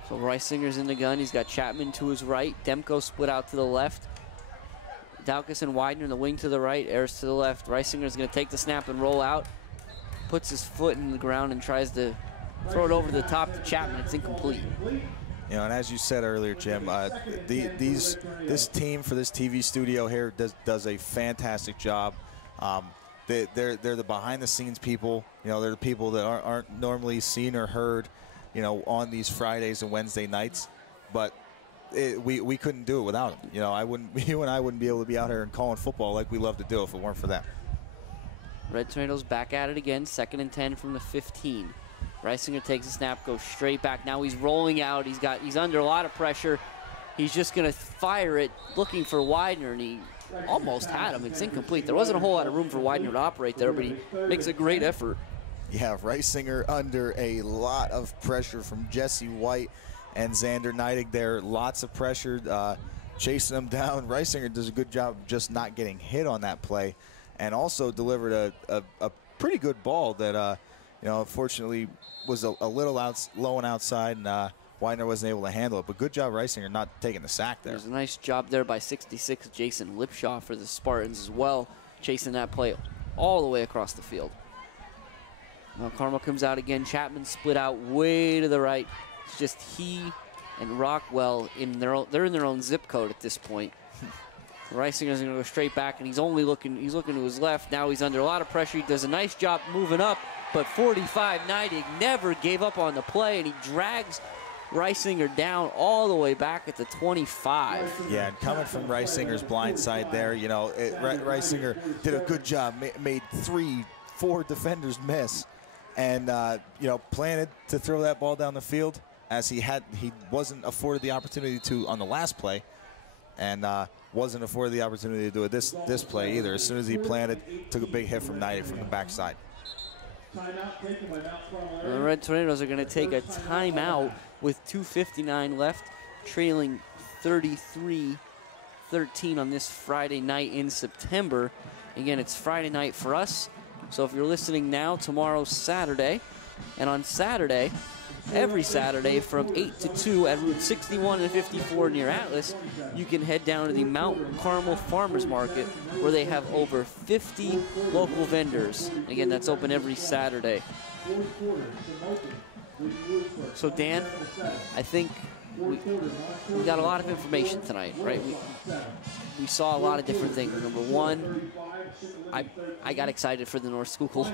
So Reisinger's in the gun. He's got Chapman to his right. Demko split out to the left. Daukus and Widener in the wing to the right, Ayers to the left. Reisinger's going to take the snap and roll out. Puts his foot in the ground and tries to throw it over the top to Chapman. It's incomplete. You know, and as you said earlier, Jim, this team for this TV studio here does a fantastic job. They're the behind-the-scenes people. You know, they're the people that aren't normally seen or heard, you know, on these Fridays and Wednesday nights. But we couldn't do it without them. You know, you and I wouldn't be able to be out here and calling football like we love to do if it weren't for them. Red Tornadoes back at it again, 2nd and 10 from the 15. Reisinger takes a snap, goes straight back. Now he's rolling out. He's under a lot of pressure. He's just going to fire it, looking for Widener, and he almost had him. It's incomplete. There wasn't a whole lot of room for Widener to operate there, but he makes a great effort. Yeah, Reisinger under a lot of pressure from Jesse White and Xander Neidig there. Lots of pressure, chasing him down. Reisinger does a good job of just not getting hit on that play, and also delivered a pretty good ball that, you know, unfortunately was a little low and outside, and Widener wasn't able to handle it. But good job, Reisinger, not taking the sack there. There's a nice job there by 66 Jason Lipshaw for the Spartans as well, chasing that play all the way across the field. Now Carmel comes out again. Chapman split out way to the right. It's just he and Rockwell they're in their own zip code at this point. Reisinger's going to go straight back, and he's looking to his left. Now he's under a lot of pressure. He does a nice job moving up, but 45 Neidig never gave up on the play, and he drags Reisinger down all the way back at the 25. Yeah, and coming from Reisinger's blind side there, you know, Reisinger did a good job, made 3-4 defenders miss, and you know, planted to throw that ball down the field, as he wasn't afforded the opportunity to on the last play, and wasn't afforded the opportunity to do it this play either. As soon as he planted, took a big hit from Knighty from the backside. The Red Tornadoes are going to take a timeout with 2:59 left, trailing 33-13 on this Friday night in September. Again, it's Friday night for us. So if you're listening now, tomorrow's Saturday. And on Saturday, every Saturday from 8 to 2 at Route 61 and 54 near Atlas, you can head down to the Mount Carmel Farmers Market, where they have over 50 local vendors. Again, that's open every Saturday. So Dan, I think we got a lot of information tonight, right? We saw a lot of different things. Number one, I got excited for the North Schuylkill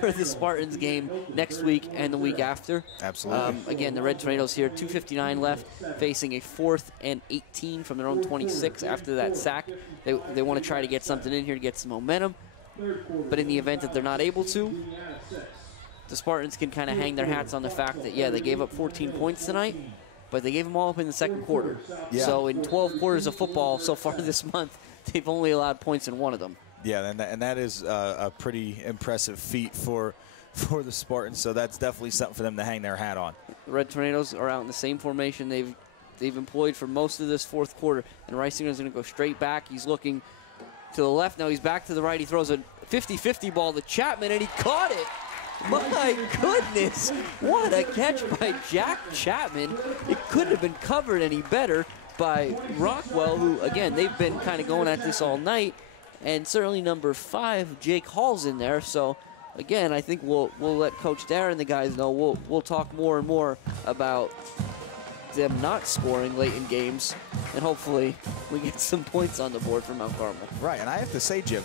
for the Spartans game next week and the week after. Absolutely. Again, the Red Tornadoes here, 2:59 left, facing a 4th and 18 from their own 26 after that sack. They want to try to get something in here to get some momentum. But in the event that they're not able to, the Spartans can kind of hang their hats on the fact that, yeah, they gave up 14 points tonight, but they gave them all up in the second quarter. Yeah. So in 12 quarters of football so far this month, they've only allowed points in one of them. Yeah, and that is a pretty impressive feat for the Spartans. So that's definitely something for them to hang their hat on. The Red Tornadoes are out in the same formation they've employed for most of this fourth quarter. And Reisinger is going to go straight back. He's looking to the left. Now he's back to the right. He throws a 50-50 ball to Chapman, and he caught it. My goodness, what a catch by Jack Chapman. It couldn't have been covered any better by Rockwell, who, again, they've been kind of going at this all night. And certainly number 5, Jake Hall's in there. So, again, I think we'll let Coach Darren and the guys know. We'll talk more and more about them not scoring late in games, and hopefully we get some points on the board for Mount Carmel. Right, and I have to say, Jim,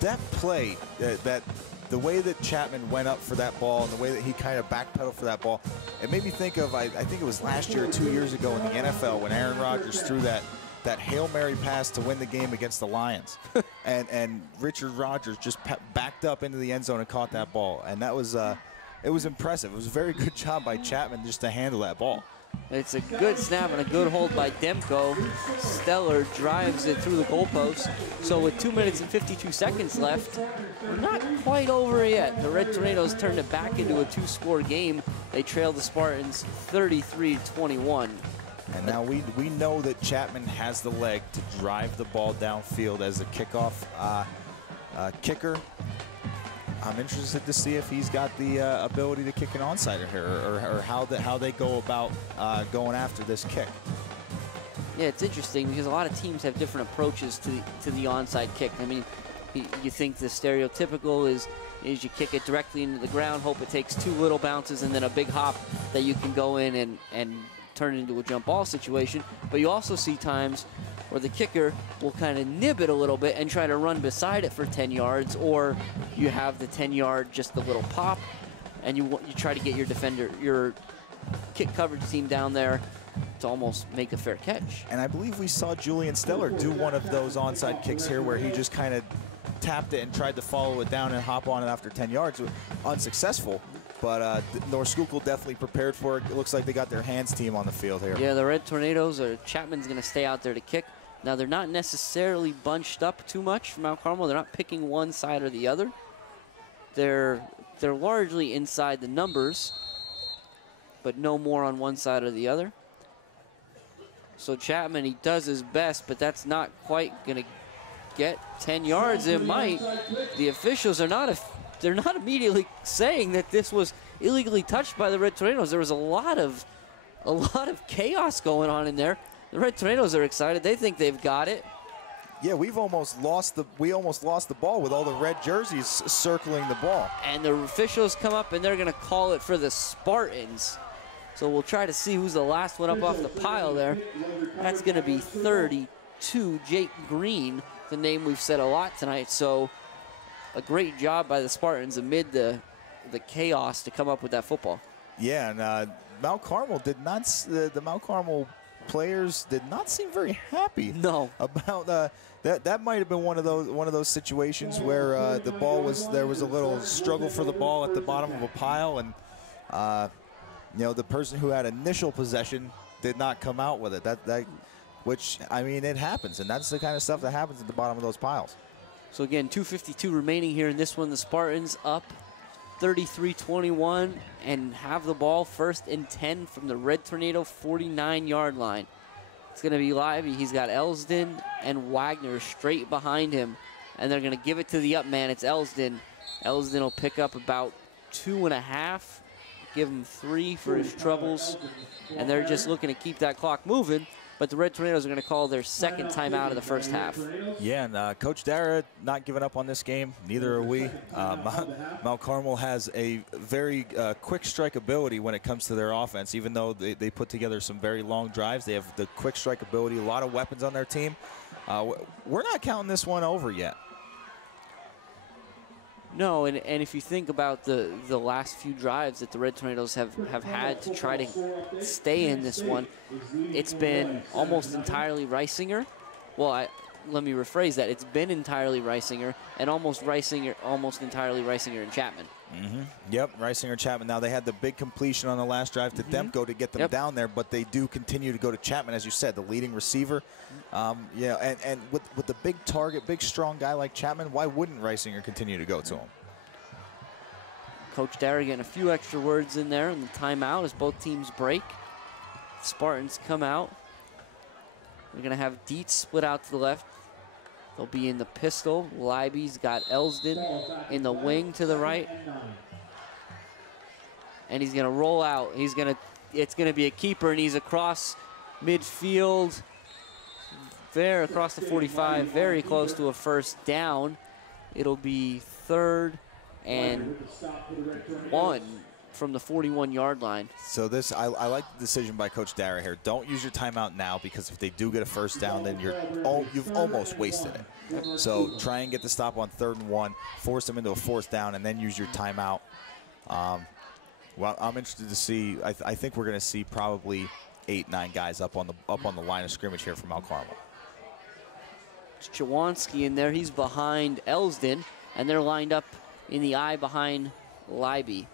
that play, the way that Chapman went up for that ball and the way that he kind of backpedaled for that ball, it made me think of, I think it was last year or 2 years ago in the NFL when Aaron Rodgers threw that Hail Mary pass to win the game against the Lions. and Richard Rodgers just backed up into the end zone and caught that ball. And that was, it was impressive. It was a very good job by Chapman just to handle that ball. It's a good snap and a good hold by Demko. Stellar drives it through the goalpost. So with 2 minutes and 52 seconds left, we're not quite over yet. The Red Tornadoes turned it back into a 2-score game. They trailed the Spartans 33-21. And now we know that Chapman has the leg to drive the ball downfield as a kickoff kicker. I'm interested to see if he's got the ability to kick an onside here, or how they go about going after this kick. Yeah, it's interesting because a lot of teams have different approaches to the onside kick. I mean, you think the stereotypical is you kick it directly into the ground, hope it takes 2 little bounces and then a big hop that you can go in and turn it into a jump ball situation. But you also see times where the kicker will kind of nib it a little bit and try to run beside it for 10 yards, or you have the 10-yard just a little pop, and you try to get your defender, your kick coverage team down there to almost make a fair catch. And I believe we saw Julian Stellar do one of those onside kicks here where he just kind of tapped it and tried to follow it down and hop on it after 10 yards. Unsuccessful. But North Schuylkill definitely prepared for it. It looks like they got their hands team on the field here. Yeah, the Red Tornadoes, Chapman's going to stay out there to kick. Now, they're not necessarily bunched up too much from Mount Carmel. They're not picking one side or the other. They're largely inside the numbers, but no more on one side or the other. So Chapman, he does his best, but that's not quite going to get 10 yards. It might. The officials are they're not immediately saying that this was illegally touched by the Red Tornadoes. There was a lot of chaos going on in there. The Red Tornadoes are excited. They think they've got it. Yeah, we almost lost the ball with all the red jerseys circling the ball. And the officials come up and they're going to call it for the Spartans. So we'll try to see who's the last one up off the pile there. That's going to be 32, Jake Green, the name we've said a lot tonight. So a great job by the Spartans amid the chaos to come up with that football. Yeah, and Mount Carmel did not. The Mount Carmel players did not seem very happy. No. About that might have been one of those situations where there was a little struggle for the ball at the bottom of a pile, and the person who had initial possession did not come out with it. Which, I mean, it happens, and that's the kind of stuff that happens at the bottom of those piles. So again, 2:52 remaining here in this one. The Spartans up 33-21 and have the ball 1st and 10 from the Red Tornado 49-yard line. It's going to be Lively. He's got Elsden and Wagner straight behind him, and they're going to give it to the up man. It's Elsden. Elsden will pick up about 2.5, give him 3 for his troubles, and they're just looking to keep that clock moving. But the Red Tornadoes are going to call their 2nd timeout of the 1st half. Yeah, and Coach Dara not giving up on this game. Neither are we. Mount Carmel has a very quick strike ability when it comes to their offense. Even though they put together some very long drives, they have the quick strike ability, a lot of weapons on their team. We're not counting this one over yet. No, and if you think about the last few drives that the Red Tornadoes have had to try to stay in this one, it's been almost entirely Reisinger. Well, let me rephrase that. It's been entirely Reisinger and almost entirely Reisinger and Chapman. Yep, Reisinger and Chapman. Now, they had the big completion on the last drive to Demko to get them down there, but they do continue to go to Chapman, as you said, the leading receiver. And with the big target, big strong guy like Chapman, why wouldn't Reisinger continue to go to him? Coach Dara getting a few extra words in there in the timeout as both teams break. The Spartans come out. We're going to have Dietz split out to the left. They'll be in the pistol. Leiby's got Elsden in the wing to the right. And he's going to roll out. It's going to be a keeper, and he's across midfield, there across the 45, very close to a 1st down. It'll be 3rd and 1 from the 41-yard line. So this, I like the decision by Coach Dara here. Don't use your timeout now, because if they do get a 1st down, then you've almost wasted it. So try and get the stop on 3rd and 1, force them into a 4th down, and then use your timeout. Well, I'm interested to see. I think we're going to see probably 8, 9 guys up on the line of scrimmage here from Mount Carmel. It's Chawanski in there. He's behind Elsden, and they're lined up in the eye behind Leiby.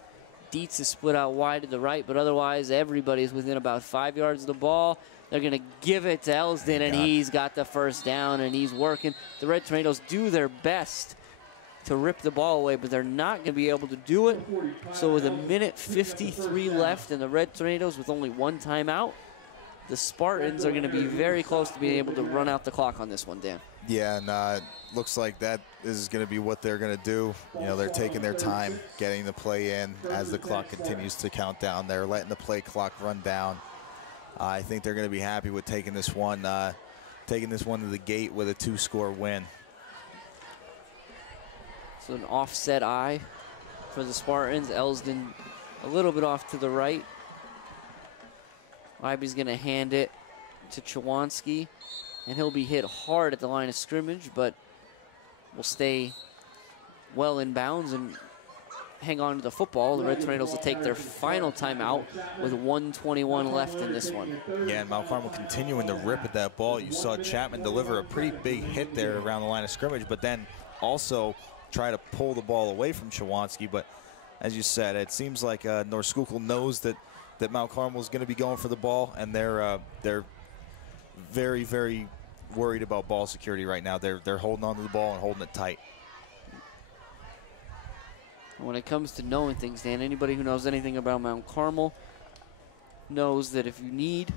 Dietz is split out wide to the right, but otherwise everybody's within about 5 yards of the ball. They're going to give it to Elsden, and he's got the 1st down, and he's working. The Red Tornadoes do their best to rip the ball away, but they're not going to be able to do it. So with 1:53 left and the Red Tornadoes with only 1 timeout, the Spartans are going to be very close to being able to run out the clock on this one, Dan. Yeah, and looks like that is going to be what they're going to do. They're taking their time getting the play in as the clock continues to count down. They're letting the play clock run down. I think they're going to be happy with taking this one to the gate with a 2-score win. So an offset eye for the Spartans. Elsden a little bit off to the right. Leiby's going to hand it to Chawanski, and he'll be hit hard at the line of scrimmage, but will stay well in bounds and hang on to the football. The Red Tornadoes will take their final timeout with 1:21 left in this one. Yeah, and Mount Carmel continuing to rip at that ball. You saw Chapman deliver a pretty big hit there around the line of scrimmage, but then also try to pull the ball away from Chawanski. But as you said, it seems like North Schuylkill knows that Mount Carmel is going to be going for the ball, and they're very, very worried about ball security right now. They're holding on to the ball and holding it tight. When it comes to knowing things, Dan, anybody who knows anything about Mount Carmel knows that if you need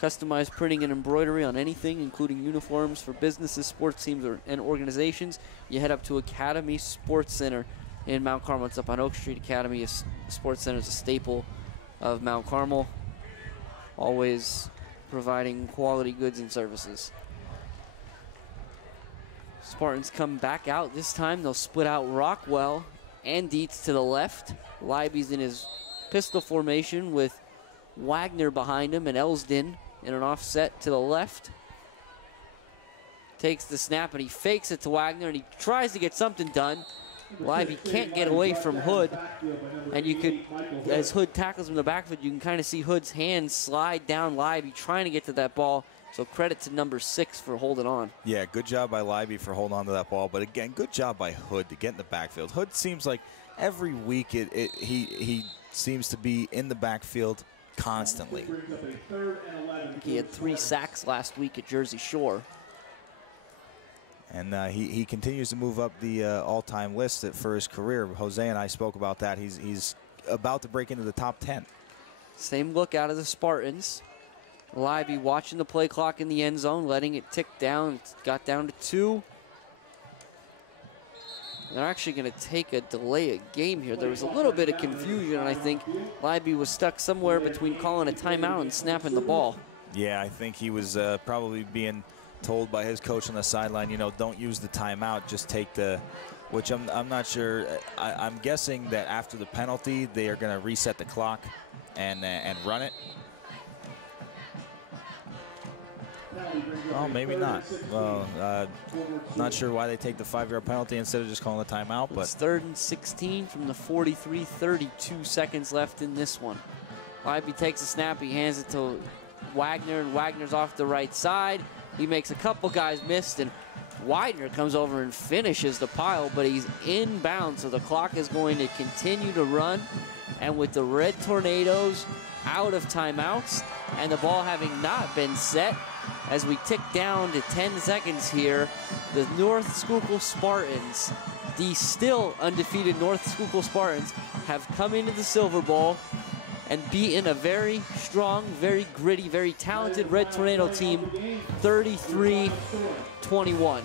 customized printing and embroidery on anything, including uniforms for businesses, sports teams, and organizations, you head up to Academy Sports Center in Mount Carmel. It's up on Oak Street. Academy Sports Center is a staple of Mount Carmel, always providing quality goods and services. Spartans come back out this time. They'll split out Rockwell and Dietz to the left. Leiby's in his pistol formation with Wagner behind him and Elsden in an offset to the left. Takes the snap and he fakes it to Wagner, and he tries to get something done, Lively can't get away from Hood, and you could, as Hood tackles him in the backfield, you can kind of see Hood's hands slide down Lively trying to get to that ball. So credit to number 6 for holding on. Yeah, good job by Lively for holding on to that ball. But again, good job by Hood to get in the backfield. Hood seems like every week he seems to be in the backfield constantly. He had 3 sacks last week at Jersey Shore. And he continues to move up the all-time list for his career. Jose and I spoke about that. He's about to break into the top 10. Same look out of the Spartans. Lively watching the play clock in the end zone, letting it tick down. It got down to 2. They're actually going to take a delay of game here. There was a little bit of confusion, and I think Lively was stuck somewhere between calling a timeout and snapping the ball. Yeah, I think he was probably being told by his coach on the sideline, you know, don't use the timeout, just take the, which I'm not sure. I'm guessing that after the penalty, they are going to reset the clock and run it. Well, maybe not. Well, not sure why they take the 5-yard penalty instead of just calling a timeout. But it's 3rd and 16 from the 43, 32 seconds left in this one. Lively takes a snap, he hands it to Wagner, and Wagner's off the right side. He makes a couple guys miss, and Widener comes over and finishes the pile, but he's inbound, so the clock is going to continue to run. And with the Red Tornadoes out of timeouts and the ball having not been set, as we tick down to 10 seconds here, the North Schuylkill Spartans, the still undefeated North Schuylkill Spartans, have come into the Silver Bowl and beaten a very strong, very gritty, very talented Red Tornado team, 33-21.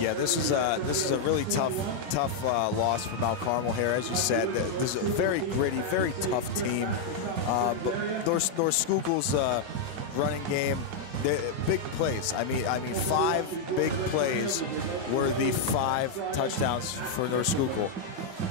yeah, this is a really tough loss for Mount Carmel here. As you said, this is a very gritty, very tough team. But North Schuylkill's running game, big plays. I mean, 5 big plays were the 5 touchdowns for North Schuylkill.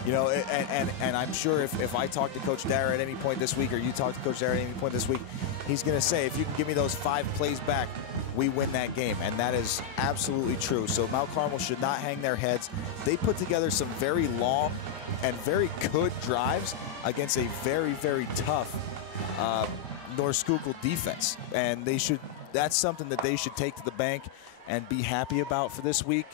You know, and I'm sure if I talk to Coach Dara at any point this week, or you talk to Coach Dara at any point this week, he's going to say, if you can give me those 5 plays back, we win that game. And that is absolutely true. So Mount Carmel should not hang their heads. They put together some very long and very good drives against a very, very tough North Schuylkill defense. And that's something that they should take to the bank and be happy about for this week.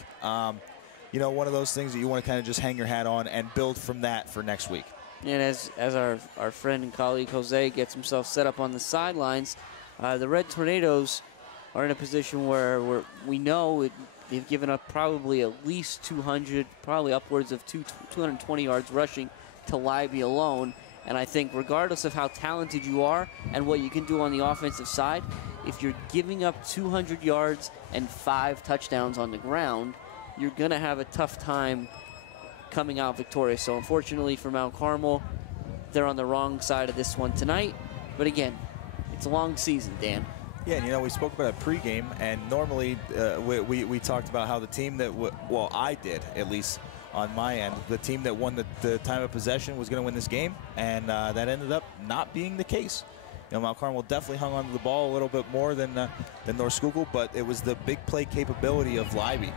You know, one of those things that you want to kind of just hang your hat on and build from that for next week. And as our friend and colleague Jose gets himself set up on the sidelines, the Red Tornadoes are in a position where we know they've given up probably at least 200, probably upwards of 220 yards rushing to Lively alone. And I think regardless of how talented you are and what you can do on the offensive side, if you're giving up 200 yards and 5 touchdowns on the ground, you're going to have a tough time coming out victorious. So unfortunately for Mount Carmel, they're on the wrong side of this one tonight. But again, it's a long season, Dan. Yeah, and you know, we spoke about it pregame, and normally we talked about how the team that, well, I did, at least on my end, the team that won the time of possession was going to win this game, and that ended up not being the case. You know, Mount Carmel definitely hung onto the ball a little bit more than North Schuylkill, but it was the big play capability of Lively.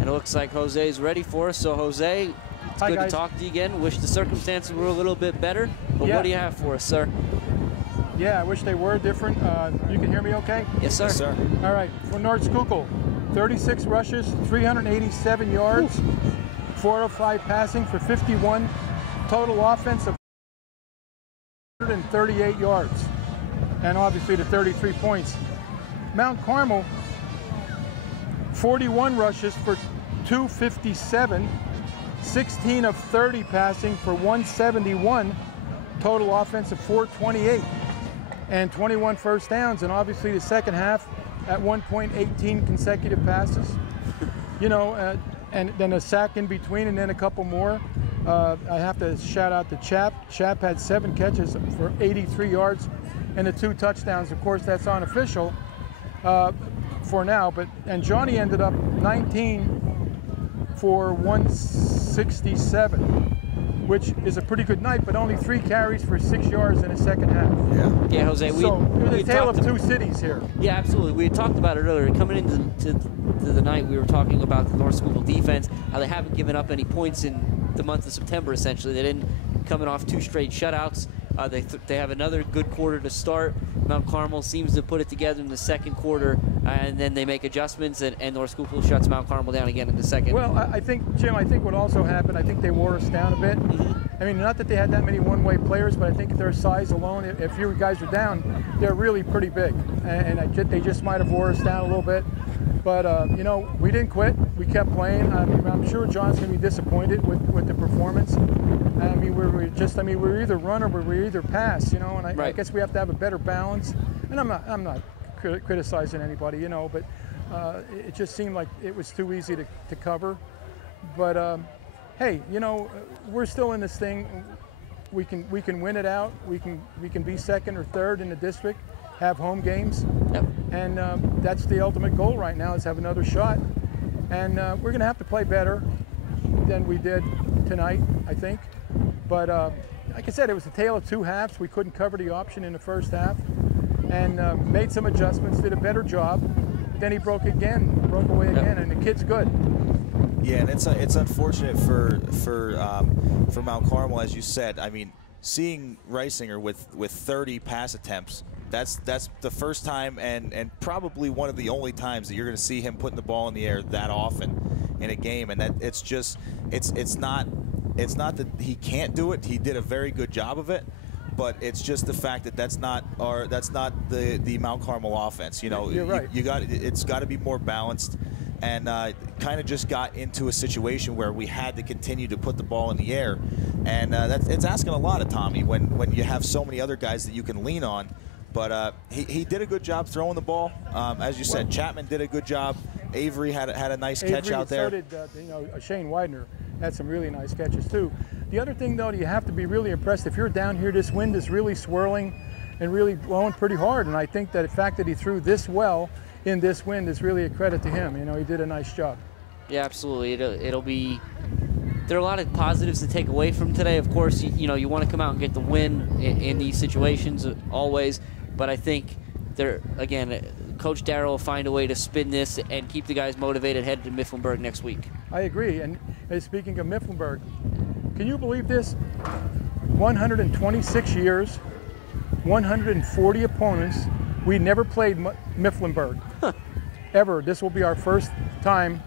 And it looks like Jose's ready for us. So, Jose, it's Hi, good guys. to talk to you again. Wish the circumstances were a little bit better, but Yeah. what do you have for us, sir? Yeah, I wish they were different. You can hear me okay? Yes, sir. Yes, sir. All right, for North Schuylkill, 36 rushes, 387 yards, 405 passing for 51 total offense of 138 yards, and obviously the 33 points. Mount Carmel, 41 rushes for 257, 16 of 30 passing for 171, total offense of 428, and 21 first downs, and obviously the second half at 1.18 consecutive passes. You know, and then a sack in between, and then a couple more. I have to shout out to Chap. Chap had 7 catches for 83 yards and the 2 touchdowns. Of course, that's unofficial for now, and Johnny ended up 19 for 167, which is a pretty good night, but only 3 carries for 6 yards in the second half. Yeah. Yeah, Jose. So there's a tale of 2 cities here. Yeah, absolutely. We had talked about it earlier. Coming into into the night, we were talking about the North Schuylkill defense, how they haven't given up any points in the month of September, essentially. They didn't, coming off 2 straight shutouts. They have another good quarter to start. Mount Carmel seems to put it together in the second quarter, and then they make adjustments, and North Schuylkill shuts Mount Carmel down again in the second. Well, I think, Jim, I think what also happened, I think they wore us down a bit. I mean, not that they had that many one-way players, but I think their size alone, if you guys are down, they're really pretty big. And they just might have wore us down a little bit. But, you know, we didn't quit. We kept playing. I mean, I'm sure John's going to be disappointed with the performance. I mean, we're either run or we're either pass, you know, and I guess we have to have a better balance. And I'm not criticizing anybody, you know, but it just seemed like it was too easy to cover. But, hey, you know, we're still in this thing. We can win it out. We can be second or third in the district, have home games. Yep. And that's the ultimate goal right now, is have another shot. And we're going to have to play better than we did tonight, I think. But like I said, it was a tale of 2 halves. We couldn't cover the option in the first half, and made some adjustments, did a better job. Then he broke away again, and the kid's good. Yeah, and it's unfortunate for Mount Carmel, as you said. I mean, seeing Reisinger with 30 pass attempts, that's the first time and probably one of the only times that you're going to see him putting the ball in the air that often in a game. And that it's not that he can't do it. He did a very good job of it, but it's just the fact that that's not the Mount Carmel offense. You know, you're right. It's got to be more balanced. And kind of just got into a situation where we had to continue to put the ball in the air. And it's asking a lot of Tommy when you have so many other guys that you can lean on. But he did a good job throwing the ball. As you said, Chapman did a good job. Avery had a nice catch out there. So did you know, Shane Widener had some really nice catches too. The other thing, though, you have to be really impressed. If you're down here, this wind is really swirling and really blowing pretty hard. And I think that the fact that he threw this well in this wind is really a credit to him. You know, he did a nice job. Yeah, absolutely. It'll be. There are a lot of positives to take away from today. Of course, you know, you want to come out and get the win in these situations always. But I think again, Coach Darrell will find a way to spin this and keep the guys motivated headed to Mifflinburg next week. I agree. And speaking of Mifflinburg, can you believe this? 126 years, 140 opponents. We never played Mifflinburg, ever. This will be our first time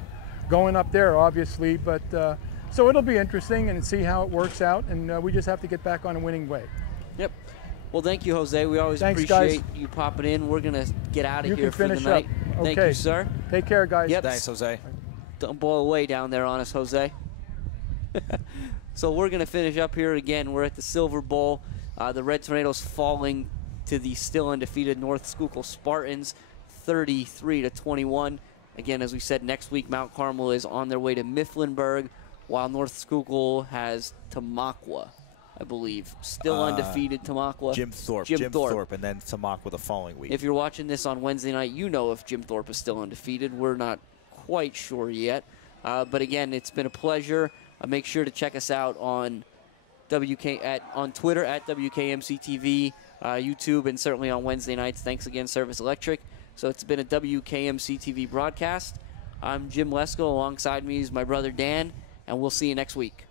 going up there, obviously. But so it'll be interesting and see how it works out. And we just have to get back on a winning way. Yep. Well, thank you, Jose. We always Thanks, appreciate guys. you popping in. We're going to get out of here for the finish night. up. Thank Okay. you, sir. Take care, guys. Yep. Thanks, Jose. Don't blow away down there on us, Jose. So we're going to finish up here again. We're at the Silver Bowl. The Red Tornadoes falling to the still undefeated North Schuylkill Spartans, 33-21. Again, as we said, next week Mount Carmel is on their way to Mifflinburg, while North Schuylkill has Tamaqua, I believe. Still undefeated Tamaqua. Jim Thorpe, and then Tamaqua the following week. If you're watching this on Wednesday night, you know if Jim Thorpe is still undefeated. We're not quite sure yet. But again, it's been a pleasure. Make sure to check us out on on Twitter at WKMCTV, YouTube, and certainly on Wednesday nights. Thanks again, Service Electric. So it's been a WKMC TV broadcast. I'm Jim Lesko. Alongside me is my brother Dan, and we'll see you next week.